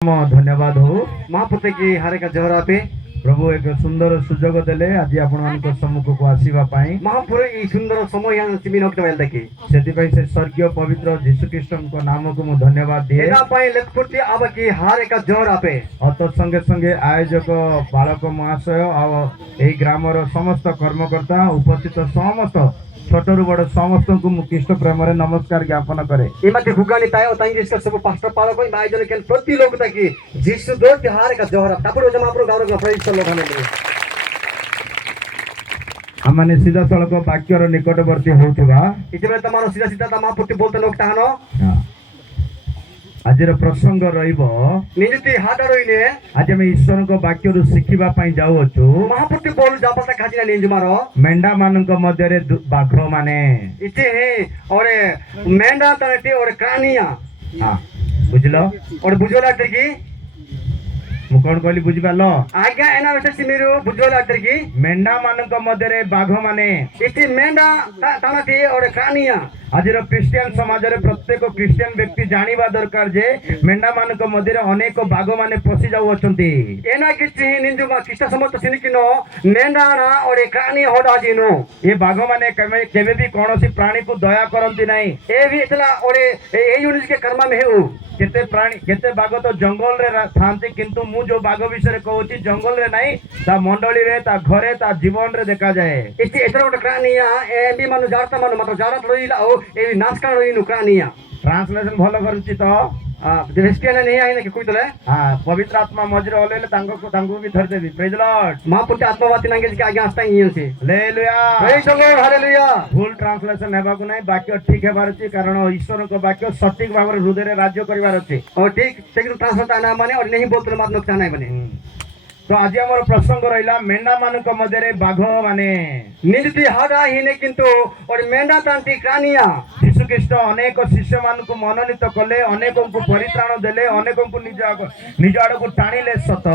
धन्यवाद हो महापुत्र की हारे का जहरा पे प्रभु एक सुंदर सुजोग देले आज आपण सम्मुख को आसीबा पाई महापुर ई सुंदर समय यहाँ चिमी नक्त वेल देखी सेति पई से स्वर्गीय पवित्र यीशु ख्रीष्ट को नाम को मु धन्यवाद दिए एना पाई लेखपुरती अब की हारे का जहरा पे और तो संगे संगे आयोजक बालक महाशय और एही ग्रामर समस्त कर्मकर्ता उपस्थित समस्त छोटरू बड़ समस्त को मुख्य प्रेम नमस्कार ज्ञापन करे इमते भुगानी ताय ओतांगी इसका सब पास्टर पालक और आयोजन के प्रति लोक तकी जिसु दो हारे का जहरा तापुर जमा पुरो गौरव प्रेज लोग हमें हमने सीधा सड़क वाक्यर निकटवर्ती होउथिबा इतबे तमारो सीधा सीधा ता महापुत्र बोलते लोक तानो आज प्रसंग रहिबो निजति हाट रहिने आज हम ईश्वर को वाक्य शिखिबा पई जाउछु महापुत्र बोल जापता खाजिना निंजु मारो मेंढा मानक मध्य रे बाघ माने इते हे और मेंढा तने और कानिया हां बुझलो और बुझोला तकी मु कोन कहली बुझि पालो आज्ञा एना बेटा सिमिरु बुझोला तकी मेंढा मानक मध्य रे बाघ माने इति मेंढा तानाती और कानिया आज क्रिस्टियन समाज रे प्रत्येक क्रिस्टियन व्यक्ति जानिबा दरकार जे मेंढा मानक मध्य रे अनेक बाघ माने पसी जाउ अछंती एना किछि निंदु मा कृष्ण समस्त सिनिकिनो मेंढाना और कानी होडा जिनो ये बाघ माने केबे भी कोनोसी प्राणी को दया करंती नाही ए भी इतला और ए यूनिट के कर्म में हेउ केते प्राणी केते बाघ तो जंगल रे थांती किंतु मु जो बाघ विषय कहूची जंगल रे नाही ता मंडली रे ता घरे ता जीवन रे देखा जाए इति एतरो गोटे कानिया ए भी मानु जारता मानु मतलब जारत रोइला ओ ए नाचका रोइनु कानिया ट्रांसलेशन भलो करूची तो क्रिस्टियन नहीं आइने कि कोइतले हां पवित्र आत्मा मजरे ओलेले तांको भी धर देबी प्रेज लॉर्ड महापुत्र आत्मावाती नांगे के आगे आस्ता हियन से हालेलुया प्रेज लॉर्ड हालेलुया भूल ट्रांसलेशन हेबा को नाही वाक्य ठीक हेबार अछि कारण ईश्वर को वाक्य सटीक भाव रे हृदय रे राज्य करिवार अछि और ठीक सेकंड ट्रांसलेशन आना माने और नहीं बोलते मात नुकता नहीं बने तो आज हमर प्रसंग रहिला मेंढा मानक मध्य रे बाघ माने निजति हाडा हिने किंतु और मेंढा तांती कानिया यीशु ख्रीष्ट अनेक शिष्य मान को मनोनीत कले अनेक को परित्राण देले अनेक को निज आड़ को टाणिले सत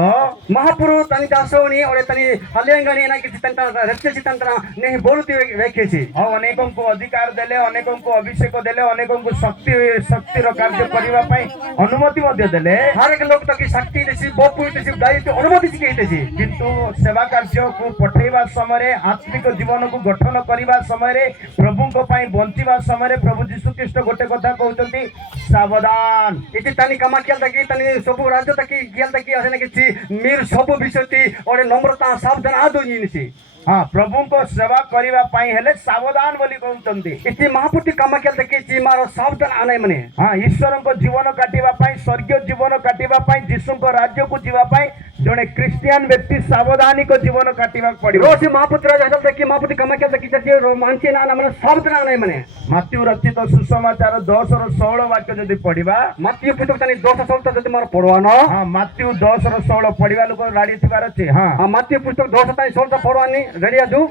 महापुरु तनि दासोनी और तनि हलेंगनी ना किछि तंत्र रक्तसी तंत्र नहीं बोलती वेखेछि और अनेक को अधिकार देले अनेक को अभिषेक देले अनेक को शक्ति रो कार्य करिवा पई अनुमति मध्ये देले हर एक लोग तक शक्ति देसी बोपु देसी दायित्व अनुमति कहतेछि किंतु सेवा कार्य को पठेवा समय आत्मिक जीवन को गठन करिवा समय प्रभु को पई बंचिवा समय प्रभु यीशु ख्रीष्ट गोटे कथा कहउचंती सावधान इति तनि कमाकियल तकी तनि सब राज्य तकी गेल तकी आसे न किछि मीर सब विषयति और नम्रता सावधान आदो निछि हाँ प्रभु को सेवा करिवा पाई हेले सावधान बोली कहउचंती इति महापुत्र कमाकियल तकी छि मारो सावधान आनै मने हाँ ईश्वर को जीवन काटिवा पाई स्वर्गीय जीवन काटिवा पाई यीशु को राज्य को जीवा पाई जने क्रिस्टियन व्यक्ति सावधानी को जीवन काटिवा पड़िबो रोज महापुत्र जहल तकी महापुत्र कमाकियल तकी छि रोमांचे ना ना मने सावधान आनै मने मत्ती रचित सुसमाचार 10 और 16 वाक्य जदि पढिबा मत्ती पुस्तक तनि 10 16 जदि मारो पढवानो हां मत्ती 10 और 16 पढिबा लोक राडी थिबार अछि हां मत्ती पुस्तक 10 तनि 16 पढवानी रेडी आजु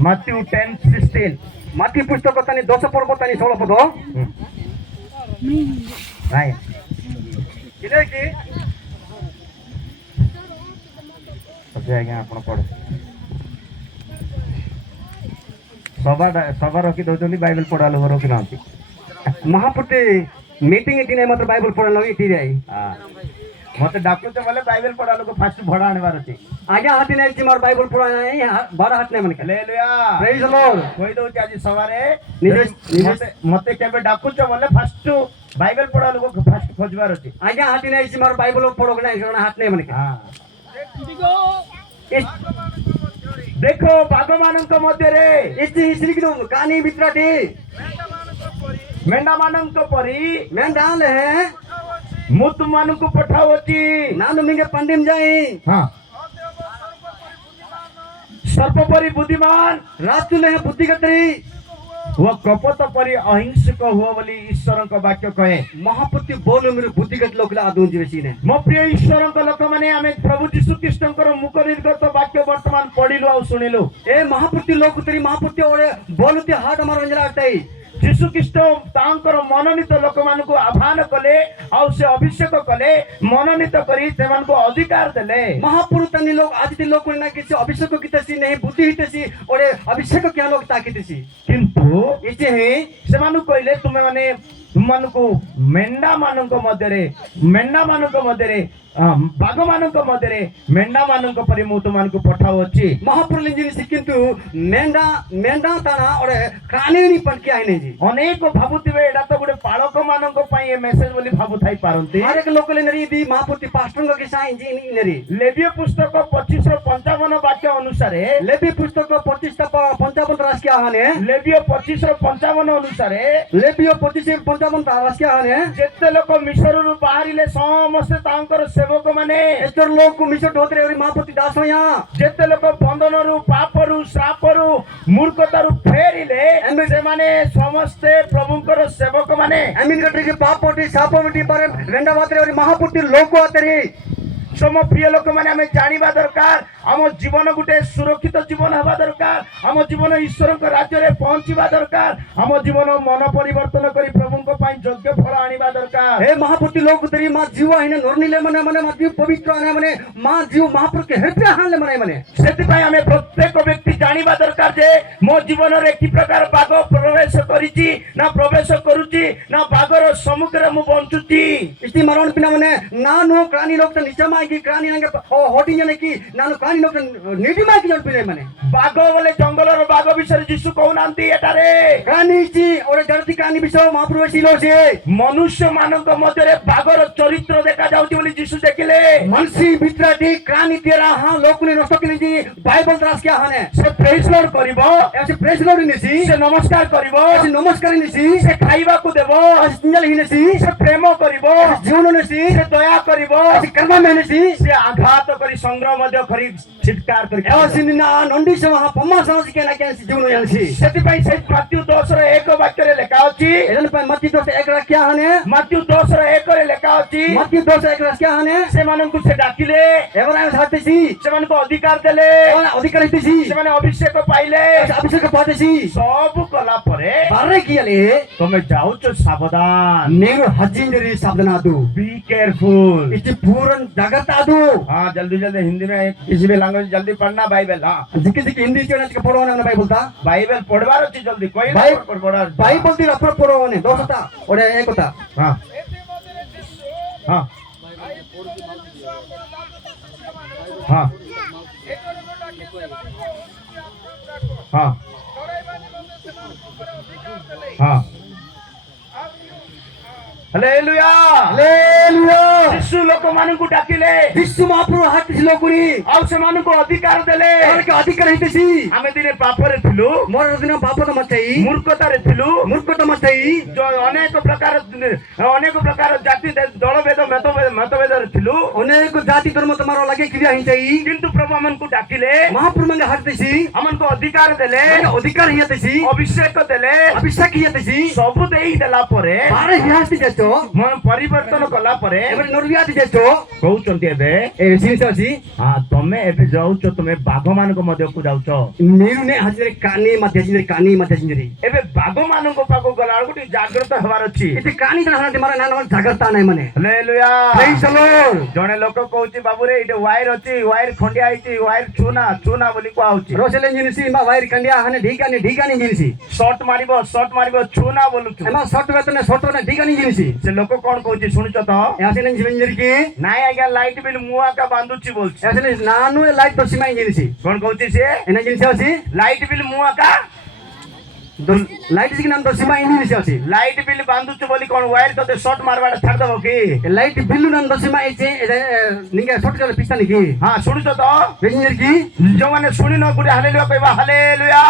मत्ती 10:16 मत्ती पुस्तक तनि 10 पढबो तनि 16 पढो हाय किले की अजे आज्ञा आपण पढ सभा रखी दौचंदी बाइबल पढ़ा लोग रखी नांती महापुत्र मीटिंग इतने मात्र बाइबल पढ़ा लोग इति जाई हां मते डाकुते बोले बाइबल पढ़ा लोग फास्ट भड़ा आनेबार अछि आगे हाथी नै छी मार बाइबल पढ़ा नै बड़ा हाथ नै मन हालेलुया प्रेज द लॉर्ड कोइ दउची आज सवारे मते केबे डाकुच बोले फास्ट बाइबल पढ़ा लोग फास्ट खोजबार अछि आगे हाथी नै छी मार बाइबल पढ़ो नै कारण हाथ नै मन हां देखो बाघ मानक मध्य रे इति हिसली किनो कानी बित्राटी मेंढा मानक परी मेंढा ले मुत मानक पठावची नानु मिंगे पंडिम जाई हां सर्प परी बुद्धिमान रातु ले बुद्धिगतरी वो कपट परी अहिंसक हुआ बोली ईश्वर का वाक्य कहे महापुत्र बोल मेरे बुद्धिगत लोक आदू जीवेसी ने मो प्रिय ईश्वर का लोक माने आमे प्रभु यीशु ख्रीष्ट मुख निर्गत वाक्य वर्तमान पढ़िलु आ सुनिलु ए महापुत्र लोक तरी महापुत्र ओरे बोलते हाट मार अंजला आटई यीशु ख्रीष्ट तांकर मनोनीत लोक मान को आह्वान कले आ से अभिषेक कले मनोनीत करी से मान को अधिकार देले महापुरुष तनी लोग आज ती लोग ना किसी अभिषेक कितसी नहीं बुद्धि हितसी और अभिषेक क्या लोग ताकितसी किंतु इचे है से मान कहले तुमे माने ତୁମମାନଙ୍କୁ ମେଣ୍ଢା ମାନଙ୍କ ମଧ୍ୟରେ ବାଘ ମାନଙ୍କ ମଧ୍ୟରେ ମେଣ୍ଢା ମାନଙ୍କ ପରି ମୁଁ ତୁମମାନଙ୍କୁ ପଠାଉଅଛି। महापुरुष जिनिस किंतु मेंढा मेंढा ताना और कानेनी पण के आइने जी ଅନେକ ଭାବୁଥିବେ ଏଇଟା ତ ଗୋଟେ ପାଳକ ମାନଙ୍କ ପାଇଁ ଏ ମେସେଜ ବୋଲି ଭାବୁଥାଇ ପାରନ୍ତି। हर एक लोकल नरी दी महापुरुष पास्टर के साइन जी नरी ଲେବୀୟ ପୁସ୍ତକ 25:55 ବାକ୍ୟ ଅନୁସାରେ लेबी पुस्तक 55 राष्ट्रीय आहाने ଲେବୀୟ 25:55 ଅନୁସାରେ लेबी 55 राष्ट्रीय आहाने ଯେତେ ଲୋକ ମିଶରରୁ ବାହାରିଲେ ସମସ୍ତେ ତାଙ୍କର ସେବକ ମାନେ एस्टर लोग को मिशो ढोतरे और महापुरुष दास यहाँ ଯେତେ ଲୋକ ବନ୍ଧନରୁ ପାପରୁ ଶ୍ରାପରୁ ମୂର୍ଖତାରୁ ଫେରିଲେ ସେମାନେ ସମସ୍ତେ ପ୍ରଭୁଙ୍କର ସେବକ ମାନେ अमीन कटरी के पाप पोटी सापो मिटी पर रेंडा वातरे और महापुरुष लोग को आतरे सम प्रिय लोक मैंने आम जाना दरकार आम जीवन गोटे सुरक्षित जीवन हवा दरकार आम जीवन ईश्वर राज्य में पहुंचवा दरकार आम जीवन मन परिवर्तन कर प्रभु योग्य फल आनिबा दरकार। हे महापुरुष लोग तेरी मां जीव हिने नोरनीले मने मने मां जीव पवित्र आने मने मां जीव महापुरुष के हृदय हाले मने मने सेति आम प्रत्येक व्यक्ति जानिबा दरकार जे मो जीवन रे कि प्रकार बाघ प्रवेश करिछि ना प्रवेश करूछि ना बाघर सम्मुखरे मु बंचुछि। इति मरण पिना मने नानो प्राणी लोग त नीचे मागी प्राणी नंगे होटी जने की नानो प्राणी लोग नीति मागी जन पिने मने बाघ बोले जंगलर बाघ विषय यीशु कहउनांती एटारे प्राणी जी और जड़ती प्राणी विषय महापुरुष सिलो से मनुष्य मानक मध्यरे बाघर चरित्र देखा जाउछि बोली यीशु देखिले मनसी भित्राटी प्राणी तेरा हां लोकने नष्ट केली जी बाइबल त्रास के हाने से प्रेज लॉर्ड करिवो ऐसे प्रेज लॉर्ड निसी से नमस्कार करिवो ऐसे नमस्कार निसी से खाइबा को देबो ऐसे सिंगल हिनेसी से प्रेम करिवो जीवन निसी से दया करिवो ऐसे कर्म मेनेसी से आघात करी संग्रह मध्य करी छिटकार करी ऐसे निना नंदी से वहां पम्मा समझ के ना के जीवन यानसी सेति पई से मत्ती 10:1 वाक्य रे लिखा अछि एलन पे मत्ती 2:1 क्या हाने मत्ती 10:1 रे लिखा अछि मत्ती 2:1 क्या हाने से माननकु से डाकिले एवरा साथेसी से माननको अधिकार देले अधिकार हितेसी से माने अभिषेक पाइले अभिषेक पातेसी सब कला परे बारे कियाले तमे जाउचो सावधान नेरो हजिंदरी सावधानादु बी केयरफुल इति पूर्ण जागृतादु हां जल्दी जल्दी हिंदी में किसी भी लैंग्वेज जल्दी पढ़ना बाइबल। हां जिके जिके हिंदी चने के पढ़ो ना बाइबल ता बाइबल पढ़वार अछि जल्दी कोई पढ़वार बाइबल ती अपर पढ़ो ने दोसता ओडे एकता। हां हां हां हां हां हालेलुया हालेलुया यीशु लोक मानकु डाकिले विश्व महाप्रभु हाकिस लोकुनी आ से मानकु अधिकार देले के अधिकार हितेसी आमे दिने पापरे थिलु मोर दिन पाप त मचई मूर्खतारे थिलु मूर्ख त मचई जो अनेक प्रकार जाति दलभेद मतभेद थिलु अनेक जाति धर्म तमारो लगे क्रिया हितेई किंतु प्रभु हमनको डाकिले महाप्रभु मंगे हाकिसी हमनको अधिकार देले अधिकार हितेसी अभिषेक देले अभिषेक हितेसी सब देई देला परे बारे हियास्ति जेतो मन परिवर्तन कला परे एबे नरवियाति जेतो कहउचंती एबे ए सिनससी हां तमे एबे जाउचो तमे बाघ मानको मध्य को जाउचो नीरुने हाजिरे कानी मध्य जिंदरी एबे बाघ मानको पाको गला गुटी जागृत हवार अछि इति कानी जना हाते मारे ना जागृता नै माने हालेलुया प्रेज द लॉर्ड जने लोक कहउची बाबू रे इटे वायर अछि वायर खंडिया आइची वायर चुना बोली को आउची रोसेले जिनिसी मा वायर कंडिया हाने ढीकानी जिनिसी शॉट मारिबो चुना बोलुछु एमा शॉट वेतने ढीकानी जिनिसी से लोक कोन कहउची सुनिचो तो यासेले जिंदरी की नाय आज्ञा लाइट बिल मुआ का बांधुची बोलछि यासेले नानु लाइट तो सीमा जिनिसी कोन कहउची से एना जिनिसी अछि लाइट बिल मुआ का लाइट जी नाम तो सीमा जिनिसी अछि लाइट बिल बांधुछु बोली कोन वायर तो शॉट मारवाडा छाड़ दबो की लाइट बिल नाम तो सीमा इचे निगे शॉट कर पिस्ता निकी हां सुनिचो तो जिंदरी की जो माने सुनि न गुडी हालेलुया कहबा हालेलुया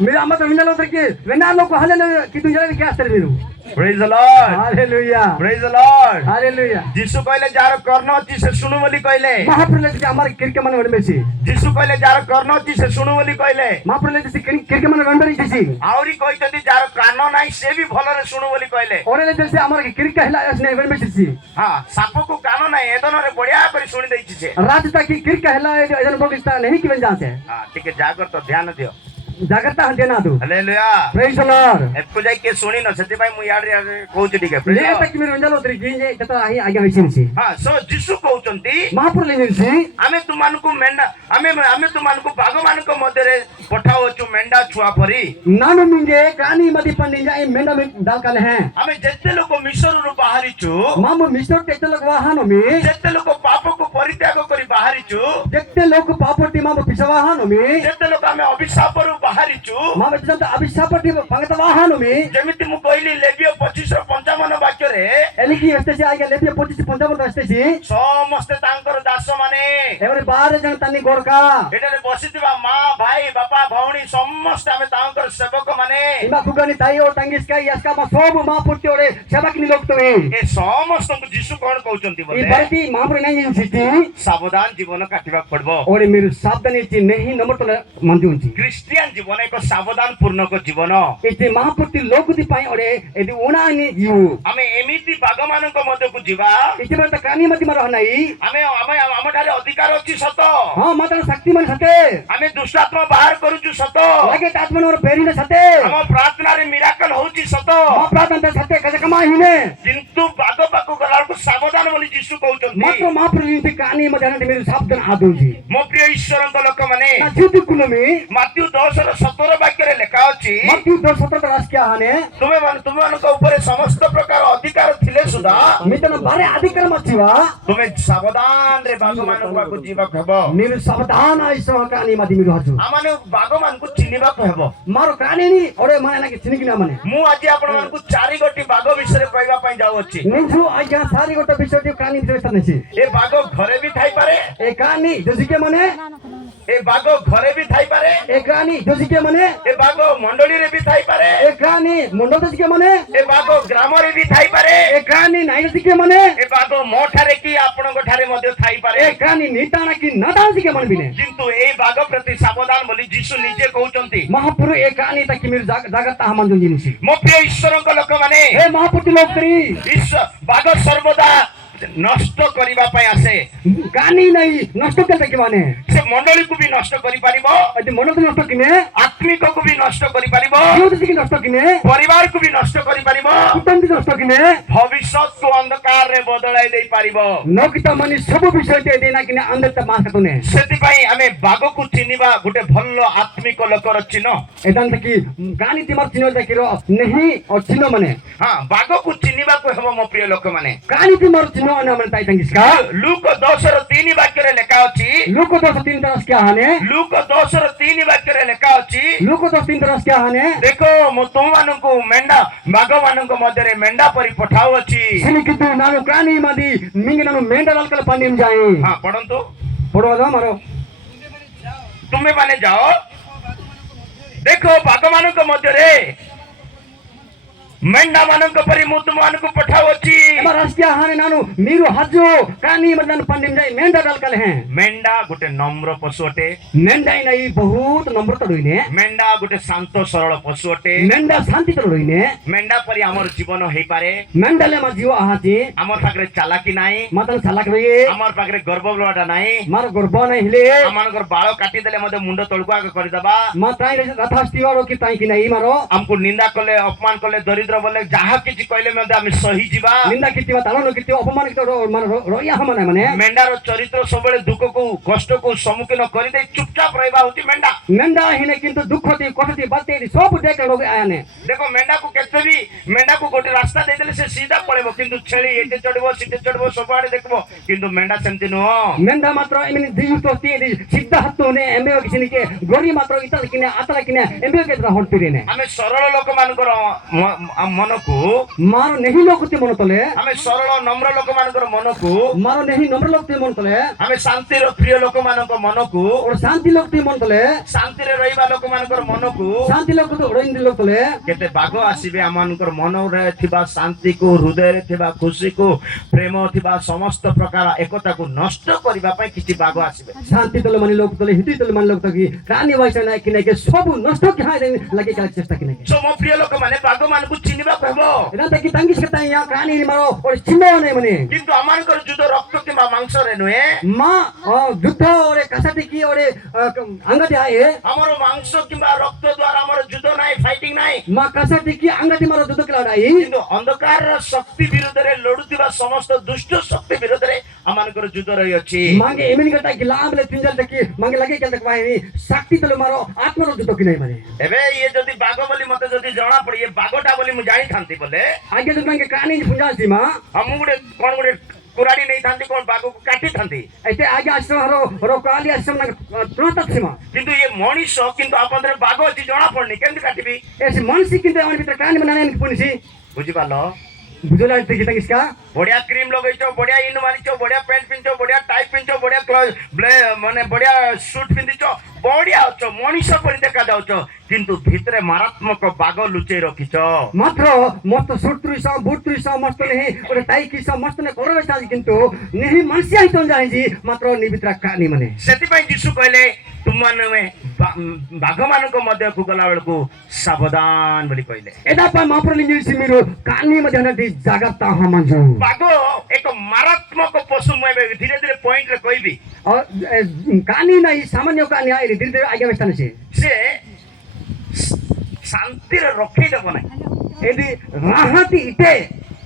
मेरा मत विनालो तके वेना लोक हालेलुया कि तू जाने क्या असर मेरू praise the Lord hallelujah praise the Lord hallelujah यीशु कहले जार कर्ण अछि से सुनु बोली कहले महाप्रभु जी हमार किरके मन वडमेसी यीशु कहले जार कर्ण अछि से सुनु बोली कहले महाप्रभु जी किरके मन वडमेरी छी आउरी कहतंती जार कान नाही से भी भलरे सुनु बोली कहले ओरे जैसे हमार किरके हला असने वडमेसी छी हां साप को कान नाही एदनरे बढ़िया करी सुनि दैछि छे रात तक किरके हला एदन बगिस्ता नहीं कि बन जाते हां ठीक है जाकर तो ध्यान दियो ଜାଗ୍ରତ ଦେନା ତୁ ହାଲେଲୁୟା ପ୍ରେଜ୍ ଦ ଲର୍ଡ ଏକୁ ଯାଇ କିଏ ଶୁଣିନ ସେଥିପାଇଁ ମୁଁ ଇଆଡେ କହୁଛି ଟିକେ ଲେ ତକ ମିର ରଞ୍ଜାଲ ଉତରି କି ଯେ ତତ ଆହି ଆଜ୍ଞା ହେଇଛି ହଁ ସୋ ଯୀଶୁ କହୁଛନ୍ତି ମହାପୁର ଲେନିଛି ଆମେ ତୁମାନଙ୍କୁ ମେଣ୍ଢା ଆମେ ତୁମାନଙ୍କୁ ବାଘମାନଙ୍କ ମଧ୍ୟରେ ପଠାଉଛୁ ମେଣ୍ଢା ଛୁଆ ପରି ನಾನು ನಿಮಗೆ ಕಾನಿ ಮದಿ ಪಂಡಿಂಜ ಈ ಮೆಂಡ ದಾಲ್ಕಲ್ ಹೇ ଆମେ ଯେତେ ଲୋକ ମିଶରରୁ ବାହାରିଛୁ ಮಾಮ ಮಿಸ್ಟರ್ ತೆತ್ತಲಕ ವಾಹನ ಮಿ ଯେତେ ଲୋକ ପାପକୁ ପରିତ୍ୟାଗ କରି ବାହାରିଛୁ ଯେତେ ଲୋକ ପାପଟି ମାମ ପିଛବାହାନ ମି ଯେତେ ଲୋକ ଆମେ ଅଭିଶାପରୁ ବାହାରିଛୁ ମାମ ଯେତେ ଅଭିଶାପଟି ପାଗତ ବାହାନ ମି ଯେମିତି ମୁଁ କହିଲି ଲେବିୟ 25:55 ବାକ୍ୟରେ ଏଲିକି ଏସ୍ତେଛି ଆଜ୍ଞା ଲେବିୟ 25:55 ଏସ୍ତେଛି ସମସ୍ତେ ତାଙ୍କର ଦାସ ମାନେ ଏବରେ 12 ଜଣ ତାନି ଗୋରକା ଏଠାରେ ବସିଥିବା ମା ଭାଇ ବାପା ଭଉଣୀ ସମସ୍ତେ ଆମେ ତାଙ୍କର ସେବକ ମାନେ ଇମା କୁଗାନି ତାଇଓ ଟଙ୍ଗିସ୍କା ୟାସ୍କା ମା ସବୁ ମା ପୁଟ୍ଟିଓରେ ସେବକନି ଲୋକ ତମେ ଏ ସମସ୍ତଙ୍କୁ ଯୀଶୁ କଣ କହୁଛନ୍ତି ఈ ବୋଲେ బడికి మామూలు నేను సిటీ ସାବଧାନ ଜୀବନ କାଟିବାକୁ ପଡିବ ఓడి మీరు సాబ్దాని ఇచ్చి నెహి నమ్మతల మంది ఉంచి ଖ୍ରୀଷ୍ଟିଆନ ଜୀବନ ଏକ ସାବଧାନ ପୂର୍ଣ୍ଣକ ଜୀବନ ఇది మహాపుట్టి లోకుది పై ఓడే ఇది ఉనాని జీవు ଆମେ ଏମିତି ବାଘମାନଙ୍କ ମଧ୍ୟକୁ ଯିବା ఇటువంటి కాని మతి మర హనాయి ଆମେ ଆମେ ଆମଠାରେ ଅଧିକାର ଅଛି ସତ హా మాతన శక్తి మన సతే ଆମେ ଦୁଷ୍ଟାତ୍ମା ବାହାର କରୁଛୁ ସତ అలాగే ఆత్మనవర పేరిన సతే ଆମ ପ୍ରାର୍ଥନାରେ ମିରାକଲ ହଉଛି ସତ మా ప్రార్థన సతే కజకమా హినే କିନ୍ତୁ ବାଘ ପାଖକୁ ଗଲା ବେଳକୁ ସାବଧାନ ବୋଲି ଯୀଶୁ କହୁଛନ୍ତି మాత్ర మహాపురు ఇంటి కాని మతి అంటే మీరు సాబ్దాన ఆదుంచి ମୋ ప్ରିୟ ଈଶ୍ୱରଙ୍କ ଲୋକମାନେ నా జీవితకులమి ମାତ୍ୟୁ 10:17 ବାକ୍ୟରେ ଲେଖା ଅଛି మత్తి 10:17 రాస్కియా హనే ତୁମମାନଙ୍କ ଉପରେ ସମସ୍ତ ପ୍ରକାର ଅଧିକାର ଥିଲେ ସୁଦ୍ଧା మితన బారే అధికారం వచ్చివా ତୁମେ ସାବଧାନରେ ବାଘମାନଙ୍କ ପାଖକୁ ଯିବାକୁ ହେବ మీరు సావధాన ఐసో కాని మతి మీరు హజు ଆମମାନେ ବାଘମାନଙ୍କୁ ଚିହ୍ନିବାକୁ ହେବ మారు కానిని ఓడే మనకి చినికినా మనే ମୁଁ ଆଜି ଆପଣମାନଙ୍କୁ 4 ବାଘ ବିଷୟରେ କହିବା ପାଇଁ ଯାଉଅଛି నింజు అయ్యా సారి గొట్ట బిషటి కాని చేస్తానసి ଏ ବାଘ ଘରେ ବି ଥାଇପାରେ ఏ కాని జొజికే మనే ଏ ବାଘ ଘରେ ବି ଥାଇପାରେ ఏ కాని జొజికే మనే ଏ ବାଘ ମଣ୍ଡଳୀରେ ବି ଥାଇପାରେ ఏ కాని మండల జొజికే మనే ଏ ବାଘ ଗ୍ରାମରେ ବି ଥାଇପାରେ ఏ కాని నాయన జొజికే మనే ଏ ବାଘ ମୋ ଠାରେ କି ଆପଣଙ୍କ ଠାରେ ମଧ୍ୟ ଥାଇପାରେ ఏ కాని నీతాన కి నదాన జొజికే మనే బినే କିନ୍ତୁ ଏଇ ବାଘ ପ୍ରତି ସାବଧାନ ବୋଲି ଯୀଶୁ ନିଜେ କହୁଛନ୍ତି మహాపురు ఏ కాని తకి మీరు జాగ్రత్త హమందు జినిసి ମୋ ପ୍ରିୟ ଈଶ୍ୱରଙ୍କ ଲୋକମାନେ ఏ మహాపుటి లోకరి ବାଘ ସର୍ବଦା ନଷ୍ଟ କରିବା ପାଇଁ ଆସେ కాని నై నష్ట కలకి మనే ସେ ମଣ୍ଡଳୀକୁ ବି ନଷ୍ଟ କରିପାରିବ అది మండల నష్ట కినే ଆତ୍ମିକକୁ ବି ନଷ୍ଟ କରିପାରିବ జ్యోతికి నష్ట కినే ପରିବାରକୁ ବି ନଷ୍ଟ କରିପାରିବ కుటుంబి నష్ట కినే ଭବିଷ୍ୟତକୁ ଅନ୍ଧକାରରେ ବଦଳାଇ ଦେଇପାରିବ నోకిత మని ସବୁ ବିଷୟ ଦେନା କିନେ అందత మాసతనే ସେଥିପାଇଁ ଆମେ ବାଘକୁ ଚିହ୍ନିବା ଗୋଟେ ଭଲ ଆତ୍ମିକ ଲୋକର ଚିହ୍ନ ଏଦାନ୍ତ କି ଗାନି ତିମାର ଚିହ୍ନ ଦେଖିର ନେହି ଅଚିହ୍ନ ମାନେ ହଁ ବାଘକୁ ଚିହ୍ନିବାକୁ ହେବ ମୋ ପ୍ରିୟ ଲୋକମାନେ ଗାନି ତିମାର ଚିହ୍ନ ଅନା ମାନେ ତାଇ ତାଙ୍କିସ୍କା ଲୁକ 10:3 ବାକ୍ୟରେ ଲେଖା ଅଛି ଲୋକ ଦଶ ତିନ ତରସ କ୍ୟା ହାନେ ଲୁକ 10:3 ବାକ୍ୟରେ ଲେଖା ଅଛି ଲୋକ ଦଶ ତିନ ତରସ କ୍ୟା ହାନେ ଦେଖ ମୁଁ ତୁମମାନଙ୍କୁ ବାଘମାନଙ୍କ ମଧ୍ୟରେ ମେଣ୍ଢା ପରି ପଠାଉଅଛି సిని కిదు నాను గాని మది మింగి నన్ను మేండలకల పండిం జాయి ହଁ ପଢନ୍ତୁ పొడవదా మరో ତୁମେମାନେ ଯାଅ ଦେଖ ବାଘମାନଙ୍କ ମଧ୍ୟରେ ମେଣ୍ଢାମାନଙ୍କ ପରି ମୁଁ ତୁମମାନଙ୍କୁ ପଠାଉଅଛି ଏମା ରାସ୍କିଆ ହାନେ ନାను మీరు హజ్జు కాని మది నన్ను పండిం జాయి మేండలకల హే ମେଣ୍ଢା ଗୋଟେ ନମ୍ର ପଶୁ ଅଟେ మేండై నై ବହୁତ ନମ୍ରତା ରଇନେ ମେଣ୍ଢା ଗୋଟେ ଶାନ୍ତ ସରଳ ପଶୁ ଅଟେ మేండ శాంతి ତ ରଇନେ ମେଣ୍ଢା ପରି ଆମର ଜୀବନ ହେଇପାରେ మేండలే మా జీవ ఆహాతి ଆମର ପାଖରେ ଚାଲାକି ନାହିଁ మాతన చల్లక రయి ଆମର ପାଖରେ ଗର୍ଭବଳଟା ନାହିଁ మార గర్భ నై हिले ଆମମାନଙ୍କର ବାଳ କାଟିଦେଲେ ମଧ୍ୟ ମୁଣ୍ଡ ତଳକୁ ଆଗ କରିଦେବା మా తాయి రథాస్తివారో କି ତାଇ କି ନାଇ ମାरो ଆମକୁ ନିନ୍ଦା କଲେ ଅପମାନ କଲେ ଦରିଦ୍ର ବୋଲେ ଯାହା କିଛି କହିଲେ ମଧ୍ୟ ଆମେ ସହିଯିବା నింద కిత్తివా తలన కిత్తివా ଅପମାନ କିତ୍ତିବା మన ରଇଆ ହମାନେ ମାନେ ମେଣ୍ଢାର ଚରିତ୍ର ସବୁବେଳେ ଦୁଃଖକୁ କଷ୍ଟକୁ ସମ୍ମୁଖୀନ କରିଦେଇ ଚୁପଚାପ ରହିବା ହଉଛି ମେଣ୍ଢା ମେଣ୍ଡା ହିନେ କିନ୍ତୁ ଦୁଃଖତି କଟତି ବାତେ ସବୁ ଦେଖ ରୋଗ ଆନେ ଦେଖ ମେଣ୍ଢାକୁ କେତେ ବି ମେଣ୍ଢାକୁ ଗୋଟେ ରାସ୍ତା ଦେଇଦେଲେ ସେ ସିଧା ପଳେଇବ କିନ୍ତୁ ଛେଳି ଏଠି ଚଢିବ ସେଠି ଚଢିବ ସବୁଆଡେ ଦେଖିବ କିନ୍ତୁ ମେଣ୍ଢା ସେମିତି ନୁହଁ ମେଣ୍ଡା ମାତ୍ର ଏମିତି ଦିଉତୋତି ସିଦ୍ଧ ହାତୁନେ ଏମ୍ବେ କିଛିନିକେ ଗରି ମାତ୍ର ଇତଲ କିନେ ଆତల କିନେ ଏମ୍ବେ କେത്ര ହଣ୍ଟିରେନେ ଆମେ ସରଳ ଲୋକମାନଙ୍କର ମନକୁ ମାର ନେହି ଲୋକତି ମନ ତଲେ ଆମେ ସରଳ ନମ୍ର ଲୋକମାନଙ୍କର ମନକୁ ମାର ନେହି ନମ୍ର ଲୋକତି ମନ ତଲେ ଆମେ ଶାନ୍ତିର ପ୍ରିୟ ଲୋକମାନଙ୍କ ମନକୁ और शांति लोग ती मन तले ଶାନ୍ତିରେ ରହିବା ଲୋକମାନଙ୍କର ମନକୁ शांति लोग तो ओडिन लोग तले କେତେ ବାଘ ଆସିବେ ଆମମାନଙ୍କର ମନରେ ଥିବା ଶାନ୍ତିକୁ ହୃଦୟରେ ଥିବା ଖୁସିକୁ ପ୍ରେମ ଥିବା ସମସ୍ତ ପ୍ରକାର ଏକତାକୁ ନଷ୍ଟ କରିବା ପାଇଁ କିଛି ବାଘ ଆସିବେ शांति तले मन लोग तले हिति तले मन लोग तकी कानी वाइसा ना कि के सब नष्ट के हाय लगे का चेष्टा कि ସो ମୋ ପ୍ରିୟ ଲୋକମାନେ ବାଘମାନଙ୍କୁ ଚିହ୍ନିବା ହେବ Nanti kita tanggis kita yang kani ini maro oleh cimau nih mani. କିନ୍ତୁ ଆମମାନଙ୍କର ଯୁଦ୍ଧ ରକ୍ତ କିମ୍ବା ମାଂସରେ ନୁହେଁ Ma যুদ্ধ oleh kasatiki oleh anggati aye. ଆମର ମାଂସ କିମ୍ବା ରକ୍ତ ଦ୍ୱାରା ଆମର ଯୁଦ୍ଧ ନାହିଁ ଫାଇଟିଂ ନାହିଁ Ma kasatiki anggati maro ଯୁদ্ধ kelaurai. କିନ୍ତୁ ଅନ୍ଧକାରର ଶକ୍ତି ବିରୁଦ୍ଧରେ ଲଢୁଥିବା ସମସ୍ତ ଦୁଷ୍ଟ ଶକ୍ତି ବିରୁଦ୍ଧରେ ଆମମାନଙ୍କର ଯୁଦ୍ଧ ରହିଅଛି Mange emini kata gilam le tinjal taki mange lagi kata kau ini sakti telu maro atma ro ଯୁদ্ধ kinai mani. ଏବେ ଇଏ ଯଦି ବାଘ ବୋଲି ମତେ ଯଦି ଜଣା ପଡେ ଇଏ ବାଘଟା ବୋଲି ମୁଁ ଜାଣିଥାନ୍ତି ବୋଲେ Aja tu mange kani punjal sih ma. ମୁଁ ଗୋଟେ କଣ ଗୋଟେ କୁରାଡି ନେଇଥାନ୍ତି କଣ ବାଘକୁ କାଟିଥାନ୍ତି Ite aja ashram ro kali ashram na tunatat sih ma. କିନ୍ତୁ ଇଏ ମଣିଷ କିନ୍ତୁ ଆପଣଙ୍କର ବାଘ ଅଛି ଜଣା ପଡୁନି କେମିତି କାଟିବି Esi mansi kintu awan bitra kani mana yang punisi. ବୁଝିପାରିଲ Bujula kita tanggis ka. ବଢିଆ କ୍ରିମ ଲଗେଇଛ ବଢିଆ ଇନ ମାରିଛ ବଢିଆ ପ୍ୟାଣ୍ଟ ପିନ୍ଧିଛ ବଢିଆ ଟାଇ ପିନ୍ଧିଛ ବଢିଆ ମାନେ ବଢିଆ ସୁଟ ପିନ୍ଧିଛ ବଢିଆ ଅଛ ମଣିଷ ପରି ଦେଖା ଯାଉଛ କିନ୍ତୁ ଭିତରେ ମାରାତ୍ମକ ବାଘ ଲୁଚେଇ ରଖିଛ Matro moto surtru sa butru sa masto nehi ore tai ki sa masto ne korore sa kintu nehi manusia hiton jahi matro ni bitra kani mane. ସେଥିପାଇଁ ଯୀଶୁ କହିଲେ ତୁମମାନେ ବାଘ ମାନଙ୍କ ମଧ୍ୟକୁ ଗଲା ବେଳକୁ ସାବଧାନ ବୋଲି କହିଲେ Eda pa mapro lingi simiru kani madhana di jagat ta hamanju. ବାଘ ଏକ ମାରାତ୍ମକ ପଶୁ ମୁଁ ଏବେ ଧୀରେ ଧୀରେ ପଏଣ୍ଟରେ କହିବି Aur kani na hi samanyo kani ai dhire dhire aage bestan se. ସେ ଶାନ୍ତିରେ ରଖେଇଦେବ ନାହିଁ Edi rahati ite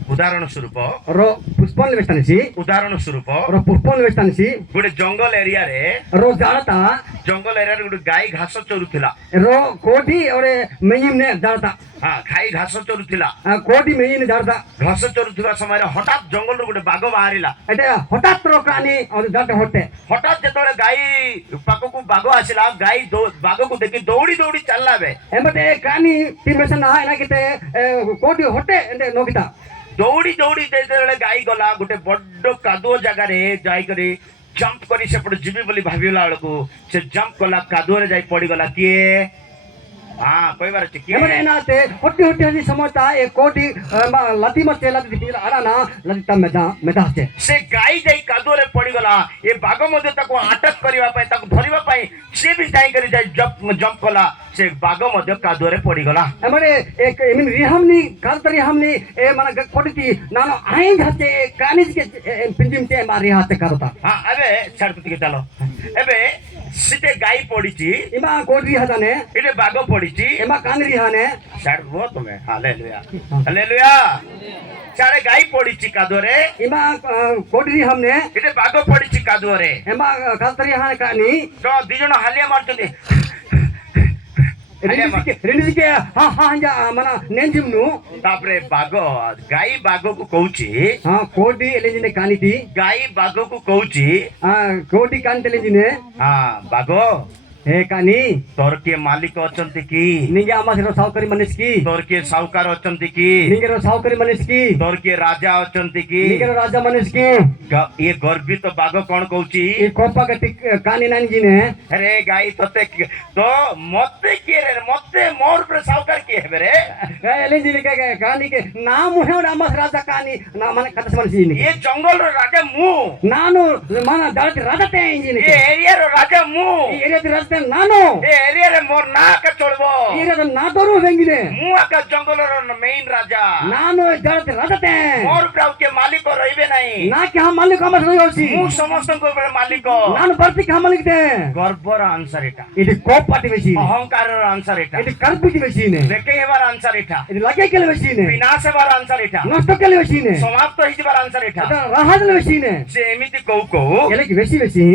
ଉଦାହରଣ ସ୍ୱରୂପ ro puspon le bestan si ଉଦାହରଣ ସ୍ୱରୂପ ro puspon le bestan si ଗୋଟେ ଜଙ୍ଗଲ ଏରିଆରେ ro jalata ଜଙ୍ଗଲ ଏରିଆରେ ଗୋଟେ ଗାଈ ଘାସ ଚରୁଥିଲା ro kodi ore meyim ne jalata ହଁ ଗାଈ ଘାସ ଚରୁଥିଲା kodi meyim ne jalata. ଘାସ ଚରୁଥିବା ସମୟରେ ହଠାତ୍ ଜଙ୍ଗଲରୁ ଗୋଟେ ବାଘ ବାହାରିଲା Ede hotat ro kani aur jalata hote. ହଠାତ୍ ଯେତେବେଳେ ଗାଈ ପାଖକୁ ବାଘ ଆସିଲା ଗାଈ ବାଘକୁ ଦେଖି ଦୌଡ଼ି ଦୌଡ଼ି ଚାଲିଲା ବେ Emate kani timbesan na ena kite kodi hote ende nokita. ଦୌଡ଼ି ଦୌଡ଼ି ଯେତେବେଳେ ଗାଈ ଗଲା ଗୋଟେ ବଡ କାଦୁଅ ଜାଗାରେ ଯାଇକରି ଜମ୍ପ କରି ସେପଟେ ଯିବି ବୋଲି ଭାବିଲା ବେଳକୁ ସେ ଜମ୍ପ କଲା କାଦୁଅରେ ଯାଇ ପଡିଗଲା କିଏ ହଁ କହିବାର ଅଛି କିଏ Emate ena te hotti hotti hadi samata e kodi lati mache lati dikira arana lati tam meda che. ସେ ଗାଈ ଯାଇ କାଦୁଅରେ ପଡିଗଲା ଏ ବାଘ ମଧ୍ୟ ତାକୁ ଆଟକ କରିବା ପାଇଁ ତାକୁ ଧରିବା ପାଇଁ ସେ ବି ଯାଇକରି ଯାଇ ଜମ୍ପ କଲା ସେ ବାଘ ମଧ୍ୟ କାଦୁଅରେ ପଡିଗଲା Emate ek emin rihamni kaltari hamni e mana kodi nano ain hache kani ke pinjim te mari hate karota. ହଁ ଏବେ ଛାଡ ଟିକେ ଚାଲ ଏବେ ସେଟେ ଗାଈ ପଡିଛି Ima kodi hadane ଏଟେ ବାଘ ପଡିଛି ema kani rihane ଛାଡ ରୁହ ତୁମେ ହାଲେଲୁୟା ହାଲେଲୁୟା ଛାଡେ ଗାଈ ପଡିଛି କାଦୁଅରେ ima kodi rihamne ଏଟେ ବାଘ ପଡିଛି କାଦୁଅରେ ema kaltari hane kani ତ ଦି ଜଣ ହାଲିଆ ମାରୁଛନ୍ତି Renizike ha ha ja mana nenjimnu ତାପରେ ବାଘ ଗାଈ ବାଘକୁ କହୁଛି ha kodi elenjine kani ti ଗାଈ ବାଘକୁ କହୁଛି kodi kan telenjine ହଁ ବାଘ he kani ତୋର କିଏ ମାଲିକ ଅଛନ୍ତି କି ninge ama sero saukari manis ki ତୋର କିଏ ସାହୁକାର ଅଛନ୍ତି କି ninge ro saukari manis ki ତୋର କିଏ ରାଜା ଅଛନ୍ତି କି ninge ro raja manis ki ଇଏ ଗର୍ବିତ ବାଘ କଣ କହୁଛି e kopa gati kani nanjine ଆରେ ଗାଈ ତତେ ତ ମତେ କିଏ ରେ ମତେ ମୋର ଉପରେ ସାହୁକାର କିଏ ହେବେ ରେ elenjine ke kani ke naam he ama raja kani na mana kata manis ini ଏ ଜଙ୍ଗଲର ରାଜା ମୁଁ nanu mana dalati raja te injine ଏ ଏରିଆର ରାଜା ମୁଁ area ti raja nano ଏ ଏରିଆରେ ମୋର ନାଁ ଆକା ଚଳିବ area na doru vengine ମୁଁ ଆକା ଜଙ୍ଗଲର ମେଇନ ରାଜା nanu dalati raja te ମୋର ଉପରେ ଆଉ କିଏ ମାଲିକ ରହିବେ ନାହିଁ na ke ha malik ama sero yosi ମୁଁ ସମସ୍ତଙ୍କ ଉପରେ ମାଲିକ nanu barti ke ha malik te ଗର୍ବର ଆନ୍ସର ଏଟା ఇది కోపటి మెషిన్ ଅହଙ୍କାରର ଆନ୍ସର ଏଟା ఇది కల్పిటి మెషిన్ ଦେଖେଇ ହେବାର ଆନ୍ସର ଏଟା ఇది లగేకెల మెషిన్ ବିନାଶ ହେବାର ଆନ୍ସର ଏଟା నష్టకెల మెషిన్ ସମାପ୍ତ ହେଇଯିବାର ଆନ୍ସର ଏଟା এটা রাহাজల మెషిన్ ସେ ଏମିତି କହୁ କହୁ ఎలకి మెషి మెషిన్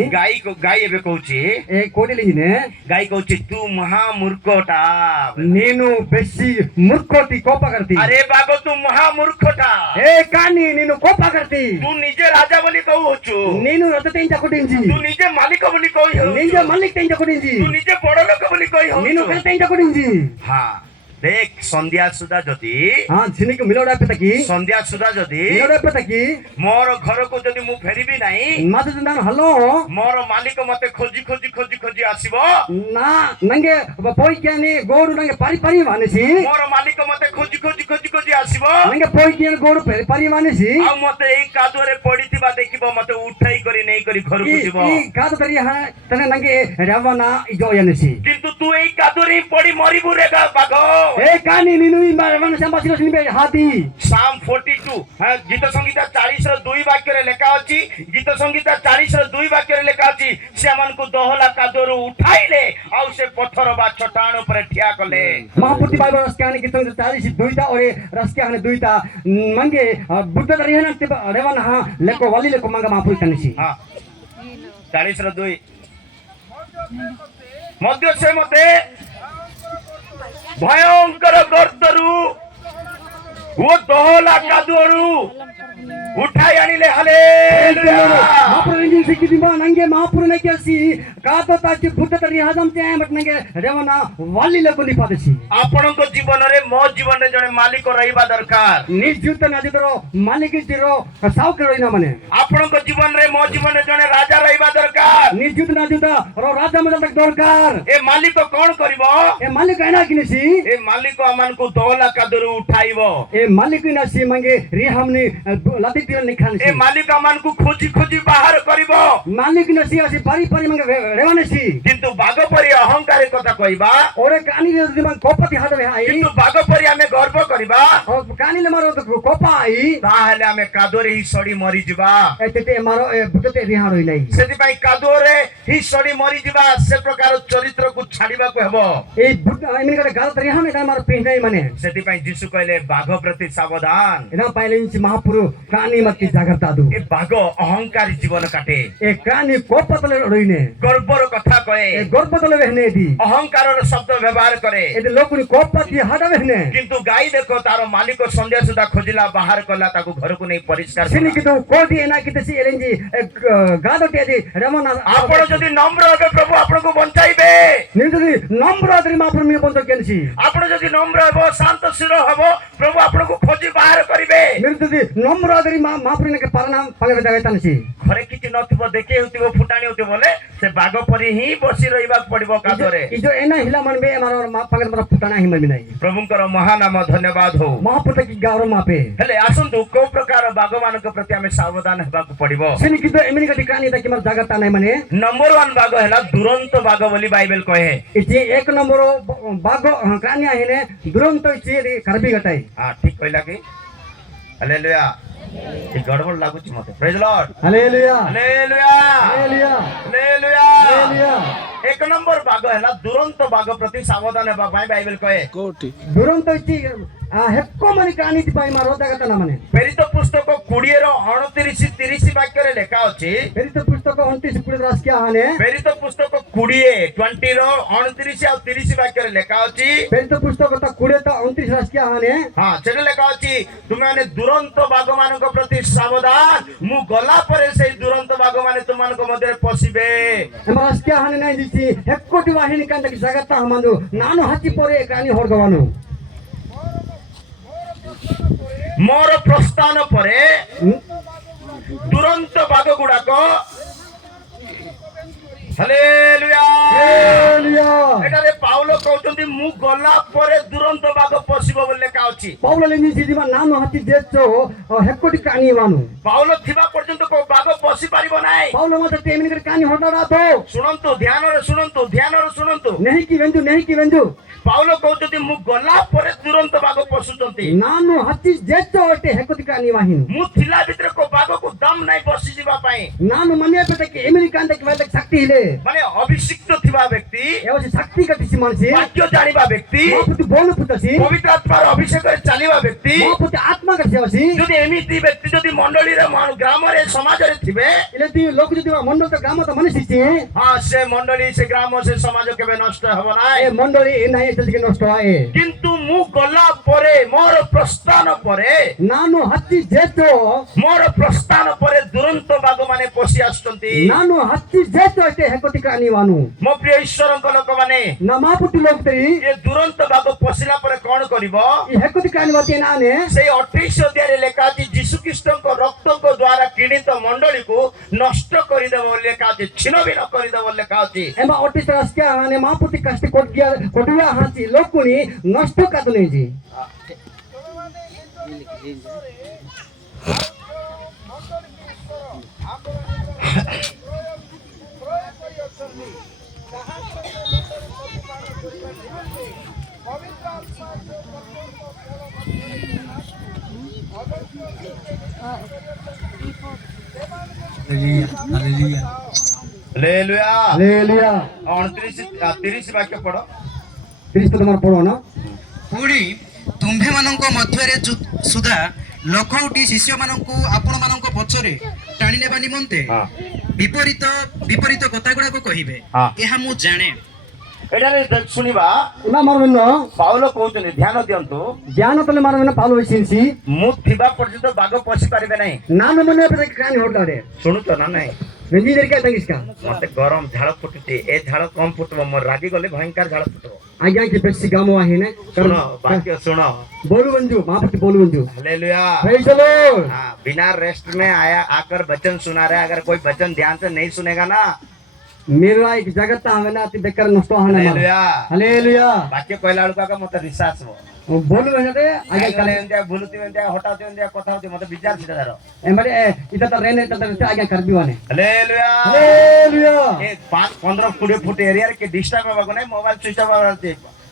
ଗାଈ ଏବେ କହୁଛି ఏ కోడిల ఇంజిన్ ଗାଈ କହୁଛି ତୁ ମହାମୂର୍ଖଟା నేను బెస్సి మూర్ఖోటి కోపగర్తి ଆରେ ବାଘ ତୁ ମହାମୂର୍ଖଟା ఏ కాని నేను కోపగర్తి ତୁ ନିଜେ ରାଜା ବୋଲି କହୁଛୁ నేను రతతేంచ కొటించి ତୁ ନିଜେ ମାଲିକ ବୋଲି କହି నిజ మల్లిక్ తెంచ కొటించి ତୁ ନିଜେ ବଡ ଲୋକ ବୋଲି କହି నేను కలతేంచ కొటించి ହଁ ଦେଖ ସନ୍ଧ୍ୟା ସୁଦ୍ଧା ଯଦି ఆ చినికి మిలోడా పెతకి ସନ୍ଧ୍ୟା ସୁଦ୍ଧା ଯଦି మిలోడా పెతకి ମୋର ଘରକୁ ଯଦି ମୁଁ ଫେରିବି ନାହିଁ మాత దండాను హలో ମୋର ମାଲିକ ମତେ ଖୋଜି ଖୋଜି ଖୋଜି ଖୋଜି ଆସିବ నా నంగే పోయిక్యాని గోడు నంగే పరి పరి మానేసి ମୋର ମାଲିକ ମତେ ଖୋଜି ଖୋଜି ଖୋଜି ଖୋଜି ଆସିବ నంగే పోయిక్యాని గోడు పరి మానేసి ଆଉ ମତେ ଏଇ କାଦୁଅରେ ପଡିଥିବା ଦେଖିବ ମତେ ଉଠେଇ କରି ନେଇ କରି ଘରକୁ ଯିବ ఈ కాదు తరి తన నంగే రవణ ఇజోయనేసి କିନ୍ତୁ तू एई कादुरी पड़ी मरिबु रे बाघ ए कानी निनुई माने संबासी सुनिबे हाथी साम 42 हां गीत संगीता 40 रो 2 वाक्य रे लेखा अछि गीत संगीता 40 रो 2 वाक्य रे लेखा अछि से मन को दोहला कादुरु उठाइले आ से पत्थर बा चट्टान ऊपर ठिया कले महापुति बाइबल रसकाने गीत संगीता 40 दुईटा और रसकाने दुईटा मंगे बुद्ध रिहना रेवन हा लेको वाली लेको मंगा महापुति तनसी हां 40 रो 2 मध्य से मते भयंकर गर्तरु वो दोहला कादुरु उठाई आनिले हालेलुया महापुर इंजिन से किदिबा नंगे महापुर ने केसी कातो ताची बुद्ध तरी हजम ते मत नंगे रेवना वाली लेको निपादेसी आपण को जीवन रे मो जीवन रे जने मालिक रहिबा दरकार निज जीवित नाजितरो मालिक जिरो साव करइना माने आपण को जीवन रे मो जीवन रे जने राजा रहिबा दरकार निज जीवित नाजित रो राजा मदद तक दरकार ए मालिक कोन करबो ए मालिक एना किनेसी ए मालिक अमन को दोहला कादुरु उठाइबो ए मालिक ना सी मंगे रि हमनी लाती तीर निखान ए मालिक अमन को खोजी खोजी बाहर करबो मालिक ना सी आसी पारी पारी मंगे रेवनेसी किंतु बाघ परी अहंकार कथा कहबा ओरे कानी रे दिमा कोपति हादे हाई किंतु बाघ परी हमें गर्व करबा और कानी ले मारो तो कोपा आई ताहले हमें कादुरे ही सड़ी मरी जिबा एते मारो ए बुतते रिहा रोइ नै सेति पई कादुरे ही सड़ी मरी जिबा से प्रकार चरित्र को छाड़ीबा को हेबो ए बुत एमिन करे गाल रिहा नै मारो पेह नै माने सेति पई यीशु कहले बाघ प्रति सावधान एना पाइलेंच महापुरु कानी मत जागरता दु ए बाघ अहंकारी जीवन काटे ए कानी कोपतले रोइने गर्वर कथा कहे ए गर्पतले बेहने दी अहंकार शब्द व्यवहार करे ए लोकुनी कोपति हादा बेहने किंतु गाई देखो तारो मालिक संध्या सुधा खोजिला बाहर कला ताको घर को नहीं परिष्कार सिनी कितो कोडी एना कितसी एलेंजी गादोटे दी रमना आपण जदी नम्र हेबे प्रभु आपण को बंचाइबे निजदी नम्र आदरी महापुरु मी बंतो केनसी आपण जदी नम्र हेबो शांत शिर हेबो प्रभु आपण को खोजी बाहर करिवे निजदी नम्र आदरी महापुरु ने के परनाम पागे जागे तनसी घरे किछि नथिबो देखे होतिबो फुटाणी होतिबो बोले से बाघ परी ही बसी रहिबा पड़िबो कादरे ई जो एना हिला मनबे मारो पागे मारो फुटाणा ही मनबे नै प्रभुंकर महानाम धन्यवाद हो महापुरु की गौरव मापे हेले आसंतु को प्रकार बाघ मानक प्रति हमें सावधान हेबा को पड़िबो सिनी कितो एमिनी कटी कानी तक मार जागता नै माने नंबर 1 बाघ हैला दुरंत बाघ बोली बाइबल कहे इजे एक नंबर बाघ कानिया हेने दुरंत इचे करबी गटाई हां ठीक कहला कि हालेलुया ये गड़बड़ लागु छी मते praise Lord hallelujah hallelujah hallelujah hallelujah hallelujah एक नंबर बाघ हैला दुरंत बाघ प्रति सावधान हेबा पई बाइबल कहे कोटी दुरंत इचे हेक्को मनी कानी ती पाई मारो जागता ना माने प्रेरित पुस्तक 20 रो 29 30 वाक्य रे लेखा अछि फेरि तो पुस्तक 29 पुरे रास क्या हाने प्रेरित पुस्तक 20 रो 29 और 30 वाक्य रे लेखा अछि फेरि तो पुस्तक तो 20 तो 29 रास क्या हाने हां सेटे लेखा अछि तुमे माने दुरंत बाघ मानक प्रति सावधान मु गला परे से दुरंत बाघ माने तुम मानक मध्य पसिबे हम रास क्या हाने नै दिछि हेक्को ती वाहिनी कान तक जागता हमंदु नानो हच्ची परे कानी होडगवानु मोर प्रस्थान परे दुरंत बाघ गुडाको हालेलुया हालेलुया एटारे पाउलो कहउचंती मु गला परे दुरंत बाघ पसिबो बोले लेखा अछि पाउलो लेनि सिदिमा नानो हच्ची जेचो हेक्को ती कानी वानु पाउलो थिबा पर्यंत को बाघ पसि पारिबो नाही पाउलो मते तेमिन कर कानी होडा तो सुनंतु ध्यान रे सुनंतु नहीं की वेंजु पाउलो कहउचंती मु गला परे तुरंत बाघ पसुचंती नानो हच्ची जेचो ओटे हेक्को ती कानी वाहिन मु थिला भितर को बाघ को दम नाही बसि जिबा पई नानो मने पे तक अमेरिकन तक वेल तक शक्ति हिले माने अभिषिक्त थिबा व्यक्ति एवसी शक्ति कटिसी मानसी वाक्य जानिबा व्यक्ति मापुति बोल पुतसी पवित्र आत्मार अभिषेक रे चालिबा व्यक्ति मापुति आत्मा कटिसी जदि एमिति व्यक्ति जदि मंडली रे ग्राम रे समाज रे थिबे इले ती लोक जदि मंडल त ग्राम त मने सिछि हां से मंडली से ग्राम से समाज केबे नष्ट हबो नाही ए मंडली ए नाही जदि नष्ट आए किंतु मु गला परे मोर प्रस्थान परे नानो हत्ती जेतो मोर प्रस्थान परे दुरंत बाघ माने पसि आछंती नानो हत्ती जेतो एते हेकोति कानी वानु मो प्रिय ईश्वरक लोक माने न मापुति लोक तरी ए दुरंत बाघ पसिला परे कोन करिवो ई हेकोति कानी वाते नाने से 28 अध्याय रे लेखा अछि यीशु ख्रीष्टक रक्त को द्वारा किणित मंडली को नष्ट करि देबो लेखा अछि छिनबिन करि देबो लेखा अछि एमा 28 रास्का हाने मापुति कष्ट कोटिया हाची लोकुनी नष्ट कातुनी जी ହାଲେଲୁୟା। ହାଲେଲୁୟା। 29 ବାକ୍ୟ ପଢ। 30 ପଦ ମୋର ପଢો ନା। ପୁଣି ତୁମ୍ଭେମାନଙ୍କ ମଧ୍ୟରେ ସୁଦ୍ଧା ଲୋକଟି ଶିଷ୍ୟମାନଙ୍କୁ ଆପଣମାନଙ୍କ ପଛରେ ଟାଣି ନେବା ନିମନ୍ତେ ହଁ। ବିପରୀତ ବିପରୀତ କଥାଗୁଡାକ କହିବେ। ହଁ। ଏହା ମୁଁ ଜାଣେ। ଏଠାରେ ଶୁଣିବା ଇମା ମାରବେନ ପାଉଲ କହୁଛନ୍ତି, ଧ୍ୟାନ ଦିଅନ୍ତୁ, ଜ୍ଞାନ ତଲେ ମାରବେନ ପାଉଲ ହୋଇସିንସି ମୁଁ ଥିବା ପର୍ଯ୍ୟନ୍ତ ବାଘ ପଶି ପାରିବେ ନାହିଁ। ନାମ ମନେ ପେ କାନି ହୋଟାରେ ଶୁଣୁଛ ନା ନାଇଁ? ଗଞ୍ଜି ଦରକେ ତାଙ୍ଗିସ୍କା ମତେ ଗରମ ଝାଳ ଫୁଟୁଛି। ଏ ଝାଳ କମ ଫୁଟିବ, ମୋର ରାଗି ଗଲେ ଭୟଙ୍କର ଝାଳ ଫୁଟିବ। आज्ञा की बेसी गामो आहिने सुनो वाक्य सुनो। बोलू बंजू महापति बोलू बंजू हालेलुया। Praise the Lord. हाँ, बिना रेस्ट में आया आकर वचन सुना रहा है। अगर कोई वचन ध्यान से नहीं सुनेगा ना, मेरा एक जगत हमें ना अति बेकार नष्ट होने हालेलुया। हालेलुया। वाक्य कहला बेलू का मत रिसार्च हो बोलू बंजू रे आज्ञा गले एंतिया बुलुती एंतिया हटाती एंतिया कथा होती मत विचार सीधा दारो। एमरे इता त रेने इता त आज्ञा कर दिवाने हालेलुया। हालेलुया। ए 5 15 फुट एरिया रे के डिस्टर्ब होबा नहीं। मोबाइल स्विच ऑफ होते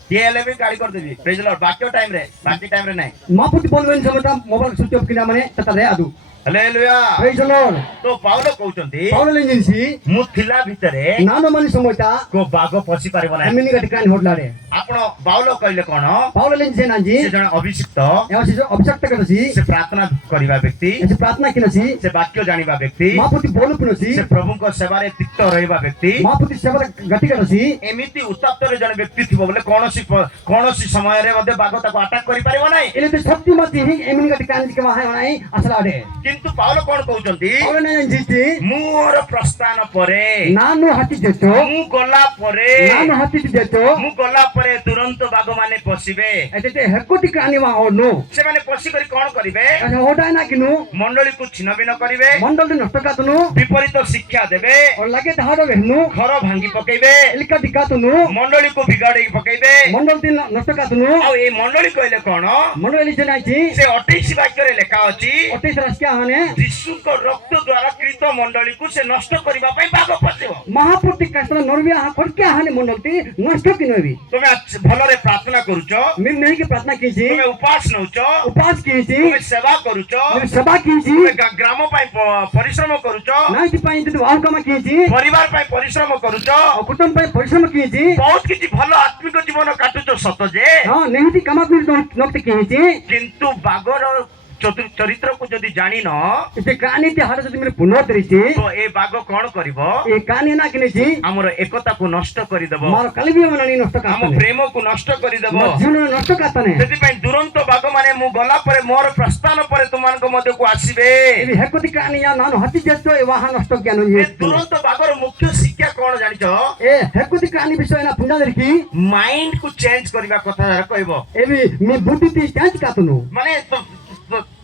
केले भी गाड़ी कर देबी। Praise Lord. वाक्य टाइम रे बाकी टाइम रे नहीं। महापति बोलू बंजू समता मोबाइल स्विच ऑफ किना माने तता रे आदु हालेलुया। Praise the Lord. तो पाउल कहउचंती पाउल लेंजिंसी मु थिला भितरे नानो माने समता को बाघ पसी पारिबो नाही। एमिनी गति कान होटला रे आपण पाउल कहले कोन? पाउल लेंजिसे नाजी से जण अभिषिक्त, एवा से अभिषक्त करसी से प्रार्थना करिबा व्यक्ति, ऐसे प्रार्थना किनसी से वाक्य जानिबा व्यक्ति, महापति बोलू पुनसी से प्रभु को सेवारे तिक्त रहिबा व्यक्ति, महापति सेवा गति करसी एमिति उत्तप्त रे जण व्यक्ति थिबो बोले कोनोसी समय रे मध्ये बाघ ताको अटैक करि पारिबो नाही। एले तो शक्ति मती ही एमिनी गति कान के वहां नाही असला रे किंतु पाउल कोन कहउचंती? पाउल ने जिति मोर प्रस्थान परे, नानो हाथी जेतो मु गला परे, नानो हाथी जेतो मु गला परे तुरंत बाघ माने पसिबे। एते ते हेकोटी कानी वा होनो से माने पसी करी कोन करिवे? अच्छा होडा ना किनु मंडली को छिनबिन करिवे, मंडल नष्ट कातनु विपरीत शिक्षा देबे, और लगे धाडो हेनु घर भांगी पकेइबे, एलिका दिकातनु मंडली को बिगाड़ी पकेइबे। मंडल दिन नष्ट कातनु आ ए मंडली कहले कोन? मंडल जे नाइची से 28 वाक्य रे लिखा अछि, 28 रास्किया हने यीशु को रक्त द्वारा कृत मंडली को से नष्ट करिबा पई बाघ पसिबो। महापुति कास्तर नरबिया हा फटकिया हने मंडलती नष्ट किनबी तुमे भलरे प्रार्थना करूचो, मिन नहीं की प्रार्थना कीची तुमे उपास नउचो, उपास कीची तुमे सेवा करूचो, मिन सभा कीची तुमे ग्राम पई परिश्रम करूचो, नाइ ती पाइन तु आउ कमा कीची परिवार पई परिश्रम करूचो, और कुटुंब पे परिश्रम कीची बहुत किछि भलो आत्मिक जीवन काटुचो सत जे, हां नहीं ती कमा तु नक्ति कीची किंतु बाघर चरित्र को जदि जानी न इते कानी ते हाड जदि मेरे पुनः तरीची तो ए बाघ कोन करिवो? ए कानी ना किनेची हमर एकता को नष्ट करि देबो, मार कलबी मनानी नष्ट हम कातने प्रेम को नष्ट करि देबो। जीवन नष्ट कातने सेति पई दुरंत बाघ माने मु गला परे मोर प्रस्थान परे तुमान को मध्य को आसीबे। एबी हेकोती कानी या नानो हाथी जेतो ए वहां नष्ट ज्ञान ए ये दुरंत बाघर मुख्य शिक्षा कोन जानिछो? ए हेकोती कानी विषय ना पुंजा देखी माइंड को चेंज करिबा कथा कहबो। एबी मी बुद्धि ती चेंज कातनु माने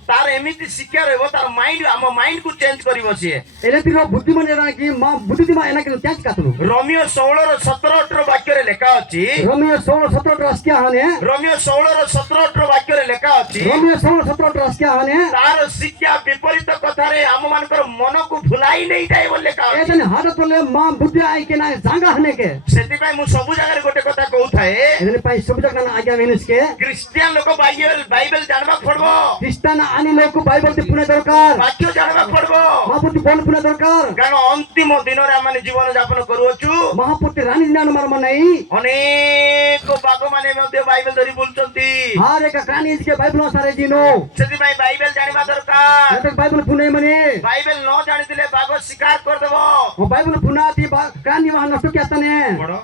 तार एमिति शिक्षा रहबो, तार माइंड हम माइंड को चेंज करिवो सिए। एले तिरो बुद्धि मन जना की मां बुद्धि ती मा एना के चेंज कातनु रोमियो 16 रो 17 18 वाक्य रे लिखा अछि, रोमियो 16 17 रास्किया हने रोमियो 16 रो 17 18 वाक्य रे लिखा अछि, रोमियो 16 17 रास्किया हने तार शिक्षा विपरीत कथा रे हम मानकर मन को भुलाई नहीं जाय बोल लिखा अछि। एतने हाथ तोले मां बुद्धि आई के ना जांगा हने के सेति पई मु सब जगह रे गोटे कथा कहू थाए, एने पाई सब जगह ना आज्ञा मेनस के क्रिश्चियन लोक बाइबल जानबा पड़बो, क्रिस्तान आनी लोक बाइबल ती पुने दरकार वाक्य जानबा पड़बो, महापुति बोल पुने दरकार कारण अंतिम दिन रे हम जीवन यापन करूछु। महापुति रानी ज्ञान मार मनाई अनेक बाघ माने मध्ये बाइबल धरी बोलचंती, हार एक कानी के बाइबल सारे जिनो सेति पई बाइबल जानबा दरकार। एतक बाइबल पुने मने बाइबल न जानि दिले बाघ शिकार कर देबो। ओ बाइबल पुना ती कानी वहां नष्ट क्या तने पढ़ो।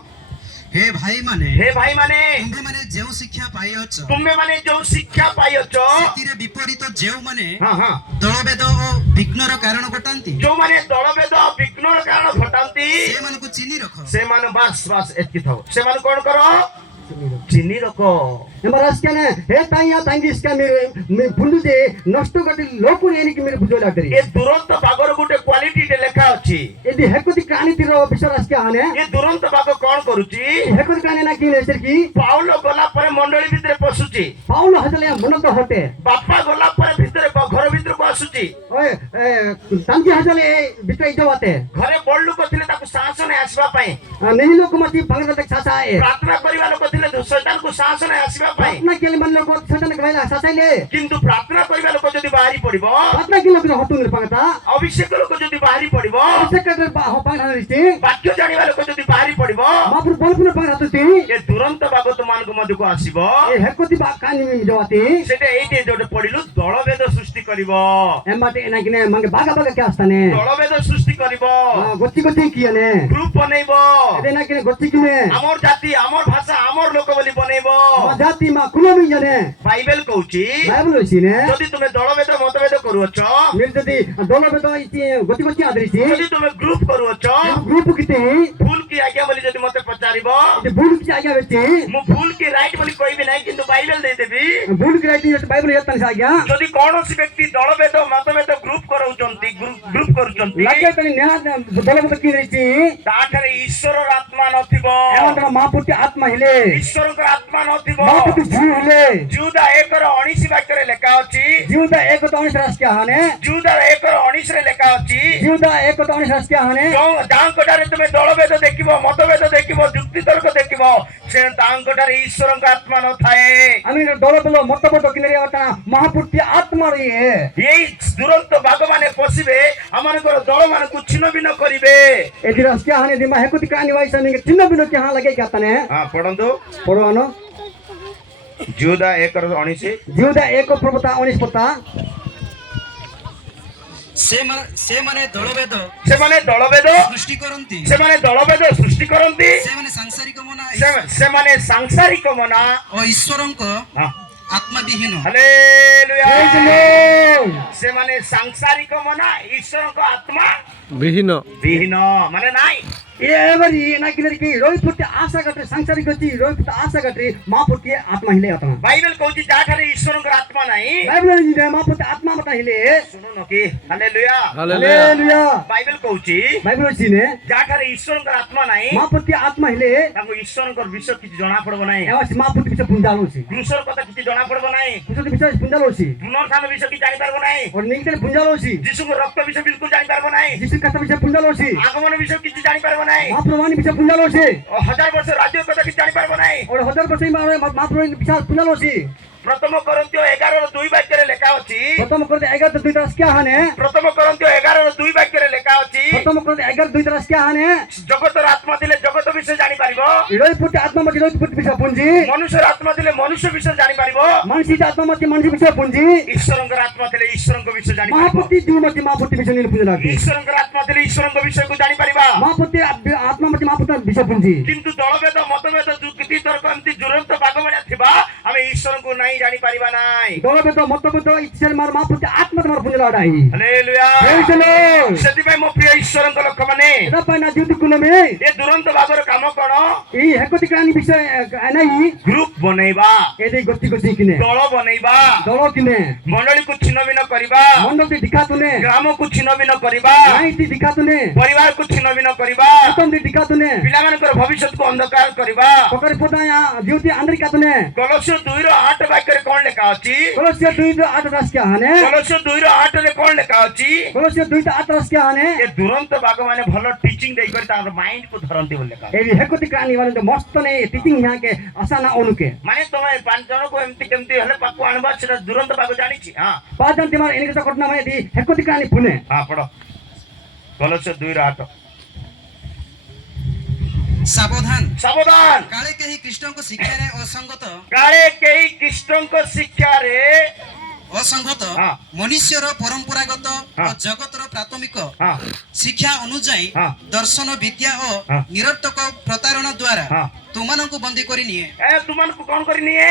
हे भाई माने हे भाई माने ତୁମ୍ଭେ ମାନେ ଯେଉଁ ଶିକ୍ଷା ପାଇଅଛ तुमे माने जो शिक्षा पाइयो ସେଥିରେ ବିପରୀତ ଯେଉଁମାନେ हाँ हाँ ଦଳଭେଦ ଓ ବିଘ୍ନର କାରଣ ଘଟାନ୍ତି जो माने दलभेद विघ्नर कारण घटांती ସେମାନଙ୍କୁ ଚିହ୍ନି ରଖ। से माने बस एतकी थो से माने कोन करो चिनी रखो। एमरास के ने हे ताइया तांगी इसका मेरे बुंदु जे नष्ट गति लोक एनी कि मेरे बुझो लागरी ये दुरंत बागर गुटे क्वालिटी टे लेखा अछि। यदि हेकुति कानी तिरो विश्वास के हाने ये दुरंत बाग कोन करूची? हेकुति कानी ना कि नेसर की पाउलो गला परे मंडली भितरे पसुची, पाउलो हजले मन तो हटे बापा गला परे भितरे घर भितर को ଆସୁଛି ओए तंजी हजले बिटई जवाते ଘରେ ବଡ଼ ଲୋକ ଥିଲେ ତାକୁ ସାହସ ନାହିଁ ଆସିବା ପାଇଁ नहीं लोग मती भंगरा तक सासा है ପ୍ରାର୍ଥନା କରିବା ଲୋକ ଥିଲେ ଶୈତାନକୁ ସାହସ ନାହିଁ ଆସିବା ପାଇଁ प्रार्थना के लिए मन लोग सजन के भाई सासा ले କିନ୍ତୁ ପ୍ରାର୍ଥନା କରିବା ଲୋକ ଯଦି ବାହାରି ପଡିବ प्रार्थना के लोग हटू नहीं पाता ଅଭିଷେକ ଲୋକ ଯଦି ବାହାରି ପଡିବ सेक्रेटरी हो पांग हरिस्ती ବାକ୍ୟ ଜାଣିବା ଲୋକ ଯଦି ବାହାରି ପଡିବ मापुर बोलपुर पांग हतुती ଏ ଦୁରନ୍ତ ବାଗ ତୁମମାନଙ୍କ ମଧ୍ୟକୁ ଆସିବ ए हेकोती बा कानी में जवाती ସେଟା ଏଇଠି ଯୋଉଟେ ପଢିଲୁ ଦଳଭେଦ ସୃଷ୍ଟି କରିବ एम्बाटे ना किने मंगे बागा बागा क्या आस्ताने ଦଳଭେଦ ସୃଷ୍ଟି କରିବ गोची गोची किया ने ଗ୍ରୁପ ବନେଇବ एदे ना किने गोची किने ଆମର ଜାତି ଆମର ଭାଷା ଆମର ଲୋକ ବୋଲି ବନେଇବ जाति मा कुलो में जाने ବାଇବେଲ କହୁଛି बाइबल होसी ने ଯଦି ତୁମେ ଦଳଭେଦ ମତଭେଦ କରୁଅଛ मिल जदी दोनो में तो इति गोची गोची आदरिसी ଯଦି ତୁମେ ଗ୍ରୁପ କରୁଅଛ ग्रुप किते ଭୁଲ କି ଆଜ୍ଞା ବୋଲି ଯଦି ମତେ ପଚାରିବ इति बुल की आगे बेची ମୁଁ ଭୁଲ କି ରାଇଟ ବୋଲି କହିବି ନାହିଁ କିନ୍ତୁ ବାଇବେଲ ଦେଇଦେବି बुल की राइटिंग बाइबल यतन से आज्ञा ଯଦି କୌଣସି ବ୍ୟକ୍ତି ଦଳଭେଦ ମତଭେଦ ଗ୍ରୁପ କରାଉଛନ୍ତି ଗ୍ରୁପ କରୁଛନ୍ତି लागे तनी नेहा दोनो में की रहिची ତାଠାରେ ଈଶ୍ୱରର ଆତ୍ମା ନଥିବ एवं मापुटी आत्मा हिले ଈଶ୍ୱରଙ୍କର ଆତ୍ମା ନଥିବ मापुटी जीव हिले ଜୁଦା 1:19 ବାକ୍ୟରେ ଲେଖା ଅଛି जीवदा एक तो 19 रास क्या हाने ଜୁଦା 1:19 ରେ ଲେଖା ଅଛି जीवदा एक तो 19 रास क्या हाने ଯାହାଙ୍କଠାରେ ତୁମେ ଦଳଭେଦ ଦେଖିବ ମତଭେଦ ଦେଖିବ ଯୁକ୍ତି ତର୍କ ଦେଖିବ ସେ ତାଙ୍କଠାରେ ଈଶ୍ୱରଙ୍କ ଆତ୍ମା ନଥାଏ আমি দলো দলো মত মত কিনে ওটা মহাপুটি আত্মা রে ଏଇ ଦୁରନ୍ତ ବାଘମାନେ ପଶିବେ ଆମମାନଙ୍କର ଦଳମାନଙ୍କୁ ଛିନ୍ନ ଭିନ୍ନ କରିବେ এদি রাস क्या हाने दिमा हेकुति कानी वाइसा निके चिन्ह बिनो क्या हां लगे क्या तने ହଁ ପଢନ୍ତୁ পড়વાનો ଜୁଦା 1:19 जीवदा एक प्रभुता 19 पता ସେମାନେ ଦଳଭେଦ ସେମାନେ ଦଳଭେଦ ସୃଷ୍ଟି କରନ୍ତି ସେମାନେ ଦଳଭେଦ ସୃଷ୍ଟି କରନ୍ତି ସେମାନେ ସାଂସାରିକ ମନା ସେମାନେ ସାଂସାରିକ ମନା ଓ ଈଶ୍ୱରଙ୍କ ଆତ୍ମାବିହୀନ ହାଲେଲୁୟା ଜୟ ସେମାନେ ସାଂସାରିକ ମନା ଈଶ୍ୱରଙ୍କ ଆତ୍ମା ବିହୀନ ବିହୀନ ମାନେ ନାଇଁ ये एवरी ना किने की रोइपुटी आशा गटे संसारिक गति रोइपुटी आशा गटे मापुटी आत्मा हिले अतमा ବାଇବେଲ କହୁଛି ଯାହାଠାରେ ଈଶ୍ୱରଙ୍କର ଆତ୍ମା ନାହିଁ बाइबल ने मापुटी आत्मा मत हिले ଶୁଣୁନ କି ହାଲେଲୁୟା ହାଲେଲୁୟା हालेलुया ବାଇବେଲ କହୁଛି बाइबल ने ଯାହାଠାରେ ଈଶ୍ୱରଙ୍କର ଆତ୍ମା ନାହିଁ मापुटी आत्मा हिले ତାଙ୍କୁ ଈଶ୍ୱରଙ୍କର ବିଷୟ କିଛି ଜଣା ପଡିବ ନାହିଁ एवस मापुटी बिसे पुंजालोसी କୃଷର କଥା କିଛି ଜଣା ପଡିବ ନାହିଁ कुछ बिसे पुंजालोसी ପୁନରୁତ୍ଥାନ ବିଷୟ କିଛି ଜାଣିପାରିବ ନାହିଁ और निकले पुंजालोसी ଯୀଶୁଙ୍କ ରକ୍ତ ବିଷୟ ବିଲକୁଲ ଜାଣିପାରିବ ନାହିଁ जिस कथा बिसे पुंजालोसी ଆଗମନ ବିଷୟ କିଛି ଜାଣିପାରିବ ନାହିଁ महाप्रवानी बिसे पुंजालोसी ଓ 1000 ବର୍ଷ ରାଜ୍ୟ କଥା କିଛି ଜାଣିପାରିବ ନାହିଁ और 1000% महाप्रवानी बिसे पुंजालोसी ପ୍ରଥମ କରନ୍ତିୟ 11:2 ବାକ୍ୟରେ ଲେଖା ଅଛି प्रथम करते 11 तो 2 तरस क्या हाने ପ୍ରଥମ କରନ୍ତିୟ 11:2 ବାକ୍ୟରେ ଲେଖା ଅଛି प्रथम करते 11 2 तरस क्या हाने ଜଗତର ଆତ୍ମା ଥିଲେ ଜଗତ ବିଷୟ ଜାଣିପାରିବ रोइपुटी आत्मा मत रोइपुटी बिसे पुंजी ମନୁଷ୍ୟର ଆତ୍ମା ଥିଲେ ମନୁଷ୍ୟ ବିଷୟ ଜାଣିପାରିବ मानसी आत्मा मत मानसी बिसे पुंजी ଈଶ୍ୱରଙ୍କର ଆତ୍ମା ଥିଲେ ଈଶ୍ୱରଙ୍କ ବିଷୟ ଜାଣିପାରିବ महापुटी जीव मत महापुटी बिसे नील पुंजी लागी ଈଶ୍ୱରଙ୍କର ଆତ୍ମା ଥିଲେ ଈଶ୍ୱରଙ୍କ ବିଷୟକୁ ଜାଣିପାରିବା महापुटी आत्मा मत महापुटी बिसे पुंजी କିନ୍ତୁ ଦଳଭେଦ ମତଭେଦ ଯୁକ୍ତି ତର୍କ ଏମିତି ଦୁରନ୍ତ ବାଘମାନେ ଥିବା ଆମେ ଈଶ୍ୱରଙ୍କୁ ନାହିଁ ଜାଣିପାରିବା ନାହିଁ दोलो बेतो मत बेतो इच्छा मार महापुटी आत्मा मार पुंजी लाडाई ହାଲେଲୁୟା चलो ସେଥିପାଇଁ ମୋ ପ୍ରିୟ ଈଶ୍ୱରଙ୍କ ଲୋକମାନେ एदा पाइना जीवती कुले में ଏ ଦୁରନ୍ତ ବାଘର କାମ କଣ ई हेकोती कानी विषय नाही ଗ୍ରୁପ ବନେଇବା एदे गोती गोती किने ଦଳ ବନେଇବା दलो किने ମଣ୍ଡଳୀକୁ ଛିନ୍ନ ଭିନ୍ନ କରିବା मंडल ती दिखा तूने ଗ୍ରାମକୁ ଛିନ୍ନ ଭିନ୍ନ କରିବା नहीं ती दिखा तूने ପରିବାରକୁ ଛିନ୍ନ ଭିନ୍ନ କରିବା तुम ती दिखा तूने ପିଲାମାନଙ୍କର ଭବିଷ୍ୟତକୁ ଅନ୍ଧକାର କରିବା पकड़ पोता या जीवती अंदर का तूने କଲସ୍ୟ 2:8 ବାକ୍ୟରେ କଣ ଲେଖା ଅଛି कोलोसिया 2 तो 8 रस क्या हाने କଲସ୍ୟ 2:8 ରେ କଣ ଲେଖା ଅଛି कोलोसिया 2 तो 8 रस क्या हाने ଏ ଦୁରନ୍ତ ବାଘମାନେ ଭଲ ଟିଚିଂ ଦେଇକରି ତାଙ୍କର ମାଇଣ୍ଡକୁ ଧରନ୍ତି ବୋଲି ଲେଖା ଅଛି। एदी हेकोती कानी वाले तो मस्त ने टीचिंग यहाँ के आशा ना उनके ମାନେ ତମେ 5 ଜଣକୁ ଏମିତି କେମିତି ହେଲେ ପାଖକୁ ଆଣିବା ସେଟା ଦୁରନ୍ତ ବାଘ ଜାଣିଛି ହଁ पांच जन तिमार इनके तो घटना में दी हेकोती कानी पुने ହଁ ପଢ କଲସ୍ୟ 2:8 ସାବଧାନ ସାବଧାନ କାଳେ କେହି ଖ୍ରୀଷ୍ଟଙ୍କ ଶିକ୍ଷାରେ ଅସଙ୍ଗତ କାଳେ କେହି ଖ୍ରୀଷ୍ଟଙ୍କ ଶିକ୍ଷାରେ ଅସଙ୍ଗତ ହଁ। ମନୁଷ୍ୟର ପରମ୍ପରାଗତ ଓ ହଁ। ଜଗତର ପ୍ରାଥମିକ ହଁ ଶିକ୍ଷା ଅନୁଯାୟୀ ହଁ। ଦର୍ଶନ ବିଦ୍ୟା ଓ ହଁ। ନିରର୍ଥକ ପ୍ରତାରଣା ଦ୍ୱାରା ହଁ। ତୁମମାନଙ୍କୁ ବନ୍ଦୀ କରି ନିଏ ଏ ତୁମମାନଙ୍କୁ କଣ କରି ନିଏ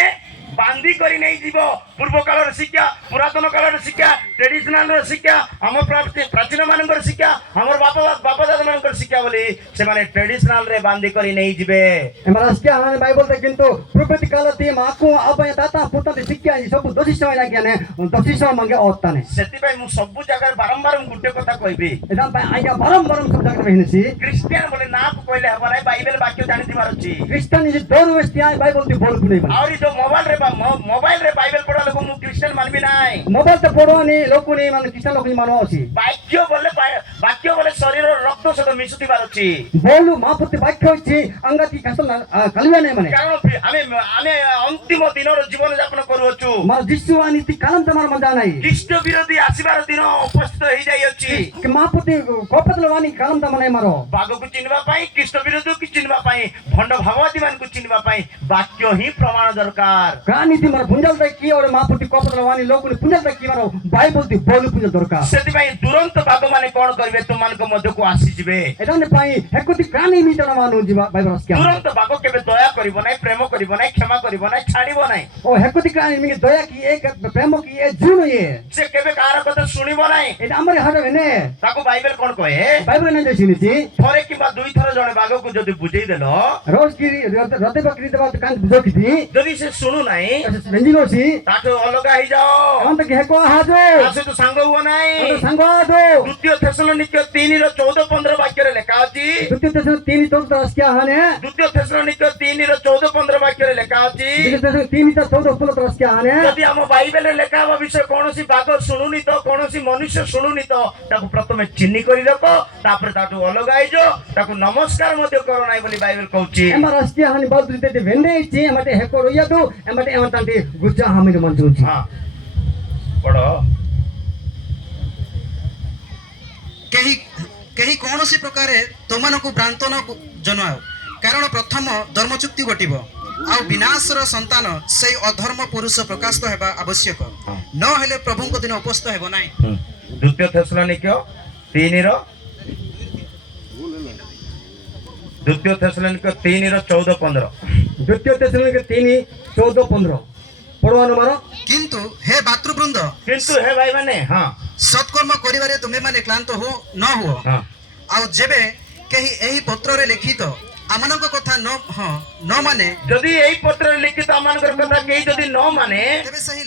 ବାନ୍ଧି କରି ନେଇଯିବ ପୂର୍ବ କାଳର ଶିକ୍ଷା ପୁରାତନ କାଳର ଶିକ୍ଷା ଟ୍ରେଡିସନାଲ ଶିକ୍ଷା ଆମ ପ୍ରାଚୀନ ମାନଙ୍କର ଶିକ୍ଷା ଆମର ବାପା ଦାଦା ମାନଙ୍କର ଶିକ୍ଷା ବୋଲି बोली से माने ट्रेडिशनल रे बांधी करी नहीं जिबे एमरास्किया हाने बाइबल ते किंतु प्रोफेट कालती माको अबय दाता पुता ते शिक्षा सब दोषी समय लागिया ने दोषी समय मांगे ओत्ताने सेति भाई मु सब जगह बारंबार गुटे कथा कहबी एदाम पाई आइगा बारंबार सब जाकर रहनेसी क्रिश्चियन बोले ना कहले हबा नाही बाइबल वाक्य जानि दिबार अछि क्रिश्चियन जे दोर वेस्टिया बाइबल ते बोल पुने और जो मोबाइल रे बाइबल पढ़ा लोग मु क्रिश्चियन मानबी नाही मोबाइल ते पढो नि लोक नि मान क्रिश्चियन लोक नि मानो अछि वाक्य बोले शरीर रक्त सहित मिसुतिबार अछि बोलु मापुति वाक्य अछि अंगति कसल कलिया नै माने कारण आमे अंतिम दिन जीवन यापन करूछु मार जिसु नीति कालम तमार मजा नै ख्रीष्ट विरोधी आसीबार दिन उपस्थित होई जाई अछि कि मापुति कोपतल वानी कालम तम नै मारो बागो को चिनबा पाई ख्रीष्ट विरोधी को चिनबा पाई भंड भाववादी मान को चिनबा पाई वाक्य ही प्रमाण दरकार का नीति मार पुंजल तक की और मापुति कोपतल वानी लोक नि पुंजल तक की मारो बाइबल ती बोलु पुंजल दरकार सेति भाई तुरंत बागो माने कोन करबे तुम मान को मध्य को आसी जिबे एदाने पाई हेकुति कानी मिटना मानु जीवा बाइबल क्या तुरंत बागो केबे दया करिबो नाही प्रेम करिबो नाही क्षमा करिबो नाही छाड़िबो नाही ओ हेकुति कानी मिगे दया की एक प्रेम की ए जुनो ये से केबे कार कथा सुनिबो नाही एटा हमरे हाथ में ने ताको बाइबल कोन कहे बाइबल ने जसिनी छी थरे किबा दुई थर जणे बागो को जदी बुझेई देलो रोज की रते बकरी देबा तो कान बुझो की थी जदी से सुनु नाही बेंजिनो छी तातो अलगा ही जाओ हम तो हेको हाजो तासे तो सांग हुआ नाही तो संग दो द्वितीय थेसलोनिके 3 रो 14-15 वाक्य रे लिखा अछि द्वितीय तेस 3 तो दस क्या हने द्वितीय थेसलोनिके 3 रो 14-15 वाक्य रे लिखा अछि द्वितीय तेस 3 तो 14 15 दस क्या हने यदि हम बाइबल रे लिखा हवा विषय कोनोसी बाग सुनुनी तो कोनोसी मनुष्य सुनुनी तो ताको प्रथमे चिन्नी करि रखो तापर ताटू अलग आइजो ताको नमस्कार मध्य करो नाही बोली बाइबल कहउची एमा राष्ट्रीय हानि बहुत ते वेंडे छी एमटे हेको रोया दो एमटे एमतांती गुज्जा हामीर मंजू छी हां पढो केही केही कौनसी प्रकारे तुमनको भ्रांत न जनाओ कारण प्रथम धर्म चुक्ति घटिब आ विनाशर संतान से अधर्म पुरुष प्रकाशित हेबा आवश्यक न हेले प्रभु को दिन उपस्थित हेबो नाही द्वितीय थेसलोनिके 3 रो द्वितीय थेसलोनिके 3 रो 14-15 द्वितीय तेसलोनिके 3 14 15 पढ़वानो मारो किंतु हे भातृवृंद किंतु हे भाई माने हां सत्कर्म करिबारे तुमे माने क्लांत हो न हो हां आ जेबे केही एही पत्र रे लिखित आमनक कथा न माने जदि एही पत्र रे लिखित आमनकर कथा केही जदि न माने तेबे सही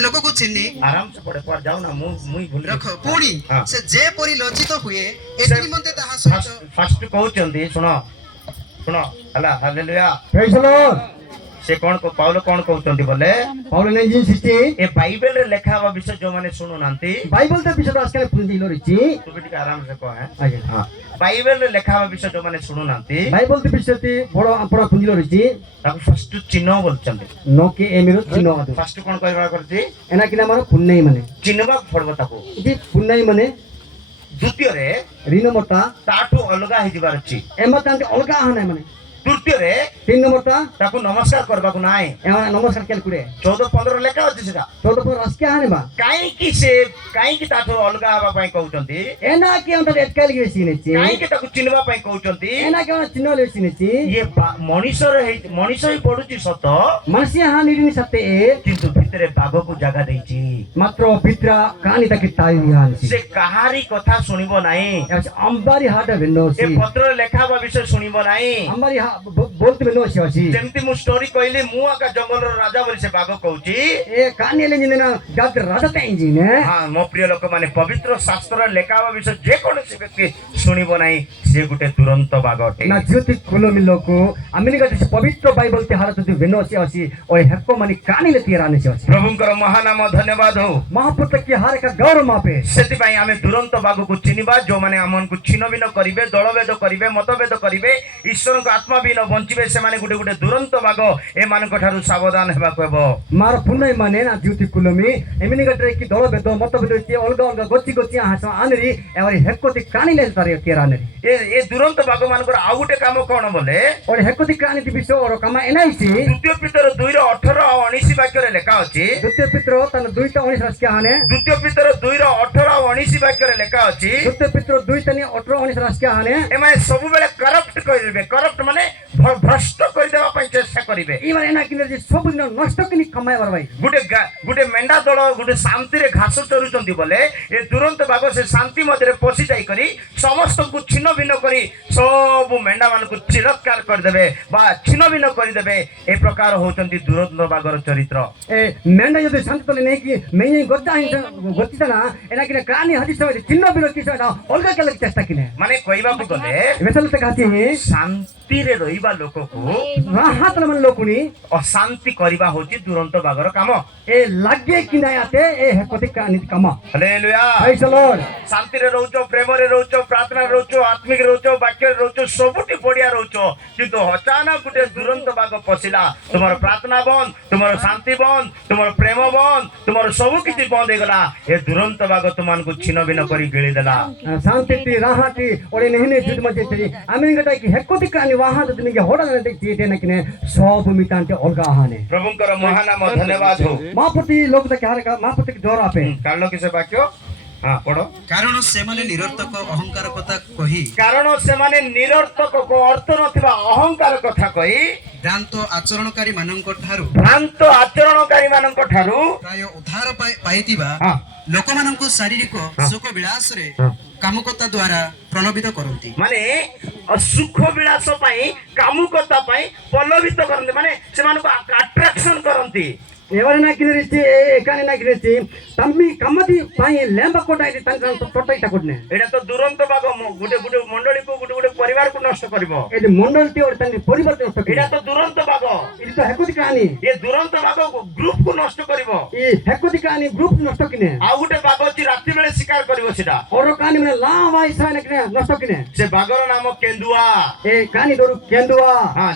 लोक को चिन्नी आराम से पढ़े पर जाओ ना मुई भूल रख पुणी हाँ। से जे परि लज्जित हुए एति निमंते ताहा सहित फर्स्ट कहउचंदी सुनो सुनो हला हालेलुया प्रेज द लॉर्ड से कौन को पाउलो कौन कहउचंदी बोले पाउलो 1960 ए बाइबल रे लिखा हुआ विषय जो माने सुनो नांती बाइबल ते विषय आजकल पुंजी लो रिची तू भी आराम से कह है आगे हां बाइबल रे लिखा हुआ विषय जो माने सुनो नांती बाइबल ते विषय ती बडो अपरा पुंजी लो रिची ताको फर्स्ट चिन्ह बोलचंदी नो के एमिरो चिन्ह आदो फर्स्ट कौन कहबा करती एना किना मारो पुन्नै माने चिन्हबा पड़बो ताको जी पुन्नै माने द्वितीय रे रीनो मोटा ताटू अलगा ही जिबार अछि एमा तांते अलगा हने माने तृतीय रे 3 नंबर ता ताको नमस्कार करबा को नाय एमा नमस्कार केल कुडे 14-15 लेखा अछि सेटा 14 पर राष्ट्रीय हानि बा काई की से काई की ताटू अलगा हबा पई कहउचंती एना के अंतर एतकाल गे सीने छी काई के ताको चिन्हबा पई कहउचंती एना के चिन्ह ले सीने छी ये मनुष्य ही पडुची सत मनुष्य हानि रिनि सत्ते किंतु भितरे बाघ को जगह देइची मात्र भित्र कानी तक ताई हाल छी से कहारी कथा सुनिबो नाही एस अंबारी हाट भेनो ए छी पत्र लेखा बा विषय सुनिबो नाही अंबारी बोलते भेनो छी जेमती मु स्टोरी कहली मु आका जंगल रो राजा बोली से बाघ कहउची ए कानी ले जिने जात राजा ताई जी ने हां मो प्रिय लोक माने पवित्र शास्त्र लेखा बा विषय जे कोन से व्यक्ति सुनिबो नाही से गुटे तुरंत बाघ अटे ना ज्योति खुलो मिलोको आमिनी गते पवित्र बाइबल ते हालत ते भेनो छी और हेको मानी कानी ले तिराने छी प्रभुंकर महानाम धन्यवाद हो महापुत्र की हार का गौरव मापे सेति भाई आमे तुरंत बाघ को चिनिबा जो माने हमन को छिनबिन करिवे दलभेद करिवे मतभेद करिवे ईश्वर को आत्मा बिन बंचिबे से माने गुटे गुटे दुरंत बाघ ए मान को थारु सावधान हेबा कहबो मार पुण्य माने ना ज्योति कुलमी एमिनी गटे की दलभेद मतभेद के अलग अलग गोची गोची हास आनरी एवरी हेकोति कानी ले तारे केराने ए दुरंत बाघ मान को आ गुटे काम कोन बोले और हेकोति कानी ति विषय और काम एनाइसी द्वितीय पितर 2 रो 18 और 19 वाक्य रे लेखा अछि द्वितीय पितर तन 2 टा 19 रास के हाने द्वितीय पितर 2 रो 18 और 19 वाक्य रे लेखा अछि द्वितीय पितर 2 तनी 18 19 रास के हाने एमे सब बेले करप्ट करिवे करप्ट माने ଭ୍ରଷ୍ଟ କରିଦେବା ପାଇଁ ଚେଷ୍ଟା କରିବେ इवर एना किने जे सब दिन नष्ट किनि कमाय बर भाई ଗୋଟେ ମେଣ୍ଢା ଦଳ ଗୋଟେ ଶାନ୍ତିରେ ଘାସ ଚରୁଛନ୍ତି ବୋଲେ ଏ ଦୁରନ୍ତ ବାଘ ସେ ଶାନ୍ତି ମଧ୍ୟରେ ପଶି ଯାଇକରି ସମସ୍ତଙ୍କୁ ଛିନ୍ନ ଭିନ୍ନ କରି ସବୁ ମେଣ୍ଢା ମାନଙ୍କୁ ଚିରକାର କରିଦେବେ ବା ଛିନ୍ନ ଭିନ୍ନ କରିଦେବେ ଏ ପ୍ରକାର ହଉଛନ୍ତି ଦୁରନ୍ତ ବାଘର ଚରିତ୍ର ए मेंढा यदि शांति तले नहीं कि मैं गद्दा गतिता ना एना किने कानी हदि सब चिन्ह बिलो कि सब अलगा के लग चेष्टा किने ମାନେ କହିବାକୁ गले वेसल ते कहती है ଶାନ୍ତିରେ ରହିବା ଲୋକକୁ राहत मन लोकुनी ଅଶାନ୍ତି କରିବା ହଉଛି ଦୁରନ୍ତ ବାଘର କାମ ए लागे कि नहीं आते ए कति का नीति कमा ହାଲେଲୁୟା प्राइज द लॉर्ड ଶାନ୍ତିରେ ରହୁଛ ପ୍ରେମରେ ରହୁଛ ପ୍ରାର୍ଥନାରେ ରହୁଛ ଆତ୍ମିକ ରହୁଛ ବାକ୍ୟରେ ରହୁଛ ସବୁଠି ବଢିଆ ରହୁଛ କିନ୍ତୁ ଅଚାନକ ଗୋଟେ ଦୁରନ୍ତ ବାଘ ପଶିଲା ତୁମର ପ୍ରାର୍ଥନା ବନ୍ଦ ତୁମର ଶାନ୍ତି ବନ୍ଦ ତୁମର ପ୍ରେମ ବନ୍ଦ ତୁମର ସବୁ କିଛି ବନ୍ଦ ହେଇଗଲା ଏ ଦୁରନ୍ତ ବାଘ ତୁମମାନଙ୍କୁ ଛିନ୍ନ ଭିନ୍ନ କରି ଗିଳିଦେଲା शांति ती राहत और नहीं जुद मजे थी आम्ही गटा की हेकोति का निवाह तो तुमी के होडा ने ती देना किने सब मितांते अलगा हाने ପ୍ରଭୁଙ୍କର ମହାନାମ ଧନ୍ୟବାଦ ହଉ मापति लोग तो क्या का मापति के जोर आपे କାରଣ କି ସେ ବାକ୍ୟ ହଁ ପଢ କାରଣ ସେମାନେ ନିରର୍ଥକ ଅହଙ୍କାର କଥା କହି କାରଣ ସେମାନେ ନିରର୍ଥକ ଅର୍ଥ ନଥିବା ଅହଙ୍କାର କଥା କହି ଭ୍ରାନ୍ତ ଆଚରଣକାରୀ ମାନଙ୍କ ଠାରୁ ଭ୍ରାନ୍ତ ଆଚରଣକାରୀ ମାନଙ୍କ ଠାରୁ ପ୍ରାୟ ଉଦ୍ଧାର ପାଇଥିବା ହଁ ଲୋକମାନଙ୍କୁ ଶାରୀରିକ ସୁଖ ବିଳାସରେ କାମକତା ଦ୍ୱାରା ପ୍ରଲୋଭିତ କରନ୍ତି ମାନେ ସୁଖ ବିଳାସ ପାଇଁ କାମୁକତା ପାଇଁ ପ୍ରଲୋଭିତ କରନ୍ତି ମାନେ ସେମାନଙ୍କୁ ଆଟ୍ରାକ୍ସନ କରନ୍ତି ఎవరైనా కినరిచి ఎకాని నా కినరిచి తమ్మి కమ్మది పై లేంబ కొటాయి తన తొట్టై తకొడ్నే এটা তো দুরন্ত বাঘ গোটে গোটে মন্ডলীକୁ গোটে গোটে ପରିବାରକୁ ନଷ୍ଟ କରିବ ఇది మండలిటి ఒక తన పరివార నষ্ট এটা তো দুরন্ত বাঘ ఇది তো হেকুది కాని ଏ ଦୁରନ୍ତ ବାଘ ଗ୍ରୁପକୁ ନଷ୍ଟ କରିବ ఈ হেকুది కాని గ్రూప్ నষ্ট কিনে ଆଉ ଗୋଟେ ବାଘ ଅଛି ରାତି ବେଳେ ଶିକାର କରିବ ସେଟା और కాని మన లా వాయి సాన কিনে নষ্ট কিনে ସେ ବାଘର ନାମ କେନ୍ଦୁଆ ఏ కాని దొరు కేందువా ହଁ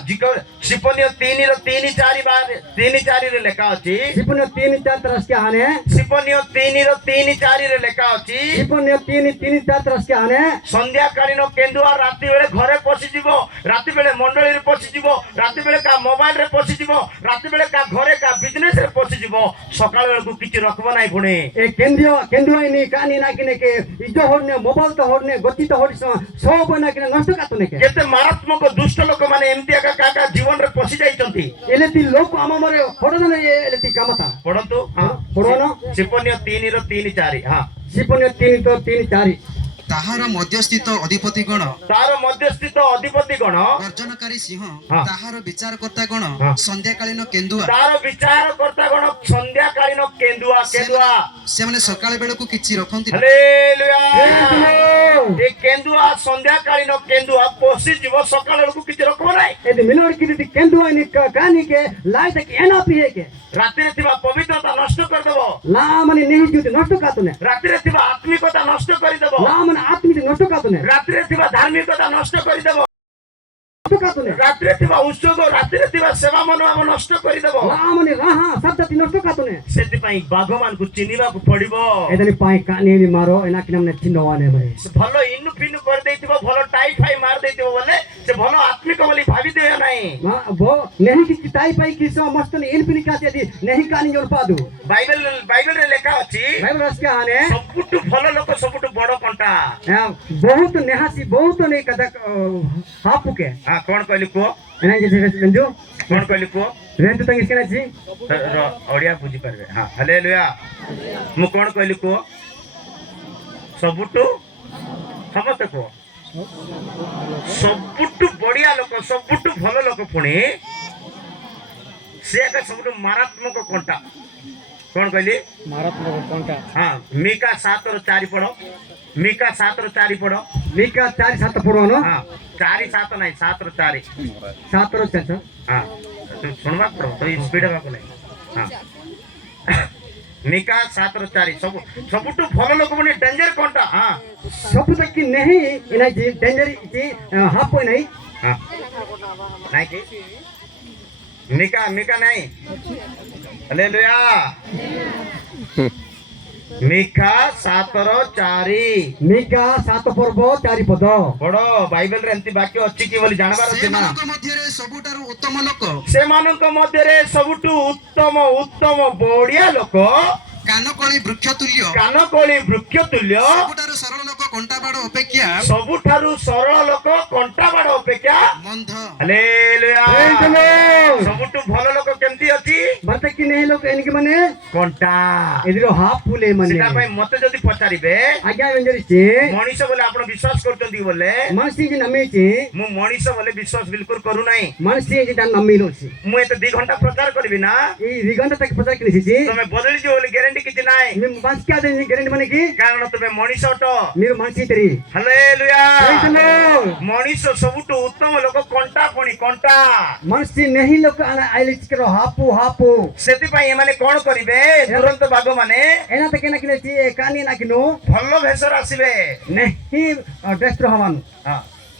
ଶିପନୀୟ 3 ର 3-4 ରେ ଲେଖା ଅଛି సిపున 3-4 तरस के आने ଶିପନୀୟ 3 ର 3-4 ରେ ଲେଖା ଅଛି సిపున 3-4 तरस के आने ସନ୍ଧ୍ୟା କାଳୀନ କେନ୍ଦୁଆ ରାତି ବେଳେ ଘରେ ପଶିଯିବ ରାତି ବେଳେ ମଣ୍ଡଳୀରେ ପଶିଯିବ ରାତି ବେଳେ କା ମୋବାଇଲ ରେ ପଶିଯିବ ରାତି ବେଳେ କା ଘରେ କା ବିଜନେସ ରେ ପଶିଯିବ ସକାଳ ବେଳକୁ କିଛି ରଖିବ ନାହିଁ ପୁଣି ए केंदुवा नी कानी ना किने के इजो होने मोबाइल तो होने गति तो होने सब ना किने नष्ट कातने के କେତେ ମାରାତ୍ମକ ଦୁଷ୍ଟ ଲୋକମାନେ ଏମିତି ଏକା କାହା ଜୀବନରେ ପଶି ଯାଇଛନ୍ତି ଏଲେତି ଲୋକ ଆମ ମରେ ହଡନ ଏଲେତି କାମତା ପଢନ୍ତୁ ପଢନ ଶିପନୀୟ 3 ର 3-4 ହଁ ସିପନ୍ୟ 3-4 ତାହାର ମଧ୍ୟସ୍ଥିତ ଅଧିପତିଗଣ ତାର ମଧ୍ୟସ୍ଥିତ ଅଧିପତି ଗଣ ଗର୍ଜନକାରୀ ସିଂହ ହଁ। ତାହାର ବିଚାରକର୍ତ୍ତା ଗଣ ହଁ। ସନ୍ଧ୍ୟାକାଳୀନ କେନ୍ଦୁଆ ତାର ବିଚାରକର୍ତ୍ତା ଗଣ ସନ୍ଧ୍ୟା କାଳୀନ କେନ୍ଦୁଆ ସେମାନେ ସକାଳ ବେଳକୁ କିଛି ରଖନ୍ତି ନାହିଁ। ହାଲେଲୁୟା ଏ କେନ୍ଦୁଆ ସନ୍ଧ୍ୟା କାଳୀନ କେନ୍ଦୁଆ ପଶିଯିବ ସକାଳ ବେଳକୁ କିଛି ରଖିବ ନାହିଁ ଏଦି ମିନୋର କିଦି କେନ୍ଦୁଆ ନି କାନି କେ ଲାଇ ତକ ଏନା ପିଏ के ରାତିରେ ଥିବା ପବିତ୍ରତା ନଷ୍ଟ କରିଦେବ ଲା ମାନେ ନେହି जुति नष्ट कातने ରାତିରେ ଥିବା ଆତ୍ମିକତା ନଷ୍ଟ କରିଦେବ ला ମାନେ आत्मिक नष्ट कातने ରାତିରେ ଥିବା ଧାର୍ମିକତା ନଷ୍ଟ କରିଦେବ नष्ट कातने ରାତିରେ ଥିବା ଉତ୍ସବ ରାତିରେ ଥିବା ସେବା ମନୋଭାବ ନଷ୍ଟ କରିଦେବ ला ମାନେ राहा सत्य नष्ट कातने ସେଥିପାଇଁ ବାଘମାନଙ୍କୁ ଚିହ୍ନିବାକୁ ପଡିବ ଏଦନି ପାଇ କାନି ନି मारो एना कि हमने चिन्हवाने बने ସେ ଭଲ ଇନୁ ଫିନୁ କରିଦେଇଥିବ ଭଲ ଟାଇ ଫାଇ ମାରି ଦେଇଥିବ ବୋଲେ ସେ ଭଲ ଆତ୍ମିକ ବୋଲି ଭାବି ଦିଅ ନାହିଁ वो नहीं कि ताई पाई कि सो मस्त ने इन पिन का यदि नहीं कानी जोर पादु ବାଇବେଲରେ ଲେଖା ଅଛି भाई रस के आने ସବୁଠୁ ଭଲ ଲୋକ ସବୁଠୁ ବଡ କଣ୍ଟା बहुत नेहासी बहुत ने कदा हापु के ହଁ କଣ କହିଲି କୁହ एना जे रेंजो କଣ କହିଲି କୁହ रेंजो तंग इसके जी ଓଡ଼ିଆ ବୁଝିପାରିବେ ହଁ ହାଲେଲୁୟା ମୁଁ କଣ କହିଲି କୁହ ସବୁଠୁ ସମସ୍ତେ କୁହ ସବୁଠୁ ବଢିଆ ଲୋକ ସବୁଠୁ ଭଲ ଲୋକ ପୁଣି ସେ ଏକା ସବୁଠୁ ମାରାତ୍ମକ କଣ୍ଟା କଣ କହିଲି मारात्मक कोंटा ହଁ ମିକା 7:4 ପଢ ମିକା 7:4 ପଢ मीका 4-7 पड़ो न ହଁ 4-7 ନାହିଁ 7:4 7 रो चाचा ହଁ ତୁ ଶୁଣବା ପଡ ତ ସ୍ପିଡ ହେବାକୁ ନାହିଁ ହଁ ମିକା 7:4 ସବୁଠୁ ଭଲ ଲୋକ ପୁଣି ଡେଞ୍ଜର କଣ୍ଟା ହଁ सब तक की नहीं इना जी डेंजर जी हापो नहीं ହଁ ନାଇଁ କି ମିକା ନାହିଁ ହାଲେଲୁୟା ମିକା 7:4 मीका 7 पर्व 4 पद ବଡ ବାଇବେଲରେ ଏମିତି ବାକ୍ୟ ଅଛି କି ବୋଲି ଜାଣିବାର ଅଛି ନା ସେମାନଙ୍କ ମଧ୍ୟରେ ସବୁଠାରୁ ଉତ୍ତମ ଲୋକ ସେମାନଙ୍କ ମଧ୍ୟରେ ସବୁଠୁ ଉତ୍ତମ ବଢିଆ ଲୋକ କାନକଳି ବୃକ୍ଷ ତୁଲ୍ୟ କାନକଳି ବୃକ୍ଷ ତୁଲ୍ୟ ସବୁଠାରୁ ସରଳ ଲୋକ କଣ୍ଟା ବାଡ଼ ଅପେକ୍ଷା ସବୁଠାରୁ ସରଳ ଲୋକ କଣ୍ଟା ବାଡ଼ ଅପେକ୍ଷା ମନ୍ଦ। ହାଲେଲୁୟା। Praise the Lord. ସବୁଠୁ ଭଲ ଲୋକ କେମିତି ଅଛି? ಬರ್ತ कि नहीं लोग इनके मने କଣ୍ଟା। इधर हाफ फूले मने ସେଟା ପାଇଁ ମତେ ଯଦି ପଚାରିବେ आज्ञा वेंजरी चे ମଣିଷ ବୋଲେ ଆପଣ ବିଶ୍ୱାସ କରୁଛନ୍ତି ବୋଲେ मनसी जी नमे चे ମୁଁ ମଣିଷ ବୋଲେ ବିଶ୍ୱାସ ବିଲକୁଲ କରୁନାହିଁ। मनसी जी ता नमी लो चे ମୁଁ ଏତେ 2 ଘଣ୍ଟା ପ୍ରଚାର କରିବି ନା ई रिगंड तक पता कि चे ତମେ ବଦଳି ଯିବ ବୋଲି ଗ୍ୟାରେଣ୍ଟି କିଛି ନାହିଁ। मैं बस क्या दे गारंटी मने की କାରଣ ତମେ ମଣିଷ ଅଟ। मेरे मनसी तेरी ହାଲେଲୁୟା। Praise the Lord. ମଣିଷ ସବୁଠୁ ଉତ୍ତମ ଲୋକ କଣ୍ଟା ପୁଣି କଣ୍ଟା। मनसी नहीं लोग आइले चिकरो हापू हापू ସେଥିପାଇଁ ଏମାନେ କଣ କରିବେ? ତୁରନ୍ତ ବାଘ ମାନେ एना तक ना किले चे कानी ना किनो ଭଲ ବେଶରେ ଆସିବେ। नहीं ड्रेस तो हवानु ହଁ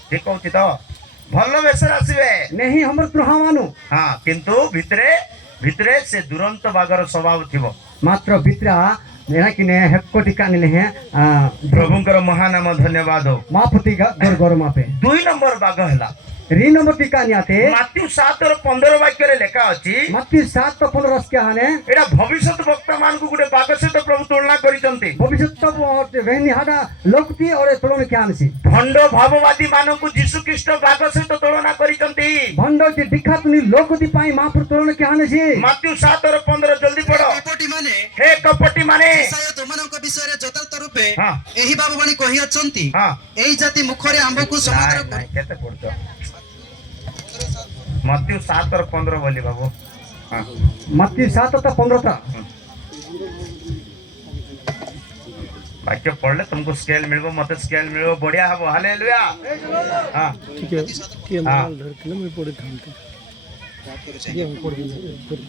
ଠିକ କହୁଛି ତ? ଭଲ ବେଶରେ ଆସିବେ। नहीं हमर तो हवानु ହଁ କିନ୍ତୁ ଭିତରେ ଭିତରେ ସେ ଦୁରନ୍ତ ବାଘର ସ୍ୱଭାବ ଥିବ। मात्र भित्रा मेरा किने हेक्को टिका निले हैं ପ୍ରଭୁଙ୍କର ମହାନାମ ଧନ୍ୟବାଦ ହଉ। मापुती गोर गोर मापे 2 ନମ୍ବର ବାଘ ହେଲା री नंबर टिका नियाते ମାତ୍ୟୁ 7:15 ବାକ୍ୟରେ ଲେଖା ଅଛି। मत्ती 7 तो 15 रस क्या हने ଏଇଟା ଭବିଷ୍ୟତ ବକ୍ତା ମାନଙ୍କୁ ଗୋଟେ ବାଘ ସହିତ ପ୍ରଭୁ ତୁଳନା କରିଛନ୍ତି। भविष्य तब वहनी हाडा लोकती और तुलन क्या हनसी ଭଣ୍ଡ ଭାବବାଦୀ ମାନଙ୍କୁ ଯୀଶୁ ଖ୍ରୀଷ୍ଟ ବାଘ ସହିତ ତୁଳନା କରିଛନ୍ତି। भंडो जी दिखा तुनी लोकती पाई महापुर तुलन क्या हनसी ମାତ୍ୟୁ 7:15 ଜଲ୍ଦି ପଢ। କପଟି ମାନେ ହେ କପଟି ମାନେ ଈଶାୟ ତୁମମାନଙ୍କ ବିଷୟରେ ଯଥାର୍ଥ ରୂପେ ହଁ। ଏହି ବାବୁବାଣୀ କହିଅଛନ୍ତି। ହଁ ଏହି ଜାତି ମୁଖରେ ଆମ୍ଭକୁ ସମାଦର ନାଇଁ, ନାଇଁ, କେତେ ପଢୁଛ? ମାତ୍ୟୁ 7:15 ବୋଲି ବାବୁ। ହଁ मत्ती 7 तो 15 था ବାକ୍ୟ ପଢିଲେ ତୁମକୁ ସ୍କେଲ ମିଳିବ, ମତେ ସ୍କେଲ ମିଳିବ, ବଢିଆ ହବ। ହାଲେଲୁୟା। ହଁ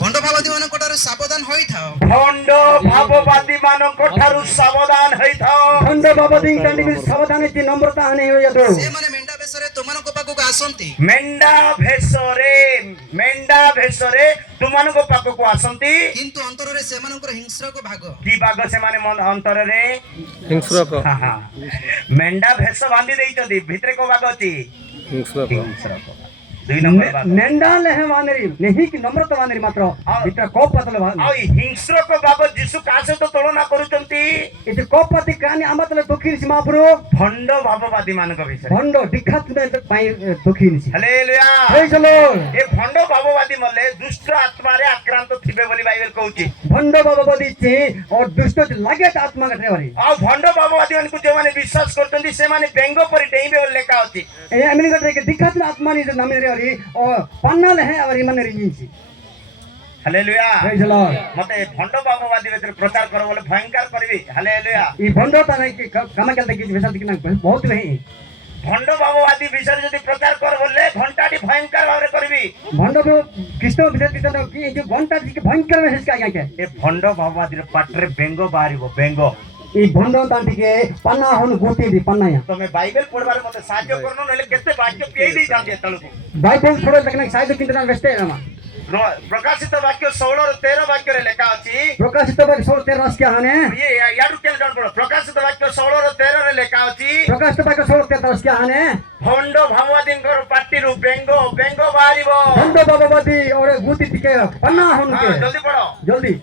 ଭଣ୍ଡ ଭାବବାଦୀମାନଙ୍କ ଠାରୁ ସାବଧାନ ହୋଇଥାଅ। ଭଣ୍ଡ ଭାବବାଦୀ ମାନଙ୍କ ଠାରୁ ସାବଧାନ ହେଇଥାଅ। भंडो बाबा दिन कंडी में सावधान जी नम्रता हने हो जातो ସେମାନେ ମେଣ୍ଢା ବେଶରେ ତୁମମାନଙ୍କ ପାଖକୁ ଆସନ୍ତି। ମେଣ୍ଢା ଭେଷରେ ତୁମାନଙ୍କ ପାଖକୁ ଆସନ୍ତି, କିନ୍ତୁ ଅନ୍ତରରେ ସେମାନଙ୍କର ହିଂସ୍ରକ ଭାଗ। କି ବାଘ ସେମାନେ ଅନ୍ତରରେ ହଁ, ହଁ। ମେଣ୍ଢା ଭେଷ ବାନ୍ଧି ଦେଇଛନ୍ତି, ଭିତରେ କୋଉ ବାଘ ଅଛି? ହିଂସ୍ରକ। 2 ନମ୍ବର ବାଘ। नेंडा लेहे वानेरी नहीं कि नम्रता वानेरी मात्र भितर कोप पतले ଆଉ ଏଇ ହିଂସ୍ରକ ବାଘ ଯୀଶୁ କାହା ସହିତ ତୁଳନା କରୁଛନ୍ତି? इति कोप पति कानी आमतले दुखी सी महापुरु ଭଣ୍ଡ ଭାବବାଦୀ ମାନଙ୍କ ବିଷୟରେ। भंडो दिखात में पाई दुखी सी ହାଲେଲୁୟା। प्रेज द लॉर्ड ଏ ଭଣ୍ଡ ଭାବବାଦୀ ମଲେ ଦୁଷ୍ଟ ଆତ୍ମାରେ ଆକ୍ରାନ୍ତ ଥିବେ ବୋଲି ବାଇବେଲ କହୁଛି। भंडो बाबा बदी चे और दुष्ट लागे आत्मा का ड्राइवर ଆଉ ଭଣ୍ଡ ଭାବବାଦୀ ମାନଙ୍କୁ ଯେଉଁମାନେ ବିଶ୍ୱାସ କରୁଛନ୍ତି ସେମାନେ ବେଙ୍ଗ ପରି ଡେଇଁବେ ବୋଲି ଲେଖା ଅଛି। ए अमीन का के दिखात में आत्मा नी नामी रे और पन्ना ले है और मन रे सी ହାଲେଲୁୟା। प्रेज द लॉर्ड ମତେ ଭଣ୍ଡ ଭାବବାଦୀ ଭିତରେ ପ୍ରଚାର କର ବୋଲେ ଭୟଙ୍କର କରିବି। ହାଲେଲୁୟା। ई भंडो ता नहीं कि काम के कि वैसा दिखना बहुत नहीं ଭଣ୍ଡ ଭାବବାଦୀ ବିଷୟରେ ଯଦି ପ୍ରଚାର କର ବୋଲେ ଘଣ୍ଟାଟି ଭୟଙ୍କର ଭାବରେ କରିବି। भंडो को कृष्ण विषय की कि जो घंटा जी के भयंकर मैसेज का क्या क्या ଏ ଭଣ୍ଡ ଭାବବାଦୀର ପାଟିରେ ବେଙ୍ଗ ବାହାରିବ, ବେଙ୍ଗ। ई भंडो ता के पन्ना होन गोती दी पन्ना या ତମେ ବାଇବେଲ ପଢିବାରେ ମତେ ସାହାଯ୍ୟ କରୁନ, ନହେଲେ କେତେ ବାକ୍ୟ ପିଏଇ ଦେଇଥାନ୍ତି ଏତେବେଳକୁ। बाइबल थोड़ा देखना शायद कितना वेस्ट है ना ପ୍ରକାଶିତ ବାକ୍ୟ 16:13 ବାକ୍ୟରେ ଲେଖା ଅଛି। प्रकाशित बाइबल 16 रस क्या हने ଇଏ ୟାଡୁ କେଲେ ଜଣ ପଡ। ପ୍ରକାଶିତ ବାକ୍ୟ 16:13 ରେ ଲେଖା ଅଛି। प्रकाशित बाइबल 16 रस क्या हने ଭଣ୍ଡ ଭାବବାଦୀଙ୍କର ପାଟିରୁ ବେଙ୍ଗ ବାହାରିବ। भंडो बाबा बदी और गोती के पन्ना होन ହଁ, के ଜଲ୍ଦି ପଢ। जल्दी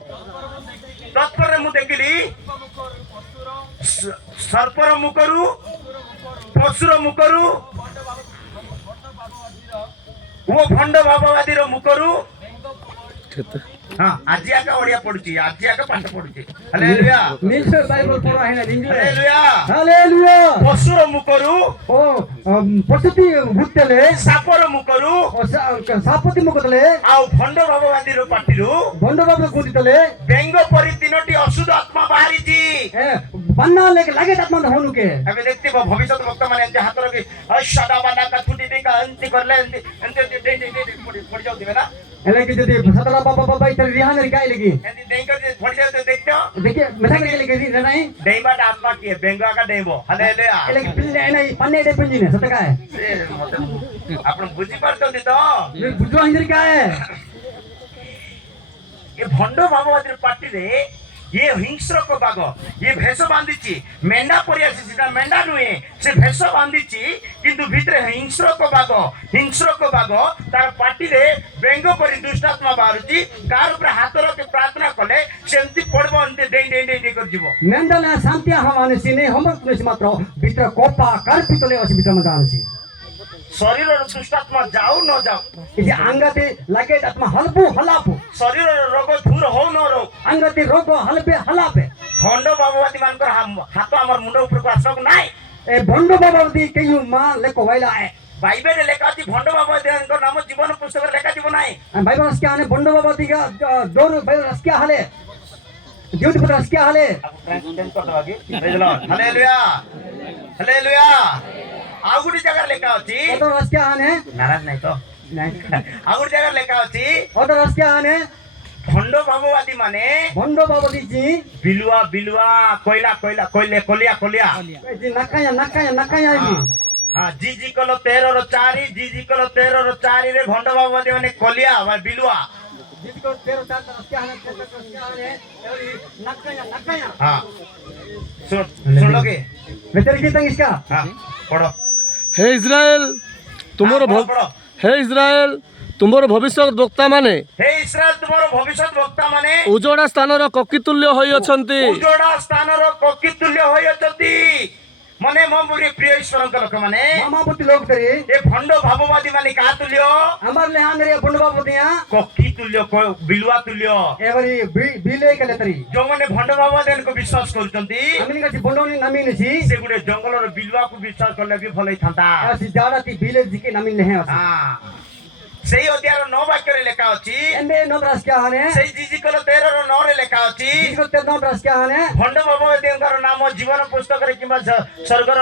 ତତ୍ପରେ ମୁଁ ଦେଖିଲି ସର୍ପର ମୁଖରୁ, ପଶୁର ମୁଖରୁ ଓ ଭଣ୍ଡ ଭାବବାଦୀର ମୁଖରୁ हाँ आजी आका ओडिया पडुची आजी आका पाठ पडुची हालेलुया निश्चय बाइबल पढा हैन निश्चय हालेलुया हालेलुया पशुर मुखरु ओ पशुति भूतले सापर मुखरु सापति मुखतले आउ भण्ड भगवादी रो पाटिरु भण्ड बाबा गुदितले बेंग परि तीनोटी अशुद्ध आत्मा बाहरिची ए बन्ना लेके लागे आत्मा होनु के अबे देखते भविष्य वक्त माने एंते हाथ रखी सदा बना का छुटी दे का अंति करले एंते पड़ जाउ दिबे ना एले कि जदी सतला बाबा बाबा इतर रिहान रे गाय लगी एंति देख कर पड़ जाउ तो देखतो देखिए मेथा के लगी नहीं देबा आत्मा की बेंग का देबो हालेलुया एले कि पिल्ले नहीं पन्ने दे पंजी ने सत काय आपण बुझी पारतोंती तो बुझवा हिंदर काय ए भण्ड भगवादी पार्टी रे ये हिंस्र को बाग ये भेष बांधी मेंढा पड़ी आसी मेंढा नुहे से भेष बांधी किंतु भितर हिंस्र को बाग तार पार्टी रे व्यंग कर दुष्टात्मा बाहर कार ऊपर हाथ रखी प्रार्थना कले सेमती पड़ब एमती डेई डेई डेई कर जीव मेंढाला शांति हवाने सिने हमर तुलसी मात्र भित्र कोपा कार्पितले अछि भित्र म जान्छ शरीर दुष्टात्मा जाऊ न जाऊ इजे अंगते लागे आत्मा हलबु हलापु शरीर रोग दूर हो न रो अंगते रोग हलबे हलापे भंड बाबूवादी मानकर हाथ आमर मुंड ऊपर को आसक नाई ए भंड बाबावती केयु मा लेको वाइला है बाइबल लेखा अछि भंड बाबूवादी नाम जीवन पुस्तक लेखा जीव नाई बाइबल रस क्या हने भंड बाबावती का दोन बाइबल रस क्या हले द्युत पुत्र रस क्या हले हालेलुया हालेलुया आउ गुडी जगह लेखा अछि तो रस क्या हने नाराज नहीं तो नहीं आउ गुडी जगह लेखा अछि तो रस क्या हने भंड बाबूवादी माने भंड बाबावती जी बिलुआ बिलुआ कोयला कोयला कोयले कोलिया कोलिया जी नकाया जी हाँ जी कलो 13 रो 4 जी कलो 13 रो 4 रे भंड बाबूवादी माने कोलिया माने बिलुआ जिसको 13 रस क्या हने नकाया हाँ सुन लोगे बेटर की तंग इसका हाँ पढ़ो हे इस्राएल तुमर हाँ, पढ़ो हे इस्राएल तुमर भविष्यत वक्ता माने हे इस्राएल तुमर भविष्यत वक्ता माने उजड़ा स्थानर ककितुल्य होई अछंती उजड़ा स्थानर ककितुल्य होई अछंती माने मो प्रिय ईश्वरक लोक माने मामापति लोग तरी ए भंड भाववादी माने का तुल्य अमर लेहान रे भंड बाबावतिया ककी तुल्य बिलुआ तुल्य एवरी बिले कले तरी जो माने भंड भाववादी को विश्वास करचंती अमिन का भंडोनी नमी नसी से गुडे जंगल रो बिलुआ को विश्वास करले भी भलै थांता ऐसी जाराती बिले जी के नमी नहीं है हां सेही अध्याय 9 वाक्य रे लेखा अछि एंडे नो रस क्या हने सेही जीजी कलो 13 रो 9 रे लेखा अछि जिसको 13 रस क्या हने भंड बाबूवादीଙ୍କର नाम जीवन पुस्तक रे किबा स्वर्गर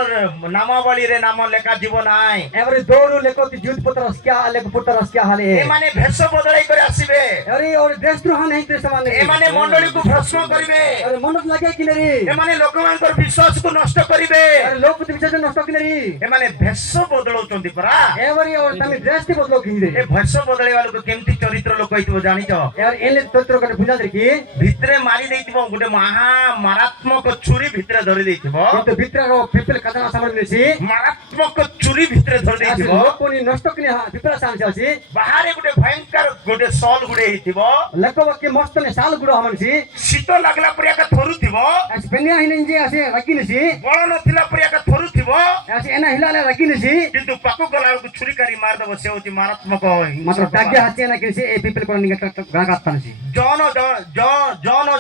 नामावली रे नाम लेखा जीवन आय एवरी दोरु लेकोती जुत पुत्र रस क्या लेको पुत्र रस क्या हले ए माने भेष बदलाई करे आसीबे अरे और देश द्रोह नहीं ते समान ए माने मंडली को भ्रष्ट करिवे अरे मनत लागे कि नरी ए माने लोकमानकर विश्वास को नष्ट करिवे अरे लोक प्रति विश्वास नष्ट कि नरी ए माने भेष बदलाउचंती परा एवरी और तमे ड्रेस के बदलो कि रे ए भेष बदलाई वाला को केमती चरित्र लोक होइतो जानि छ यार एले तंत्र कने बुझा दे कि भितरे मारी देइतिबो गुटे महा मारात्मक छुरी भितरे धरि देइतिबो तो भीतर रो पिपल कदना सामान नेसी मारात्मक छुरी भितरे धरि देइतिबो लोकोनी नष्ट किने भीतर सामने अछि बाहर गुटे भयंकर गुटे सॉल गुडे हितिबो लको के मस्त ने साल गुडो हमन सी शीत लागला परिया का थरुथिबो अस पेनिया हिने जे असे रखी नेसी बळ नथिला परिया का थरुथिबो अस एना हिलाले रखी नेसी किंतु पाको गला को छुरी कारी मार दबो से होती मारात्मक मात्र टागे हाचे ना किसी ए पीपल को निकट गागा तानसी जॉन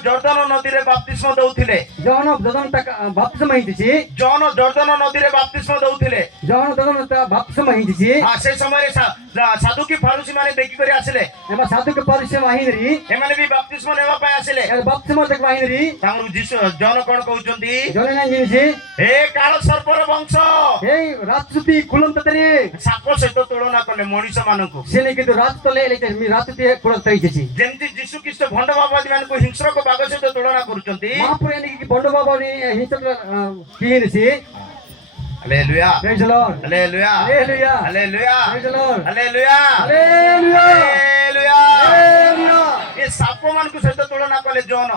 जर्दन नदी रे बप्तिस्म दउथिले जौन ददन तक बप्तिस्म हिंदिसी जॉन जर्दन नदी रे बप्तिस्म दउथिले जौन ददन तक बप्तिस्म हिंदिसी हां से समय रे साधु की फारूसी माने देखि करी आसिले एमा साधु के परिचय वाहिनरी एमाने भी बप्तिस्म नेवा पाए आसिले ए बप्तिस्म तक वाहिनरी तांगु जीसु जॉन कोन कहउचंती जौन ना जिनिसी हे काल सर्पर वंश ए रातसुती कुलम ततरी साप सहित तुलना कले मनुष्य मानकु सेने किंतु रात तले लेते मी रात ते कुलम तैछि जेमति जीसु ख्रीष्ट भंड बाबादी मानको हिंस्र को बाग सहित तुलना करूचंती महापुर यानी कि बंड बाबा ने हिंसक किनेसी hallelujah praise the Lord hallelujah hallelujah hallelujah praise the Lord hallelujah hallelujah hallelujah hallelujah ए साप मानको सहित तुलना कले जॉन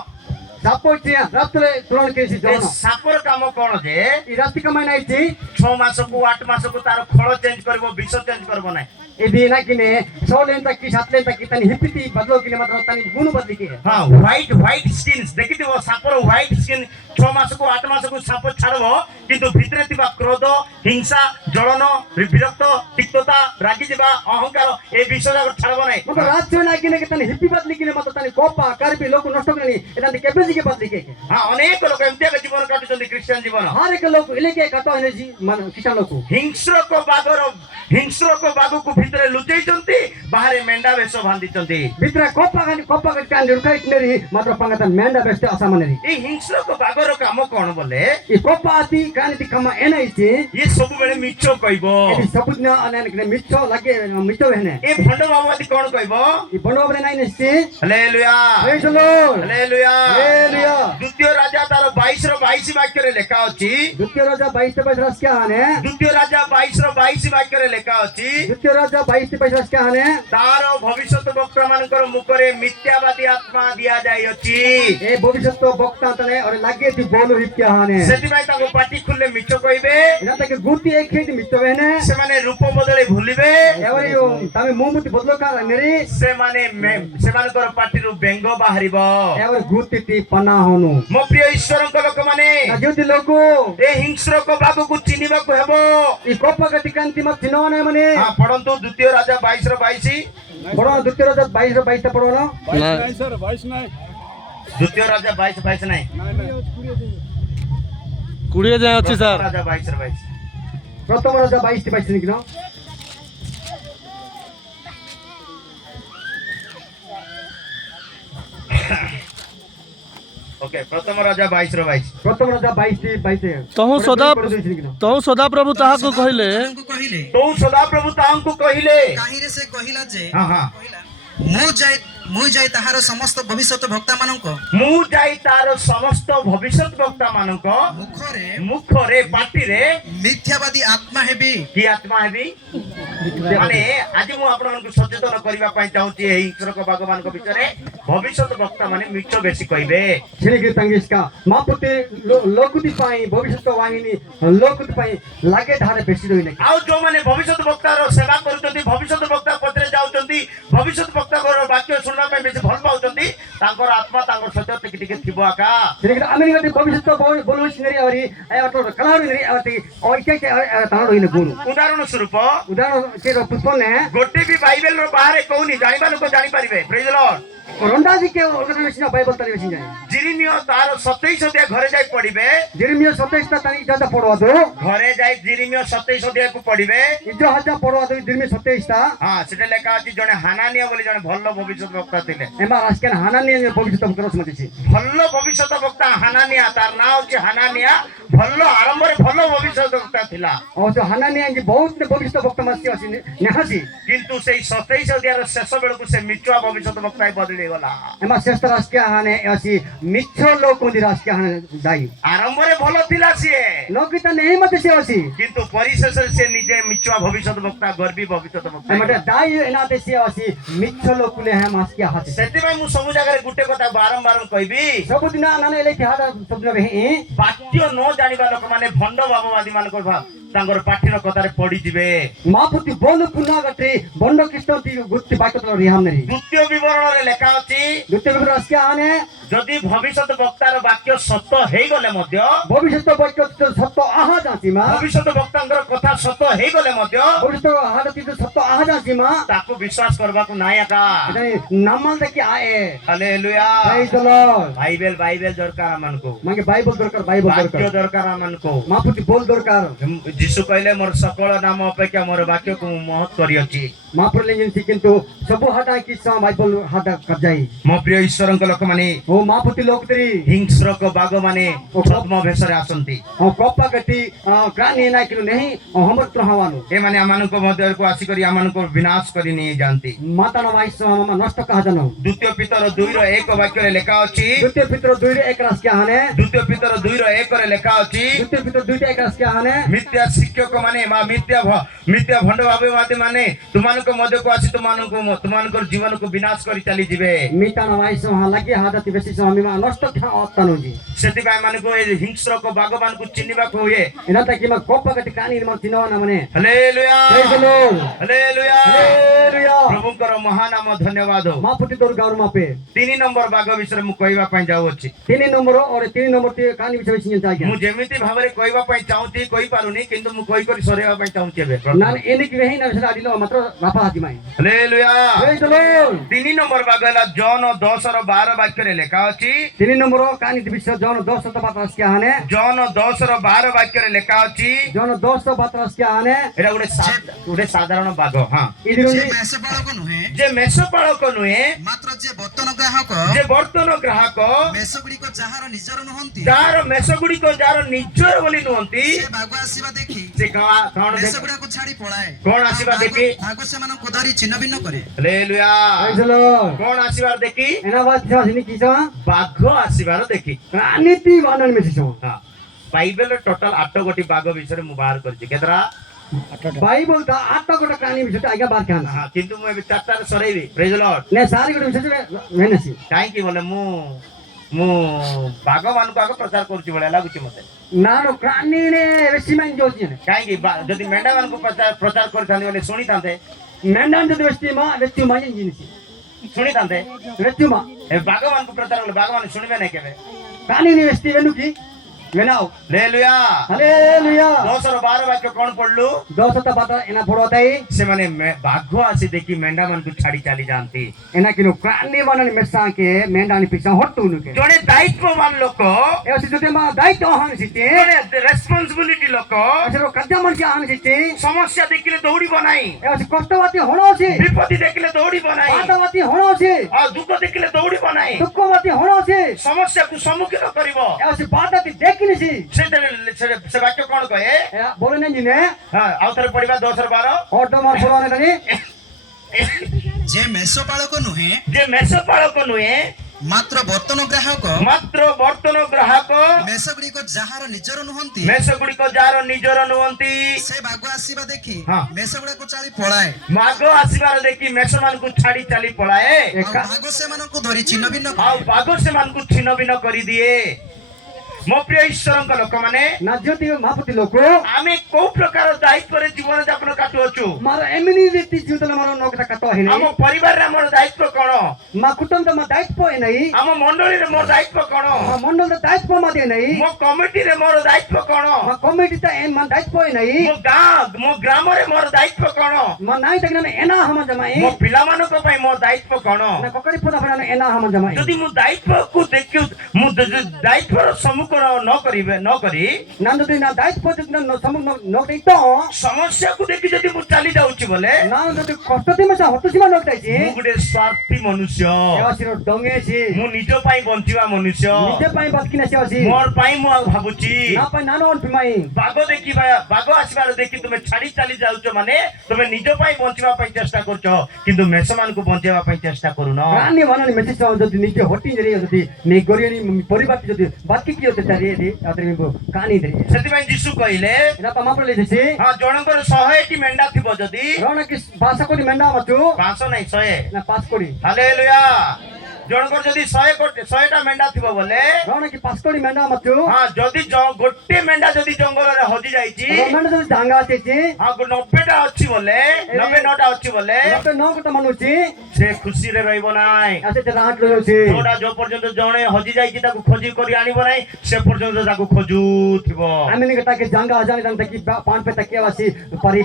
सापो चिया रात तले तुलन केसी ए जौन सापर काम कोन जे ई रात कमाई नाही छि 6 मास को 8 मास को तार फळ चेंज करबो विष चेंज करबो नाही इदी ना किने 6 लेन तक की 7 लेन तक की तनी हिपिती बदलो किने मतलब तनी गुण बदली के हां व्हाइट स्किन्स देखिथिबो सापर व्हाइट स्किन 6 मास को 8 मास को साप छाड़बो किंतु भितरे थिबा क्रोध हिंसा जलन विरक्त तिक्तता रागी जिबा अहंकार ए विषय जाक छाड़बो नाही मतलब रात से ना किने के तनी हिपी बदली किने मतलब तनी कोपा करबी लोक नष्ट करनी एदांती केबे जी के बदली के हां अनेक लोक एमते के जीवन काटुचंदी क्रिश्चियन जीवन हर एक लोक इले के कटो हने जी मन किसान लोक हिंस्र को बागो को भितरे लुचैचंती बाहरे मेंढा वेश बांधिचंती भित्र कोपा कान रुखाई नेरी मात्र पंगत मेंडा बेस्ते असामनेरी ए हिंस्र को बागोर काम कोन बोले ई कोपा आती कानिति कमा एनाई छि ये सब बेले मिछो कहबो एदी सबुज न अनेन के मिच्छो लागे मिच्छो हेने ए भंड बाबादी कोन कहबो ई बनो बने नाइ नेछि hallelujah praise the Lord hallelujah hallelujah द्वितीय राजा तार 22 रो 22 वाक्य रे लेखा अछि द्वितीय राजा 22 रस क्या हने द्वितीय राजा 22 रो 22 वाक्य रे लेखा अछि द्वितीय राजा 22 रस क्या हने तार भविष्यत वक्ता मानकर मुखरे मिथ्यावादी आत्मा दिया जाई अछि ए भविष्यत वक्ता तने और लागे ती बोलो हित्या हाने सेतिबाई ताको पाटी खुले मिछ कहिबे इना तके गुती एक खेति मित्तवेने से माने रूप बदले भूलिबे एवरियो तमे मोमुति बदलो का नेरी से माने सेमानकर पाटीरु बेंग बाहरिबो एवर गुती ती पना होनु मो प्रिय ईश्वरक लोक माने ज्योति लोको ए हिंस्रक बागु को चिनिबा को हेबो ई कोपगति कांति मत चिनोने मने हां पढंतु द्वितीय राजा 22 रो 22 बडो द्वितीय राजा 22 रो 22 पढो न ନାଇଁ सर 22 नाही द्वितीय राजा 22 22 नाही କୋଡ଼ିଏ ଯାଏଁ ଅଛି ସାର୍ राजा 22 रो 22 प्रथम राजा 22 ती 22 निकिनो ओके प्रथम राजा 22 रो 22 प्रथम राजा 22 ती 22 ତହୁଁ ସଦାପ୍ରଭୁ ତାହାକୁ କହିଲେ ତାଙ୍କୁ କହିଲେ तो सदा प्रभु तांको कहिले କାହିଁରେ ସେ କହିଲା ଯେ हां हां କହିଲା ମୁଁ ଯାଇ ତାହାର ସମସ୍ତ ଭବିଷ୍ୟତ ଭକ୍ତା ମାନଙ୍କ मु जाई तार समस्त भविष्यत वक्ता मानक ମୁଖରେ मुखरे पाटीरे ମିଥ୍ୟାବାଦୀ ଆତ୍ମା ହେବି की आत्मा हेबी माने आज मु आपण को सचेतन करबा पई चाहूची एही ईश्वरक भगवान को विचारे भविष्यत वक्ता माने मिछ बेसी कहिबे छिनिगिर तंगिसका मापुते लोकुति पाई भविष्यत वाहिनी लोकुति पाई लागे धारे बेसी रोइ नै आउ जो माने भविष्यत वक्ता रो सेवा करूचंती भविष्यत वक्ता पत्रे जाउचंती भविष्यत वक्ता को वाक्य सुनबा पई बेसी भल पाउचंती तांकर आत्मा तांकर सत्य टिक टिक थिबो आका छिनिगिर आमिनि गति भविष्यत बोलु छिनेरि आवरी आतो कलाहरु नेरि आवती ओइके के तानो रोइने गुरु उदाहरण स्वरूप उदाहरण के पुष्पने गोटे भी बाइबल रो बाहर कहूनी जानिबा लोक जानि परिबे प्रेज द लॉर्ड रंडाजी के ऑर्गनाइजेशन बाइबल तरी बेसी जाय जिरिमियो तार 27 अध्याय घरे जाई पढिबे जेरेमिया 27 ता तानी जाता पढवा दो घरे जाई जिरिमियो 27 अध्याय को पढिबे इजो हजा पढवा दो जेरेमिया 27 ता हां सेटे लेखा अछि जने हानानिया बोली जने भल्लो भविष्यत वक्ता थिले एमा राजकेन हानानी भविष्यत करस मतिछि भल्लो भविष्यत वक्ता हानानिया तार नाम अछि हानानिया भल्लो आरंभ रे भल्लो भविष्यत वक्ता थिला और जो हानानी जे बहुत भविष्यत वक्त मस्ती अछि नेहासी किंतु सेई 27 अध्याय रो शेष बेल को से मिचुआ भविष्यत वक्ता बदली गला एमा श्रेष्ठ राजकीय हाने अछि मिच्छो लोक उंदी राजकीय हाने दाई आरंभ रे भलो थिला सिए लोकित नहीं मत से अछि किंतु परिशेष से निजे मिचुआ भविष्यत वक्ता गर्वी भविष्यत वक्ता एमटे दाई एना देसी अछि मिच्छो लोकुले हम आस्किया हाति सेति मु सब जगह रे गुटे कथा बारंबार कहबी सब दिन नाने ले कि हादा सब दिन हे वाक्य न जानिबा लोक माने भंड बाबूवादी मान को तांगर पाठिर कथारे पढि जिवे मापुति बोल पुना गटे बंड कृष्ण ती गुत्ति बाकत रिहाम नेरि द्वितीय विवरण रे लेखा अछि दुते बिगर राजकीय हाने जदि भविष्यत वक्तार वाक्य सत्य हेई गले मध्य भविष्यत वक्त सत्य आहा जाति मा भविष्यत वक्तांकर कथा सत्य हेई गले मध्य भविष्यत आहा जाति सत्य आहा जाति मा ताको विश्वास करबा को नाय आका नामल देखि आए hallelujah praise the Lord Bible दरकार मन को मागे बाइबल दरकार बाइबल वाक्य दरकार दरकार मन को मापुति बोल दरकार जीशु कहले मोर सकल नाम अपेक्षा मोर वाक्य को महत्व करियछि मापुर लेंजन थी किंतु सब हटा कि सा बाइबल हटा कर जाई मो प्रिय ईश्वरଙ୍କ लोक माने ओ मापुति लोक तेरी हिंस्रक बाग माने छद्म भेषरे आसंती ओ कप्पा गति ग्रानी ना कि नहीं हमर त्रहवानु ए माने आमान को मध्य को आसी करी आमान को विनाश करी नहीं जानती माता न वाइस हम नष्ट कहा जानो द्वितीय पितर 2 रो 1 वाक्य रे लेखा अछि द्वितीय पितर 2 रे 1 रास के हाने द्वितीय पितर 2 रो 1 रे लेखा अछि द्वितीय पितर 2 रे 1 रास के हाने मिथ्या शिक्षक माने मा मिथ्या भंड बाबूवादी माने तुमानको मध्य को आसी तुमानको जीवन को विनाश करी चली जिवे मीता न वाइस हम लागे हादती बेसी हम नष्ट खा अतनु जी सेति भाई मानको ए हिंस्रक भगवान को चिन्निबा को होए इना त कि म कप्पा गति कानी म चिनो न माने hallelujah praise the Lord hallelujah hallelujah प्रभुଙ୍କର महानाम धन्यवाद हो मापुति तोर गाउर मापे 3 नंबर बाग विषय मु कहबा पई जाउ अछि 3 नंबर और 3 नंबर ते कानी विषय चिन्ता मु गया जेमिति भाबरे कहबा पई चाहूती कहि पारुनी किंतु मु कहि करि सरेबा पई चाहूती बे नान एनि कि वेही न सरा दिलो मात्र रापा हाति माई hallelujah praise the Lord 3 number बाग हला जॉन 10 रो 12 वाक्य रे लेखा अछि 3 नंबर कानी विषय जन 10 त बात रास के हाने जॉन 10 रो 12 वाक्य रे लेखा अछि जन 10 त बात रास के हाने एरा गुडे साधारण बाग हां इदिरो ଯେ ମେଷପାଳକ ନୁହେଁ जे मेषपाଳक नुहे ମାତ୍ର ଯେ ବର୍ତ୍ତନ ଗ୍ରାହକ जे बर्तन ग्राहक ମେଷଗୁଡ଼ିକ ଯାହାର ନିଜର ନୁହନ୍ତି जार मेष गुडी को जार निजर बोली नुहंती ସେ ବାଘ ଆସିବା ଦେଖି से कौन ମେଷଗୁଡାକୁ ଛାଡି ପଳାଏ कौन आशीर्वाद देखी ବାଘ ସେମାନଙ୍କୁ ଧରି ଛିନ୍ନ ଭିନ୍ନ କରେ हालेलुया प्रेज द लॉर्ड कौन आशीर्वाद देखी एना बात छ सिनी कि छ बाघ आशीर्वाद देखी रानीति वानन में छ हां बाइबल टोटल 8 गोटी बाघ विषय मु बाहर करछि केतरा ବାଇବଲ ତ 8ଟା ଗୋଟେ କାହାଣୀ ବିଷୟରେ ଆଜ୍ଞା ବାର୍ କାହାଣୀ ହଁ କିନ୍ତୁ ମୁଁ ଏବେ ଚାରିଟାରେ ସରେଇବି ପ୍ରେଜ ଲର୍ଡ ନେ ସାରି ଗୋଟେ ବିଷୟରେ ମେନେସି କାହିଁକି ବୋଲେ ମୁଁ ବାଘମାନଙ୍କୁ ଆଗ ପ୍ରଚାର କରୁଛି ଭଳିଆ ଲାଗୁଛି ମତେ ନାର କାହାଣୀ ନେ ବେଶୀ ମାନ ଯୋଉଛି କାହିଁକି ଯଦି ମେଣ୍ଢାମାନଙ୍କୁ ପ୍ରଚାର କରିଥାନ୍ତି ବୋଲେ ଶୁଣିଥାନ୍ତେ ମେଣ୍ଡାନ ଯଦି ବେଶୀ ମା ଜିନିଷ ଶୁଣିଥାନ୍ତେ ବେଶୀ ମା ଏ ବାଘମାନଙ୍କୁ ପ୍ରଚାର କଲେ ବାଘମାନେ ଶୁଣିବେ ନାହିଁ କେବେ କାହାଣୀ ନେ ବେଶୀ ବେନୁ କି ବେନାও ହାଲେଲୁୟା ହାଲେଲୁୟା 10-12 ବାକ୍ୟ କଣ ପଢିଲୁ ଦଶଟା ବାଟ ଏନା ପଡତାଇ ସେମାନେ ବାଘ ଆସି ଦେଖି ମେଣ୍ଢାମାନଙ୍କୁ ଛାଡି ଚାଲି ଯାଆନ୍ତି ଏନା କିଲୋ କାହାଣୀ ମାନନି ମେସା କେ ମେଣ୍ଡାନି ପିଛା ହଟୁନୁ କେ ଜଣେ ଦାୟିତ୍ୱବାନ ଲୋକ ଏ ଅଛି ଯଦି ମା ଦାୟିତ୍ୱ ହାନ ସିତେ ଜଣେ ରେସ୍ପନ୍ସିବିଲିଟି ଲୋକ ଆଛର କାର୍ଯ୍ୟ ମନ କି ହାନ ସିତେ ସମସ୍ୟା ଦେଖିଲେ ଦୌଡ଼ିବ ନାହିଁ ଏ ଅଛି କଷ୍ଟବାତି ହଣ ଅଛି ବିପତ୍ତି ଦେଖିଲେ ଦୌଡ଼ିବ ନାହିଁ ବାତବାତି ହଣ ଅଛି ଆଉ ଦୁଃଖ ଦେଖିଲେ ଦୌଡ଼ିବ ନାହିଁ ଦୁଃଖବାତି ହଣ ଅଛି ସମସ୍ୟାକୁ ସମ୍ମୁଖୀନ କରିବ ଏ ଅଛି ବାତବାତି ଦେଖିନିସି ସେ ବାକ୍ୟ କଣ କହେ ଏ ବୋଲେ ନେ ଜିନେ ଆଉ ଥରେ ପଢିବା 10-12 ହଟ ମାର ପଡane tani ଯେ ମେଷପାଳକ ନୁହେଁ ଯେ ମେଷପାଳକ ନୁହେଁ ମାତ୍ର ବର୍ତ୍ତନ ଗ୍ରାହକ ମାତ୍ର ବର୍ତ୍ତନ ଗ୍ରାହକ ମେଷଗୁଡ଼ିକ ଯାହାର ନିଜର ନୁହନ୍ତି ମେଷ ଗୁଡିକ ଯାହାର ନିଜର ନୁହନ୍ତି ସେ ବାଘ ଆସିବା ଦେଖି ହଁ। ମେଷଗୁଡାକୁ ଚାଲି ପଳାଏ ବାଘ ଆସିବାର ଦେଖି ମେଷ ମାନଙ୍କୁ ଛାଡି ଚାଲି ପଳାଏ ଆଉ ବାଘ ସେମାନଙ୍କୁ ଧରି ଛିନ୍ନ ଭିନ୍ନ ଆଉ ବାଘ ସେମାନଙ୍କୁ ଛିନ୍ନ ଭିନ୍ନ କରିଦିଏ ମୋ ପ୍ରିୟ ଈଶ୍ୱରଙ୍କ ଲୋକମାନେ na jyoti mahapati loko ଆମେ କୋଉ ପ୍ରକାର ଦାୟିତ୍ୱରେ ଜୀବନ ଯାପନ କାଟୁଅଛୁ mara emini riti jyutala mara nokta kato hine ଆମ ପରିବାରରେ ଆମର ଦାୟିତ୍ୱ କଣ ma kutam ma daitpo enai ଆମ ମଣ୍ଡଳୀରେ ମୋର ଦାୟିତ୍ୱ କଣ ma mondol da daitpo ma de enai ମୋ କମିଟିରେ ମୋର ଦାୟିତ୍ୱ କଣ ma committee ta en ma daitpo enai ମୋ ଗ୍ରାମରେ ମୋର ଦାୟିତ୍ୱ କଣ ma nai takna ena hama jamai ମୋ ପିଲାମାନଙ୍କ ପାଇଁ ମୋ ଦାୟିତ୍ୱ କଣ na kokari pona pona ena hama jamai ଯଦି ମୁଁ ଦାୟିତ୍ୱକୁ ଦେଖି ମୁଁ ଦାୟିତ୍ୱର ସମ୍ମୁଖୀନ ନ କରି nandu de na daitpo na samuk nokta ito ସମସ୍ୟାକୁ ଦେଖି ଯଦି ମୁଁ ଚାଲି ଯାଉଛି ବୋଲେ na jodi kosto de ma sa hotu sima nokta ji ମୁଁ ଗୋଟେ ସ୍ୱାର୍ଥୀ ମନୁଷ୍ୟ ewa siro donge ji ମୁଁ ନିଜ ପାଇଁ ବଞ୍ଚିବା ମନୁଷ୍ୟ nije pai batkina si asi ମୋର ପାଇଁ ମୁଁ ଆଉ ଭାବୁଛି na pai nano on pimai ବାଘ ଆସିବାର ଦେଖି ତୁମେ ଛାଡି ଚାଲି ଯାଉଛ ମାନେ ତୁମେ ନିଜ ପାଇଁ ବଞ୍ଚିବା ପାଇଁ ଚେଷ୍ଟା କରୁଛ କିନ୍ତୁ ମେଷମାନଙ୍କୁ ବଞ୍ଚାଇବା ପାଇଁ ଚେଷ୍ଟା କରୁନ rani manani message jodi nije hoti jeri jodi ne goriani poribati jodi batki ki hote tari di atri mi kaani deri ସେଥିପାଇଁ ଯୀଶୁ କହିଲେ ena pa mapro le jesi ହଁ ଜଣଙ୍କର 100ଟି ମେଣ୍ଢା ଥିବ ଯଦି rona ki basa kodi menda machu 500 ନାହିଁ 100 na pas kodi hallelujah ଜଣଙ୍କର ଯଦି 100ଟା ମେଣ୍ଢା ଥିବ ବୋଲେ rona ki pas kodi menda machu ହଁ ଯଦି ଗୋଟେ ମେଣ୍ଢା ଯଦି ଜଙ୍ଗଲରେ ହଜି ଯାଇଛି menda jodi danga techi ହଁ 90ଟା ଅଛି ବୋଲେ 99ଟା ଅଛି ବୋଲେ note no kota manuchi ସେ ଖୁସିରେ ରହିବ ନାହିଁ ase te rahat lo hosi ଯୋଉଟା ଯୋଉ ପର୍ଯ୍ୟନ୍ତ ଜଣେ ହଜି ଯାଇଛି ତାକୁ ଖୋଜି କରି ଆଣିବ ନାହିଁ ସେ ପର୍ଯ୍ୟନ୍ତ ତାକୁ ଖୋଜୁଥିବ amini kata ke janga ajani dang taki pan pe taki wasi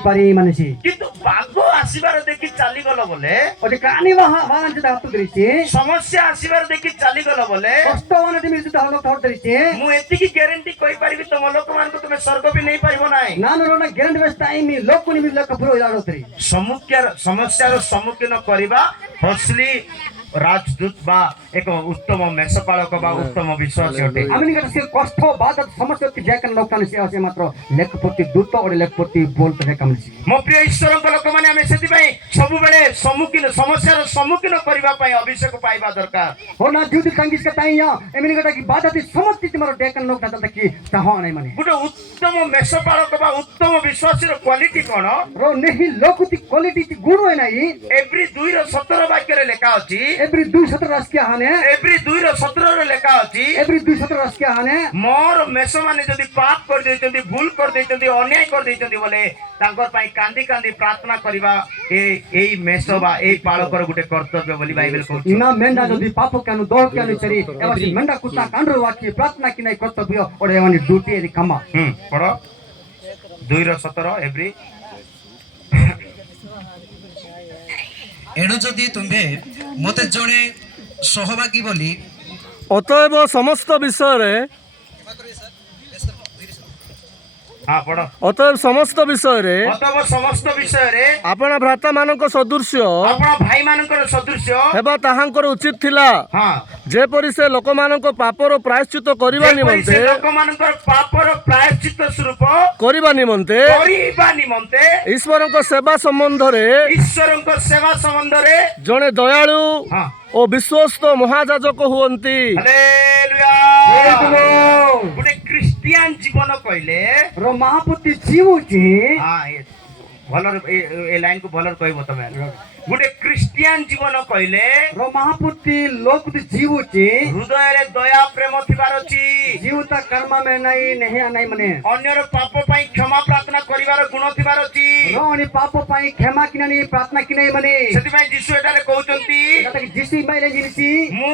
pari manusi କିନ୍ତୁ ବାଘ ଆସିବାର ଦେଖି ଚାଲିଗଲ ବୋଲେ ode kaani wahan jeta hatu derichi ସମସ୍ୟା ଆସିବାର ଦେଖି ଚାଲିଗଲ ବୋଲେ kosto wana timi jeta hano thot derichi ମୁଁ ଏତିକି ଗ୍ୟାରେଣ୍ଟି କହିପାରିବି ତମ ଲୋକମାନଙ୍କୁ ତୁମେ ସ୍ୱର୍ଗ ବି ନେଇପାରିବ ନାହିଁ nanu rona guarantee best time lokuni bi lokka puro ilado teri ସମସ୍ୟାର ସମ୍ମୁଖୀନ କରିବା ହସଲି ରାଜଦୂତ ବା ଏକ ଉତ୍ତମ ମେଷପାଳକ ବା ଉତ୍ତମ ବିଶ୍ୱାସୀ ଅଟେ amini kata se kosto bad ସମସ୍ତ ki jakan lokkan se ase matro lekpoti duto ode lekpoti bolte dekamsi ମୋ ପ୍ରିୟ ଈଶ୍ୱରଙ୍କ ଲୋକମାନେ ଆମେ ସେଥିପାଇଁ ସବୁବେଳେ ସମସ୍ୟାର ସମ୍ମୁଖୀନ କରିବା ପାଇଁ ଅଭିଷେକ ପାଇବା ଦରକାର hona judi kangis ka taiya amini kata ki badati samasti timaro dekan lokta tata ki taho nai mane ଗୋଟେ ଉତ୍ତମ ମେଷପାଳକ ବା ଉତ୍ତମ ବିଶ୍ୱାସୀର କ୍ୱାଲିଟି କଣ ro nehi lokuti quality ti guno nai every 2:17 ବାକ୍ୟରେ ଲେଖା ଅଛି every 217 raskia hane ଏଭ୍ରି 2:17 ଲେଖା ଅଛି every 217 raskia hane ମୋର ମେଷମାନେ ଯଦି ପାପ କରିଦେଇଛନ୍ତି ଭୁଲ କରିଦେଇଛନ୍ତି ଅନ୍ୟାୟ କରିଦେଇଛନ୍ତି ବୋଲେ ତାଙ୍କର ପାଇଁ କାନ୍ଦି କାନ୍ଦି ପ୍ରାର୍ଥନା କରିବା ଏଇ ମେଷ ବା ଏଇ ପାଳକର ଗୋଟେ କର୍ତ୍ତବ୍ୟ ବୋଲି ବାଇବେଲ କହୁଛି na menda jodi papo kanu doh kanu cheri evasi menda kuta kandro waki pratna ki nai kortobyo ode evani duty edi kama ପଢ 2:17 ଏଭ୍ରି ଏଣୁ ଯଦି ତୁମ୍ଭେ ମୋତେ ଜଣେ ସହଭାଗୀ ବୋଲି ଅତଏବ ସମସ୍ତ ବିଷୟରେ ହଁ ପଢ ଅତଏବ ସମସ୍ତ ବିଷୟରେ ଅତଏବ ସମସ୍ତ ବିଷୟରେ ଆପଣ ଭ୍ରାତାମାନଙ୍କ ସଦୃଶ୍ୟ ଆପଣ ଭାଇମାନଙ୍କର ସଦୃଶ୍ୟ ହେବା ତାହାଙ୍କର ଉଚିତ ଥିଲା ହଁ ଯେପରି ସେ ଲୋକମାନଙ୍କ ପାପର ପ୍ରାୟଶ୍ଚିତ କରିବା ଯେପରି ନିମନ୍ତେ ସେ ଲୋକମାନଙ୍କର ପାପର ପ୍ରାୟଶ୍ଚିତ ସ୍ୱରୂପ କରିବା ନିମନ୍ତେ ଈଶ୍ୱରଙ୍କ ସେବା ସମ୍ବନ୍ଧରେ ଈଶ୍ୱରଙ୍କ ସେବା ସମ୍ବନ୍ଧରେ ଜଣେ ଦୟାଳୁ ହଁ ଓ ବିଶ୍ୱସ୍ତ ମହାଯାଜକ ହୁଅନ୍ତି ହାଲେଲୁୟା ଗୋଟେ ଖ୍ରୀଷ୍ଟିଆନ ଜୀବନ କହିଲେ ro mahapati jivuji ହଁ भलर ए लाइन को भलर कहबो तमे गुटे क्रिश्चियन जीवन कहले र महापुति लोक जीव ची हृदय रे दया प्रेम थिबार अछि जीव त कर्म में नहीं माने अन्यर पाप पई क्षमा प्रार्थना करिवार गुण थिबार अछि र अनि पाप पाई क्षमा किननी प्रार्थना किनै माने सेति पई यीशु एटारे कहउचंती जता कि जिसी मैले जिनिसी मु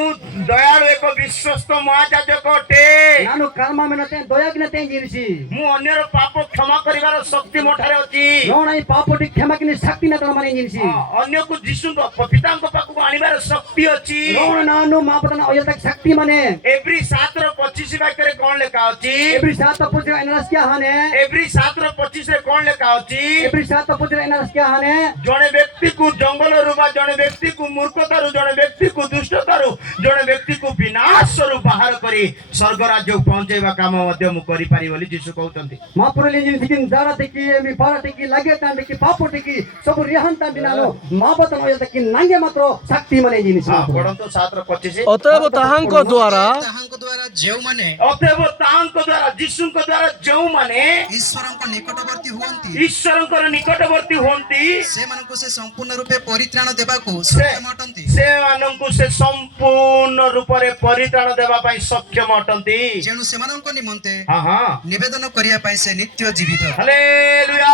दयाळु एक विश्वस्त महायाजक अटे नानु कर्म में नते दया किन ते जिनिसी मु अन्यर पाप क्षमा करिवार शक्ति मोठारे अछि र नै पाप टी क्षमा किन शक्ति न त माने जिनिसी अन्य को यीशु पिता को पाखु आनिबार शक्ति अछि र नानु मापतन अयल तक शक्ति माने एवरी 7 रो 25 वाक्य रे कोन लेखा अछि एवरी सात पुत्र एनरस क्या हाने एवरी 7 रो 25 रे कोन लेखा अछि एवरी सात पुत्र एनरस क्या हाने जणे व्यक्ति को जंगल रु बा जणे व्यक्ति को मूर्खता रु जणे व्यक्ति को दुष्टता रु जणे व्यक्ति को विनाश रु बाहर करी स्वर्ग राज्य पहुंचेबा काम मध्य मु करि पारि बोली यीशु कहउतंती मापुरले जिनिसी जारा टेकी एमी पारा टेकी लागे तान टेकी पापो टेकी सब रिहान तान दिनालो मापतन अयल तक नांगे मात्र शक्ति माने जिनिसी पढंतो 7 रो 25 ଅତଏବ ତାହାଙ୍କ ଦ୍ୱାରା ତାହାଙ୍କ ଦ୍ୱାରା ଯେଉଁମାନେ अतएव तांको द्वारा यीशुଙ୍କ द्वारा जो माने ଈଶ୍ୱରଙ୍କ ନିକଟବର୍ତ୍ତୀ ହୁଅନ୍ତି ईश्वरଙ୍କର निकटवर्ती होंती ସେମାନଙ୍କୁ ସେ ସମ୍ପୂର୍ଣ୍ଣ ରୂପେ ପରିତ୍ରାଣ ଦେବାକୁ ସକ୍ଷମ ଅଟନ୍ତି से मानंकु से संपूर्ण रूप रे परित्राण देबा पई सक्षम अटंती ଯେଣୁ ସେମାନଙ୍କ ନିମନ୍ତେ हां हां ନିବେଦନ କରିବା ପାଇଁ ସେ ନିତ୍ୟ ଜୀବିତ हालेलुया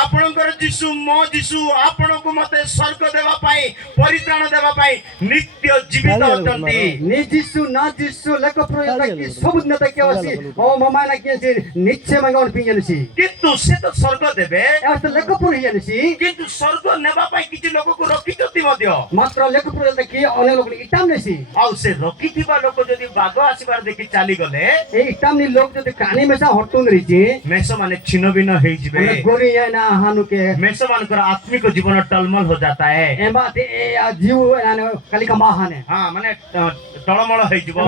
आपणकर यीशु मो यीशु आपणको मते स्वर्ग देबा पई परित्राण देबा पई नित्य जीवित अटंती नि जिसु ना जिसु लेको प्रयोग तक सब न तक केवसी ओ ममाना केसी निश्चय मंगन पियनसी किंतु से तो स्वर्ग देबे यास्त लेको पुरियनसी किंतु स्वर्ग नेबा पई किछि लोक को रखितति मध्य मात्र लेको प्रयोग तक अनेक लोक इटाम नेसी आ से रखिथिबा लोक जदी बाग आसीबार देखि चाली गले ए इटाम नि लोक जति कानी में सा हटुन रिची मेष माने छिन्न भिन्न हेइ जिबे गोरी या ना हानु के मेष मानकर आत्मिक जीवन टलमल हो जाता है एबा ते जीव ना काली का महाने हाँ माने टलमल हेइ जिवो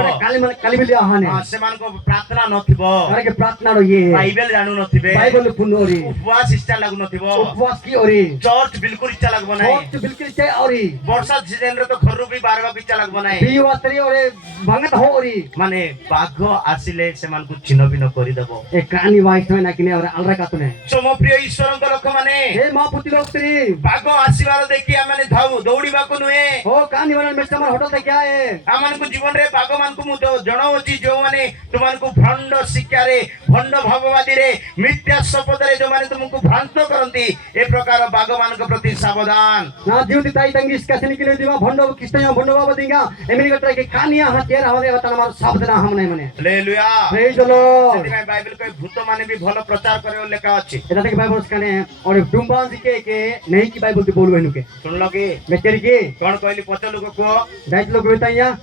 काली बिलिया हाने हाँ से मानको प्रार्थना नथिबो अरे के प्रार्थना रो ये बाइबल जानू नथिबे बाइबल पुनोरी उपवास इच्छा लागु नथिबो उपवास की ओरी चर्च बिल्कुल इच्छा लागबो नै तो बिल्कुल चाहे ओरी वर्षा सीजन रे तो घरु भी बारबा इच्छा लागबो नै बीवातरी ओरे भंगत हो ओरी माने बाघ आसिले से मानको छिन्न भिन्न करि देबो ए कानी वाइस ना किने ओरे अलरा कातुने सोम प्रिय ईश्वरଙ୍କ लोक माने हे मां पुति लोक तरी बाघ आसीबार देखि आमे धाउ दौड़ीबा को नुए ओ कानी वाला में समर होटल तक क्या है आमानकु जीवन रे बाघ मानकु मु जणाउची जो माने तुमानकु भंड शिक्षा रे भंड भाववादी रे मिथ्या शपथ रे जो माने तुमको भ्रांत करंती ए प्रकार बाघ मानक प्रति सावधान ना जीवती ताई तंगिस कैसे निकले दिवा भंडो किस्तया भंडो बाबा दिंगा एमेरिका ट्राई के कानिया हतेर हवे बता हमार सावधान हम नहीं माने हालेलुया प्रेज द लॉर्ड सेति में बाइबल को भूत माने भी भलो प्रचार करे लेखा अछि एटा के बाइबल कने और डुम्बा जी के नहीं की बाइबल ते बोलवे नुके सुनलो की मेचरी के कोन कहली पच लोग को दाइट लोग बेताया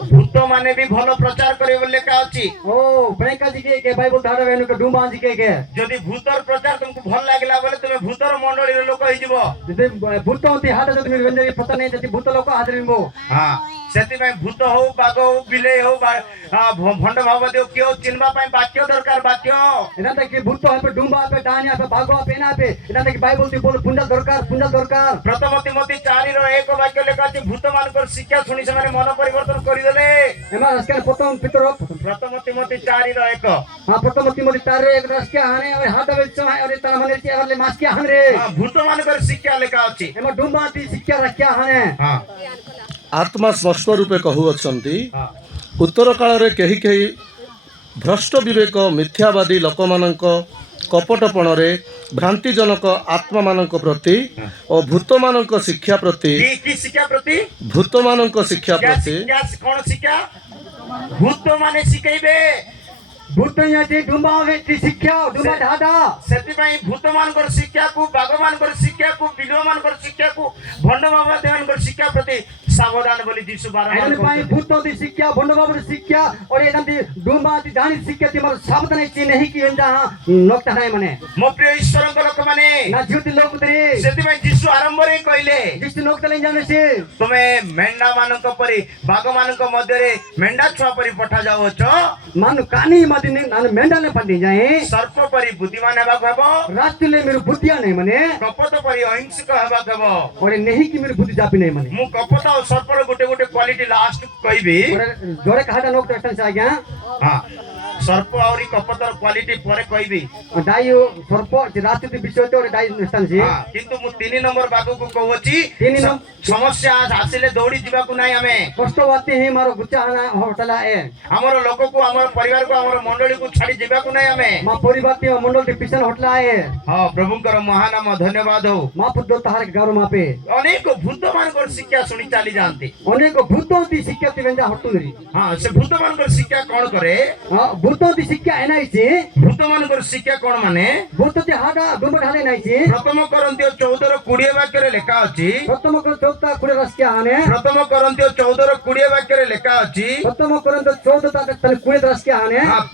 भूत माने भी भलो प्रचार करे लेखा अछि ओ प्रेका जी के बाइबल धारा वेनु के डुम्बा जी के जदि भूतर प्रचार तुमको भल लागला बोले तुमे भूतर मंडली रे लोक हिजबो जदि भूत होती हाथ जदि व्यंजन पता नहीं जदि भूत लोक हाथ रिमो हां सेति में भूत हो बाघ हो बिले हो भंड भाव देव क्यों चिन्हबा पई वाक्य दरकार वाक्य एना तक कि भूत है पे डुम्बा पे डानिया पे भागो पे ना पे एना तक बाइबल ती बोल पुंजा दरकार प्रथम तिमोथी 4 रो 1 वाक्य लेखा अछि भूत मानकर शिक्षा सुनि से माने मन परिवर्तन करि देले एमा रसकर प्रथम पितर प्रथम तिमोथी 4 रो 1 हां प्रथम तिमोथी 4 रो 1 रस के हाने और हाथ बेल समय और ता माने के और मास के हाने हां भूत मानकर शिक्षा लेखा अछि एमा डुम्बा ती शिक्षा रख्या हाने हां ଆତ୍ମା ସ୍ପଷ୍ଟ ରୂପେ କହୁଅଛନ୍ତି हां ଉତ୍ତର କାଳରେ କେହି କେହି ଭ୍ରଷ୍ଟ ବିବେକ ମିଥ୍ୟାବାଦୀ ଲୋକମାନଙ୍କ କପଟପଣରେ ଭ୍ରାନ୍ତିଜନକ ଆତ୍ମାମାନଙ୍କ ପ୍ରତି ଓ ଭୂତମାନଙ୍କ ଶିକ୍ଷା ପ୍ରତି की शिक्षा प्रति ଭୂତମାନଙ୍କ ଶିକ୍ଷା ପ୍ରତି कोन शिक्षा भूत माने शिखैबे भूत या जे डुम्बा वे ती शिक्षा डुम्बा ढाडा सेति पई भूत मानकर शिक्षा को बाघ मानकर शिक्षा को बिलो मानकर शिक्षा को भंड बाबा देवनकर शिक्षा प्रति सावधान बोली यीशु बारम्बार एने पाई भूत ती शिक्षा भंड बाबा शिक्षा और एदन ती डुम्बा ती जानी शिक्षा ती मर शब्द नहीं ची नहीं की एंदा नोक्ता है माने मो प्रिय ईश्वरଙ୍କ लोक माने ना ज्योति लोक तरी सेति पई यीशु आरंभ रे कहले जिस नोक्ता ले जाने से तुमे मेंढा मानक परी बाघ मानक मध्य रे मेंढा छुआ परी पठा जाओ छ मानु कानी मदिने नान मेंढाले पड़ी जाए सर्प परी बुद्धिमान हेबा कहबो राष्ट्रले मेरो बुद्धिया नहीं माने कपट परी अहिंसक हेबा कहबो और नहीं की मेरो बुद्धि जापी नहीं माने मु कपट और सर्प रो गोटे गोटे क्वालिटी लास्ट कहबी और जोरे कहाटा नोक्ता स्टन से आ गया हां सर्प और कपतर क्वालिटी पर कहबी दाई सर्प राजनीति विषय तो दाई स्थान से हाँ, किंतु मु 3 नंबर बाबू को कहूची तीन नंबर- समस्या आसिले दौड़ी जीवा को नहीं हमें कष्टवाती ही मारो गुच्चा आना होटला है हमर लोक को हमर परिवार को हमर मंडली को छाड़ी जीवा को नहीं हमें माँ परिवार मंडल के पिछन होटला है हाँ प्रभुंकर महानाम धन्यवाद हो माँ पुत्र तहार गौर माँ पे अनेक भूत मान शिक्षा शुणी चली जाती अनेक भूतों शिक्षा वेंजा हटुरी हाँ से भूत मान शिक्षा कौन करे भूतों शिक्षा एनाई से भूत मान शिक्षा कौन माने भूत हाडा गुंबट हाले नाई से प्रथम करंतियो 14:20 वाक्य लेखा अछि प्रथम कर चौथा कुड़े रस्किया हाने प्रथम करंतियो 14:20 वाक्य लेखा अछि प्रथम करंत 14 तन कुड़े रस्किया हाने हाँ,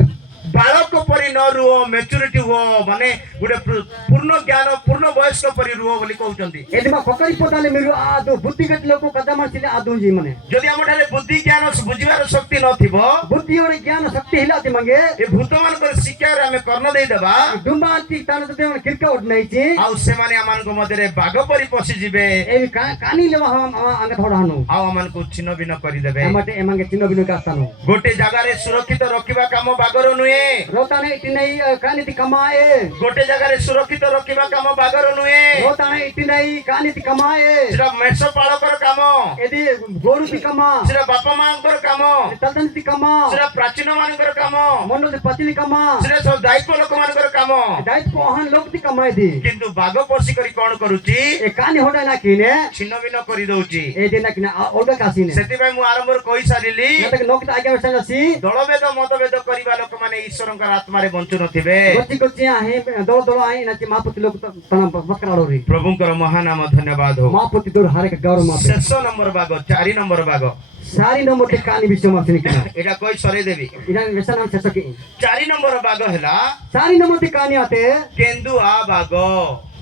बालक परी न रुह मेच्योरिटी हुओ माने गोटे पूर्ण ज्ञान पूर्ण वयस्क परी रुह बोली कहउचंती यदि मा फकरी पताले मिरु आदो बुद्धिगत लोक कदम सिले आदो जी मने जदि हम ठारे बुद्धि ज्ञान बुझिबार शक्ति नथिबो बुद्धि और ज्ञान शक्ति हिला ते मंगे ए भूत मानकर शिक्षा रे हमें कर्ण देई देबा दुंबांती तान ते किरका उठ नाई छे आ से माने अमान को मधरे बाघ परी पसी जिबे ए कानी लेवा हम अंग थोड़ा हनु आ अमान को छिन्न भिन्न करि देबे एमाटे एमंगे चिन्ह बिनु का स्थान गोटे जगह रे सुरक्षित रखिबा काम बागर नुए रोताने इतिनै कानी ति कमाए गोटे जगह रे सुरक्षित रखिबा काम बागर नुए रोताने इतिनै कानी ति कमाए सेटा मेष पालकर काम यदि गोरु ति कमा सेटा बापा मांकर काम तलतन ति कमा सेटा प्राचीन मानकर काम मनो से पतिनी कमा सेटा सब दायित्व लोक मानकर काम दायित्व कोहन लोक ति कमाए दी किंतु बाघ पसी करी कोन करूची ए कानी होडा ना किने छिन्न भिन्न करि दउची ए दिना किना ओडा कासिने सेति भाई मु आरंभ रे कहि सारिली नतक नोक आगे में सनसी दलभेद मतभेद करिबा लोक माने ईश्वरंकर आत्मा रे बंचु नथिबे गोची गोची आहे दो दो आहे नाची मापुति लोक तना बकराडोरी प्रभुंकर महानाम धन्यवाद हो मापुति दूर हारे का गौरव मापे शेष नंबर बाघ 4 नंबर बाघ सारी नंबर के कानी विषय में सुनी किना एटा कोई सरे देवी इना व्यसन नाम से सकी 4 नंबर बाघ हैला सारी नंबर के कानी आते केंदुआ बाघ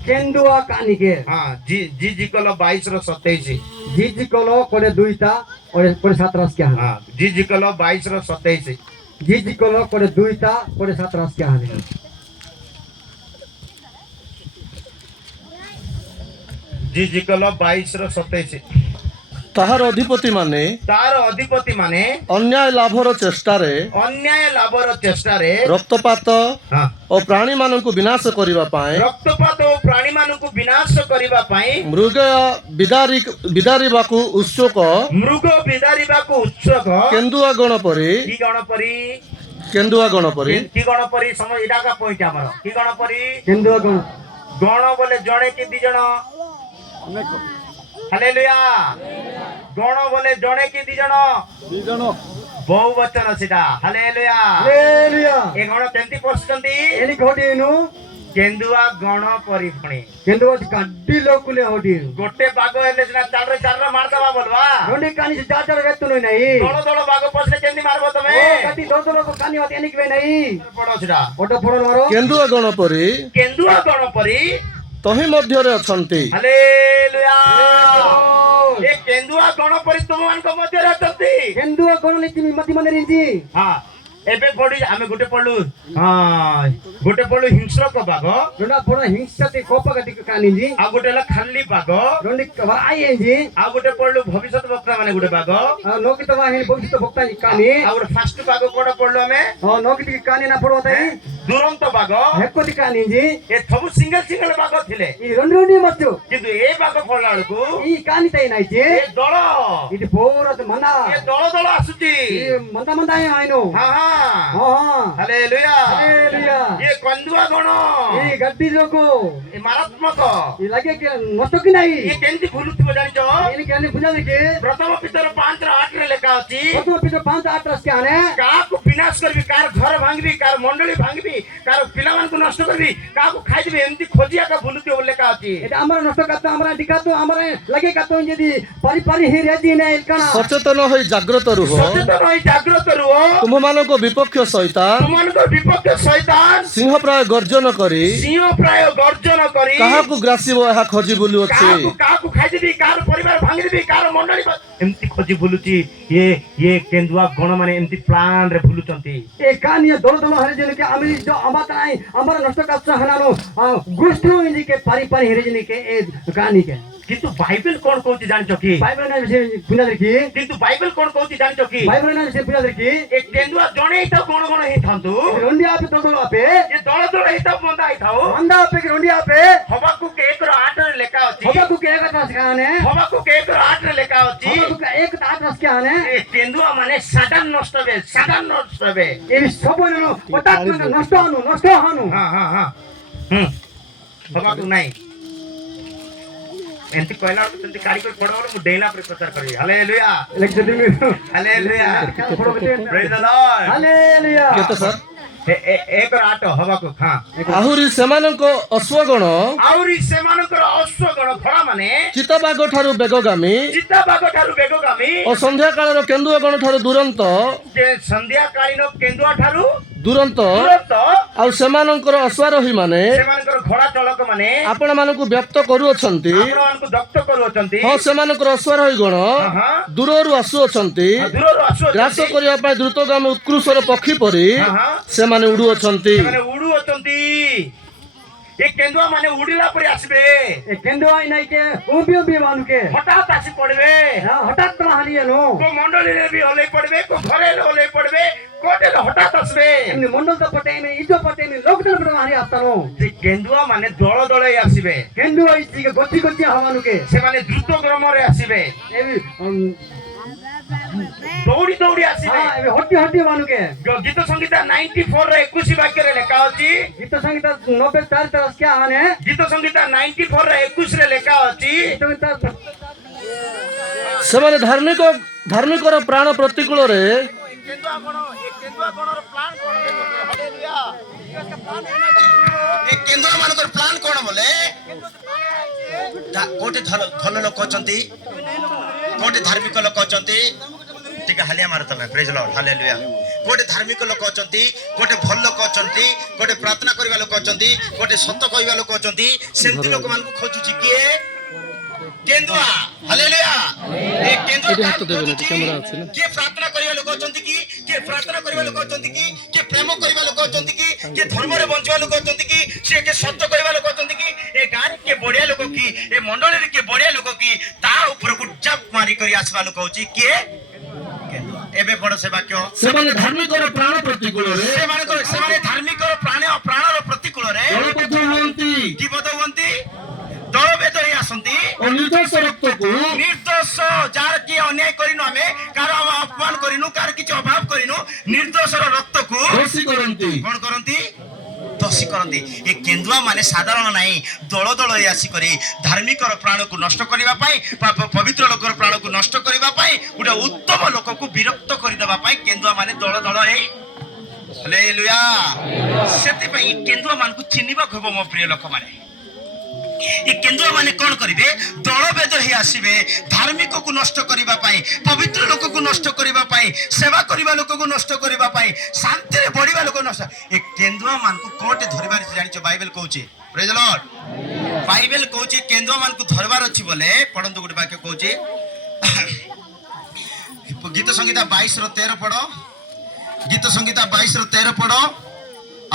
केंदुआ कानी के हाँ जी जी जी कल 22 रो 27 जी जी कोलो कोडे दुईता और कोडे 7 रस क्या है हाँ जी जी कल 22 रो 27 जी जी कोलो कोडे दुईता कोडे 7 रस क्या है जी जी कल 22 रो 27 ତାହାର ଅଧିପତି ମାନେ तार अधिपति माने ଅନ୍ୟାୟ ଲାଭର ଚେଷ୍ଟାରେ अन्याय लाभर चेष्टा रे ରକ୍ତପାତ हाँ ଓ ପ୍ରାଣୀମାନଙ୍କୁ ବିନାଶ କରିବା ପାଇଁ रक्तपात और प्राणी मानकु विनाश करिबा पई ମୃଗ ବିଦାରିବାକୁ ଉତ୍ସୁକ मृग बिदारिबाकु उत्सुक କେନ୍ଦୁଆ ଗଣ ପରି की गणपरी କେନ୍ଦୁଆ ଗଣ ପରି की गणपरी समय इडा का पॉइंट हमर की गणपरी केंदुआ गण गण बोले जणे की दी जण हालेलुया गण बोले जणे की दी जण बहुवचन सिटा हालेलुया हालेलुया ए गण केंती पसचंती एनी घोडीनु केंदुआ गण परी फणी केंदुआ काड्डी लोकुले होडी गोटे बाघ हेले सिना चार मार दबा बोलवा रोंडी कानी से चाचा वेतन नहीं दolo दolo बाघ पसले केंती मारबो तमे कति दो दो को कानी होती एनी के नहीं पड़ो सिटा ओटा फोड़ो मारो କେନ୍ଦୁଆ ଗଣ ପରି केंदुआ गण परी ତହିଁ ମଧ୍ୟରେ ଅଛନ୍ତି हालेलुया ए केंदुआ गण परी तुमମାନଙ୍କ ମଧ୍ୟରେ ଅଛନ୍ତି केंदुआ गण नीति मति मन रिंजी हां एबे पड़ी आमे गोटे पडलु हां गोटे पडलु हिंस्रक बाघ रोंडा फोड़ो हिंसा ते कोपा गति कानी जी आ गोटे ला खाली बाघ रोंडी कवर आई जी आ गोटे पडलु भविष्यत वक्ता माने गोटे बाघ आ नोकी तो वाहिनी भविष्य भक्ता कानी गोटे फास्ट बाघ कोडा पडलु आमे हां नोकी ती कानी ना फोड़ो ताई दुरंत बाघ हेको ती कानी जी ए सबु सिंगल बाघ थिले ई रोंडी रोंडी मच्चो किंतु ए बाघ पडला बेलकु ई कानी ताई नाई जी ए दळ इति पोरत मना ए दळ आसुची ई मंदा मंदा आइनो हां हां हां हालेलुया हालेलुया ये कंदुआ गण ई गड्डी लोको ए मारात्मक ई लगे के नष्ट कि नाही ये केंती भूलुथिबो जानिचो एनी केनी बुझा के प्रथम पितर 5 रो 8 रे लेखा अछि प्रथम पिता 5 8 रस के आने काकु विनाश करबी कार घर भांगबी कार मंडली भांगबी कार पिलामान को नष्ट करबी काकु खाइ देबी एमती खोजिया का भूलुथिबो लेखा अछि এটা আমরা নষ্ট করতে আমরা দিকাতো আমরা লাগে কাতো যদি পারি পারি হি রেজি না ইলকানা ସଚେତନ ହୋଇ ଜାଗ୍ରତ ରୁହ सचेतन होई जागृत रुओ ତୁମମାନଙ୍କ ବିପକ୍ଷ ସୈତାନ तुमनको विपक्ष शैतान ସିଂହ ପ୍ରାୟ ଗର୍ଜନ କରି सिंह प्राय गर्जन करी କାହାକୁ ଗ୍ରାସିବ ଏହା ଖୋଜି ବୁଲୁଅଛି काकु काकु खाइ देबी कार परिवार भांगी देबी कार मंडली एमती खोजी बुलुची ये केंदुआ गण माने एमती प्लान रे बुलु କରୁଛନ୍ତି ए कानी दल दल हरे जन के आमी जो अमत नाही अमर नष्ट कच्चा हनानो गोष्ठ इंजी के पारी पारी हरे जन के ए कानी के କିନ୍ତୁ ବାଇବେଲ କଣ କହୁଛି ଜାଣିଛ କି बाइबल ना विषय पुना देखी କିନ୍ତୁ ବାଇବେଲ କଣ କହୁଛି ଜାଣିଛ କି बाइबल ना विषय पुना देखी ଏ କେନ୍ଦୁଆ ଜଣେ ହେଇଥାଉ କଣ କଣ ହେଇଥାନ୍ତୁ रोंडी आपे दल दल आपे ଏ ଦଳ ଦଳ ହେଇଥାଉ ମନ୍ଦା ହେଇଥାଉ मंदा आपे के रोंडी आपे ହବାକୁ 1:8 ରେ ଲେଖା ଅଛି होगा तू के एक तास काने ହବାକୁ 1:8 ରେ ଲେଖା ଅଛି होगा तू के एक तास के आने ଏ କେନ୍ଦୁଆ ମାନେ ସାଧାରଣ ନଷ୍ଟ ହେବେ ସାଧାରଣ ନଷ୍ଟ ହେବେ ए सब नो पटाक नष्ट हानु ହଁ ହଁ ହଁ ହବାକୁ ନାହିଁ ଏମିତି କହିଲା ବେଳକୁ ସେମିତି କାଢି କରି ପଡ ମୁଁ ଡେଇଲା ପରେ ପ୍ରଚାର କରିବି ହାଲେଲୁୟା इलेक्शन में ହାଲେଲୁୟା फोटो ପ୍ରେଜ ଦ ଲର୍ଡ हालेलुया କେତେ ସାର୍ 1:8 ହବାକୁ ହଁ ଆହୁରି ସେମାନଙ୍କ ଅଶ୍ୱଗଣ ଆହୁରି ସେମାନଙ୍କର ଅଶ୍ୱଗଣ ଘୋଡ଼ା ମାନେ ଚିତାବାଘ ଠାରୁ ବେଗଗାମୀ ଚିତାବାଘ ଠାରୁ ବେଗଗାମୀ ଓ ସନ୍ଧ୍ୟା କାଳର କେନ୍ଦୁଅଗଣ ଠାରୁ ଦୁରନ୍ତ ଯେ ସନ୍ଧ୍ୟା କାଳୀନ କେନ୍ଦୁଆ ଠାରୁ ଦୁରନ୍ତ ତୁରନ୍ତ ଆଉ ସେମାନଙ୍କର ଅଶ୍ୱାରୋହୀ ମାନେ ସେମାନଙ୍କର ଘୋଡ଼ା ଚଳକ ମାନେ ଆପଣମାନଙ୍କୁ ବ୍ୟକ୍ତ କରୁଅଛନ୍ତି ଆପଣମାନଙ୍କୁ ଦକ୍ତ କରୁଅଛନ୍ତି ହଁ ସେମାନଙ୍କର ଅଶ୍ୱାରୋହୀ ଗଣ ହଁ ଦୂରରୁ ଆସୁଅଛନ୍ତି ଦୂରରୁ ଗ୍ରାସ ଆସୁଅଛନ୍ତି କରିବା ପାଇଁ ଦ୍ରୁତଗାମୀ ଉତ୍କୃଷ୍ଟର ପକ୍ଷୀ ପରି ହଁ ସେମାନେ ଉଡୁଅଛନ୍ତି ସେମାନେ ଉଡୁଅଛନ୍ତି ଏ କେନ୍ଦୁଆ ମାନେ ଉଡିଲା ପରି ଆସିବେ ए केंदो आई नहीं के उबी मानु के ହଠାତ୍ ଆସି ପଡିବେ हठात तो हानिए नो କୋ ମଣ୍ଡଳୀରେ ବି ଓହ୍ଲେଇ ପଡିବେ କୋ ଘରେ ଓହ୍ଲେଇ ପଡିବେ କୋଟେ ହଠାତ୍ ଆସିବେ इमने मंडल तो पटे में इजो पटे में लोग तो बड़ा हानि आता नो ସେ କେନ୍ଦୁଆ ମାନେ ଦଳ ଦଳ ହେଇ ଆସିବେ केंदो आई सी के गोची गोची हवानु के ସେମାନେ ଦ୍ରୁତ କ୍ରମରେ ଆସିବେ ए भी ଦୌଡ଼ି ଦୌଡ଼ି ଆସିବେ हां ए हट्टी हट्टी मानु के ଗୀତ ସଂଗୀତା 94 ର 21 ବାକ୍ୟରେ ଲେଖା ଅଛି गीत संगीत 90 4 तरह क्या हाने ଗୀତ ସଂଗୀତା 94 ର 21 ରେ ଲେଖା ଅଛି संगीत ସେମାନେ ଧାର୍ମିକର ପ୍ରାଣ ପ୍ରତିକୂଳରେ ଏ କେନ୍ଦୁଆ ମାନଙ୍କର ପ୍ଲାନ୍ କଣ ବୋଲେ କୋଉଠି ଭଲ ଲୋକ ଅଛନ୍ତି କୋଉଠି ଧାର୍ମିକ ଲୋକ ଅଛନ୍ତି ଟିକେ ହାଲିଆ ମାର ତମେ ପ୍ରେଜ ଲର୍ଡ ହାଲେଲୁୟା କୋଉଠି ଧାର୍ମିକ ଲୋକ ଅଛନ୍ତି କୋଉଠି ଭଲ ଲୋକ ଅଛନ୍ତି କୋଉଠି ପ୍ରାର୍ଥନା କରିବା ଲୋକ ଅଛନ୍ତି କୋଉଠି ସତ କହିବା ଲୋକ ଅଛନ୍ତି ସେମିତି ଲୋକମାନଙ୍କୁ ଖୋଜୁଛି କିଏ କେନ୍ଦୁଆ ହାଲେଲୁୟା ଏ କେନ୍ଦୁଆ କିଏ ପ୍ରାର୍ଥନା କରିବା ଲୋକ ଅଛନ୍ତି କି କିଏ ପ୍ରାର୍ଥନା କରିବା ଲୋକ ଅଛନ୍ତି କି କିଏ ପ୍ରେମ କରିବା ଲୋକ ଅଛନ୍ତି କି କିଏ ଧର୍ମରେ ବଞ୍ଚିବା ଲୋକ ଅଛନ୍ତି କି ସିଏ କିଏ ସତ୍ୟ କହିବା ଲୋକ ଅଛନ୍ତି କି ଏ ଗାଁରେ କିଏ ବଢିଆ ଲୋକ କି ଏ ମଣ୍ଡଳୀରେ କିଏ ବଢିଆ ଲୋକ କି ତା ଉପରକୁ ଚାପ ମାରି କରି ଆସିବା ଲୋକ ହଉଛି କିଏ ଏବେ ବଡ ସେ ବାକ୍ୟ ସେମାନେ ଧାର୍ମିକର ପ୍ରାଣ ପ୍ରତିକୂଳରେ ସେମାନେ ଧାର୍ମିକର ପ୍ରାଣର ପ୍ରତିକୂଳରେ ଦଳବଦ୍ଧ ହୁଅନ୍ତି କି ବଦ୍ଧ ହୁଅନ୍ତି ଦଳଭେଦ ହେଇ ଆସନ୍ତି ଓ ନିର୍ଦ୍ଦୋଷ ରକ୍ତକୁ ନିର୍ଦ୍ଦୋଷ ଯାହାର କିଏ ଅନ୍ୟାୟ କରିନୁ ଆମେ କାହାର ଅପମାନ କରିନୁ କାହାର କିଛି ଅଭାବ କରିନୁ ନିର୍ଦ୍ଦୋଷର ରକ୍ତକୁ ଦୋଷୀ କରନ୍ତି କଣ କରନ୍ତି ଦୋଷୀ କରନ୍ତି ଏ କେନ୍ଦୁଆ ମାନେ ସାଧାରଣ ନାହିଁ ଦଳ ଦଳ ହେଇ ଆସିକରି ଧାର୍ମିକର ପ୍ରାଣକୁ ନଷ୍ଟ କରିବା ପାଇଁ ପବିତ୍ର ଲୋକର ପ୍ରାଣକୁ ନଷ୍ଟ କରିବା ପାଇଁ ଗୋଟେ ଉତ୍ତମ ଲୋକକୁ ବିରକ୍ତ କରିଦେବା ପାଇଁ କେନ୍ଦୁଆ ମାନେ ଦଳ ଦଳ ହେଇ ହାଲେଲୁୟା ସେଥିପାଇଁ କେନ୍ଦୁଆ ମାନଙ୍କୁ ଚିହ୍ନିବାକୁ ହେବ ମୋ ପ୍ରିୟ ଲୋକମାନେ ଏ କେନ୍ଦୁଆ ମାନେ କଣ କରିବେ ଦଳଭେଦ ହେଇ ଆସିବେ ଧାର୍ମିକକୁ ନଷ୍ଟ କରିବା ପାଇଁ ପବିତ୍ର ଲୋକକୁ ନଷ୍ଟ କରିବା ପାଇଁ ସେବା କରିବା ଲୋକକୁ ନଷ୍ଟ କରିବା ପାଇଁ ଶାନ୍ତିରେ ବଢିବା ଲୋକ ନଷ୍ଟ ଏ କେନ୍ଦୁଆ ମାନଙ୍କୁ କୋଉଠି ଧରିବାର ଅଛି ଜାଣିଛ ବାଇବେଲ କହୁଛି ପ୍ରେଜ ଲର୍ଡ ବାଇବେଲ କହୁଛି କେନ୍ଦୁଆ ମାନଙ୍କୁ ଧରିବାର ଅଛି ବୋଲେ ପଢନ୍ତୁ ଗୋଟେ ବାକ୍ୟ କହୁଛି ଗୀତ ସଂଗୀତା 22 ର 13 ପଢ ଗୀତ ସଂଗୀତା 22 ର 13 ପଢ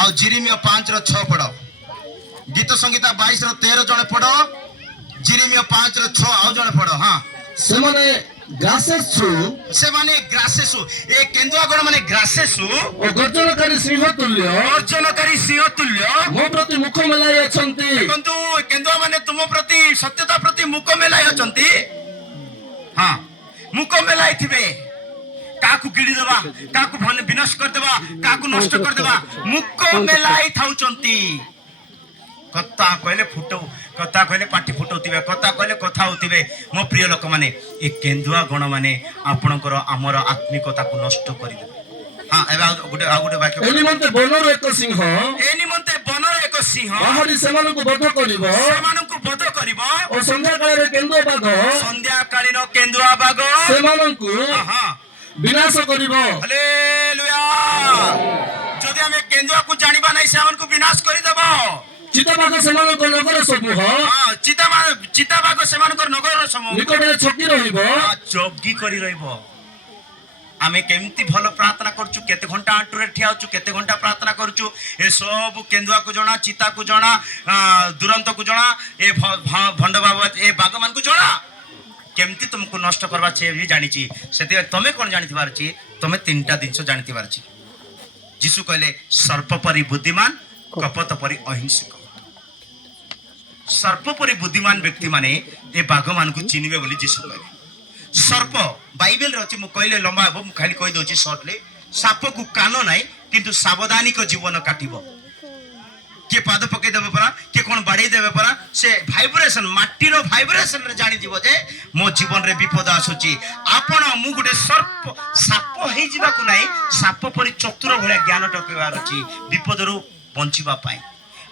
ଆଉ ଜିରିମିୟ 5 ର 6 ପଢ गीत संगीता 22 रो 13 जने पढ़ो जिरिमिया 5 रो 6 आउ जने पढ़ो हां ସେମାନେ ଗ୍ରାସେସୁ ए केंदुआ गण माने ग्रासेसु ଓ ଗର୍ଜନକାରୀ ସିଂହ ତୁଲ୍ୟ अर्जनकारी सिंह तुल्य ମୋ ପ୍ରତି ମୁଖ ମେଲାଇ ଅଛନ୍ତି किंतु केंदुआ माने तुम प्रति सत्यता प्रति मुख मेलाई अछंती हां मुख मेलाई थिबे काकु गिड़ी देबा काकु विनाश कर देबा काकु नष्ट कर देबा मुख मेलाई थाउचंती कथा कहले फुटो कथा कहले पाटी फुटौथिबे कथा कहले कथा होथिबे मो प्रिय लोक माने ए केंदुआ गण माने आपणकर हमर आत्मिकता को नष्ट करि देबे हां एबा गुडे वाक्य ଏ ନିମନ୍ତେ ବନର ଏକ ସିଂହ ए निमंते बनर एक सिंह ବାହାରି ସେମାନଙ୍କୁ ବଧ କରିବ सेमानंकु बध करिवो ଓ ସନ୍ଧ୍ୟା କାଳରେ କେନ୍ଦୁଆ ବାଘ संध्या कालीन केंदुआ बाग ସେମାନଙ୍କୁ हां ବିନାଶ କରିବ हालेलुया जदि हमें केंदुआ को जानिबा नै सेमानकु विनाश करि देबो ଚିତାବାଘ ସେମାନଙ୍କ ନଗର ସମୂହ हां चिताबाग सेमानकर नगर समूह ନିକଟରେ ଛକି ରହିବ जग्गी करी रहइबो आमे केमती भल प्रार्थना करछु केते घंटा आंटुरे ठिया होछु केते घंटा प्रार्थना करछु ए सब केंदुआ को जणा चिता को जणा दुरंत को जणा ए भंड बाबा ए बागमान को जणा केमती तुमको नष्ट करबा छे भी जानि छी सेते तमे कोन जानि थिबार छी तमे तीनटा दिन जानि थिबार छी यीशु कहले सर्प परि बुद्धिमान कपट परि अहिंसक सर्प परि बुद्धिमान व्यक्ति माने ए बागमान को चिनिबे बोली यीशु कहले सर्प बाइबल रे अछि मु कहले लंबा हो मु खाली कहि दोछि शॉर्टली साप को कान नाही किंतु सावधानी को जीवन काटिबो के पाद पकई देबे परा के कोन बाड़ी देबे परा से वाइब्रेशन माटीर वाइब्रेशन रे जानि दिबो जे मो जीवन रे विपद आसुची आपण मु गुटे सर्प साप हेइ जिबा को नाही साप परि चतुर भले ज्ञान टकेबार अछि विपदरु बंचिबा पाई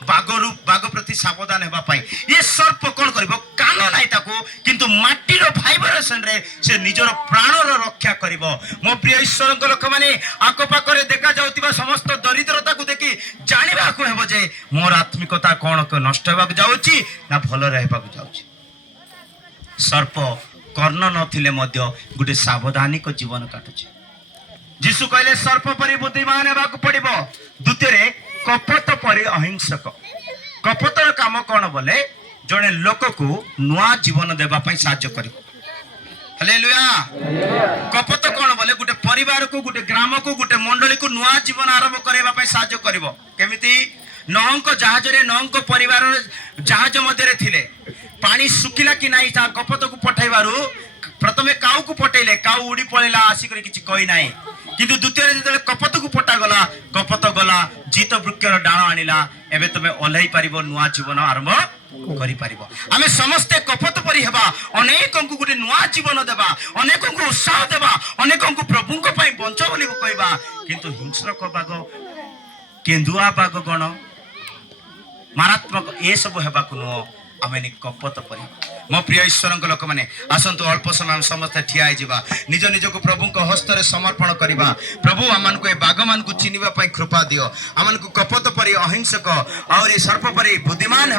बाघ प्रति सावधान हेबा पाई ये सर्प कोन करबो कान नाही ताको किंतु माटीर वाइब्रेशन रे से निजर प्राणर रक्षा करबो मो प्रिय ईश्वरक लोक माने आको पाकरे देखा जाउतिबा समस्त दरिद्रता को देखि जानिबा को हेबो जे मोर आत्मिकता कोन को नष्ट हेबा जाउची ना भल रहबा जाउची सर्प कर्ण नथिले मध्य गुटे सावधानी को जीवन काटुची यीशु कहले सर्प परि बुद्धिमान हेबा को पड़िबो द्वितीय रे कपट परि अहिंसक कपटर काम कौन बोले जड़े लोक को नुआ जीवन देवा साहाय्य कर हालेलुया कपट कौन बोले गोटे परिवार को गोटे ग्राम को गोटे मंडली को नुआ जीवन आरंभ करबा साहाय्य करिवो केमिति नहंक जहाज रे नहंक परिवार जहाज मध्य थिले पानी सुखिला कि नाही ता कपट को पठाइबारु प्रथमे काउ को पठेले काउ उड़ी पळेला आसी करी किछि कहि नाही किंतु द्वितीय जेतले कपट को पटा गला कपट गला जीत वृक्षर डाण आनिला एबे तमे ओल्हाई पारिबो नुआ जीवन आरंभ करि पारिबो आमे समस्त कपट परि हेबा अनेकन को गुटे नुआ जीवन देबा अनेकन को उत्साह देबा अनेकन को प्रभु को पई बंच बोली कहबा किंतु हिंस्रक बाग केंदुआ बाग गण मारात्मक ए सब हेबा को नो आमे नि कपट परि मो प्रिय ईश्वरक लोक माने आसंतु अल्प समय समस्त ठिया जिबा निज निज को प्रभु को हस्त रे समर्पण करिबा प्रभु आमन को ए बागमान को चिनिबा पई कृपा दियो आमन को कपट परि अहिंसक और ए सर्प परि बुद्धिमान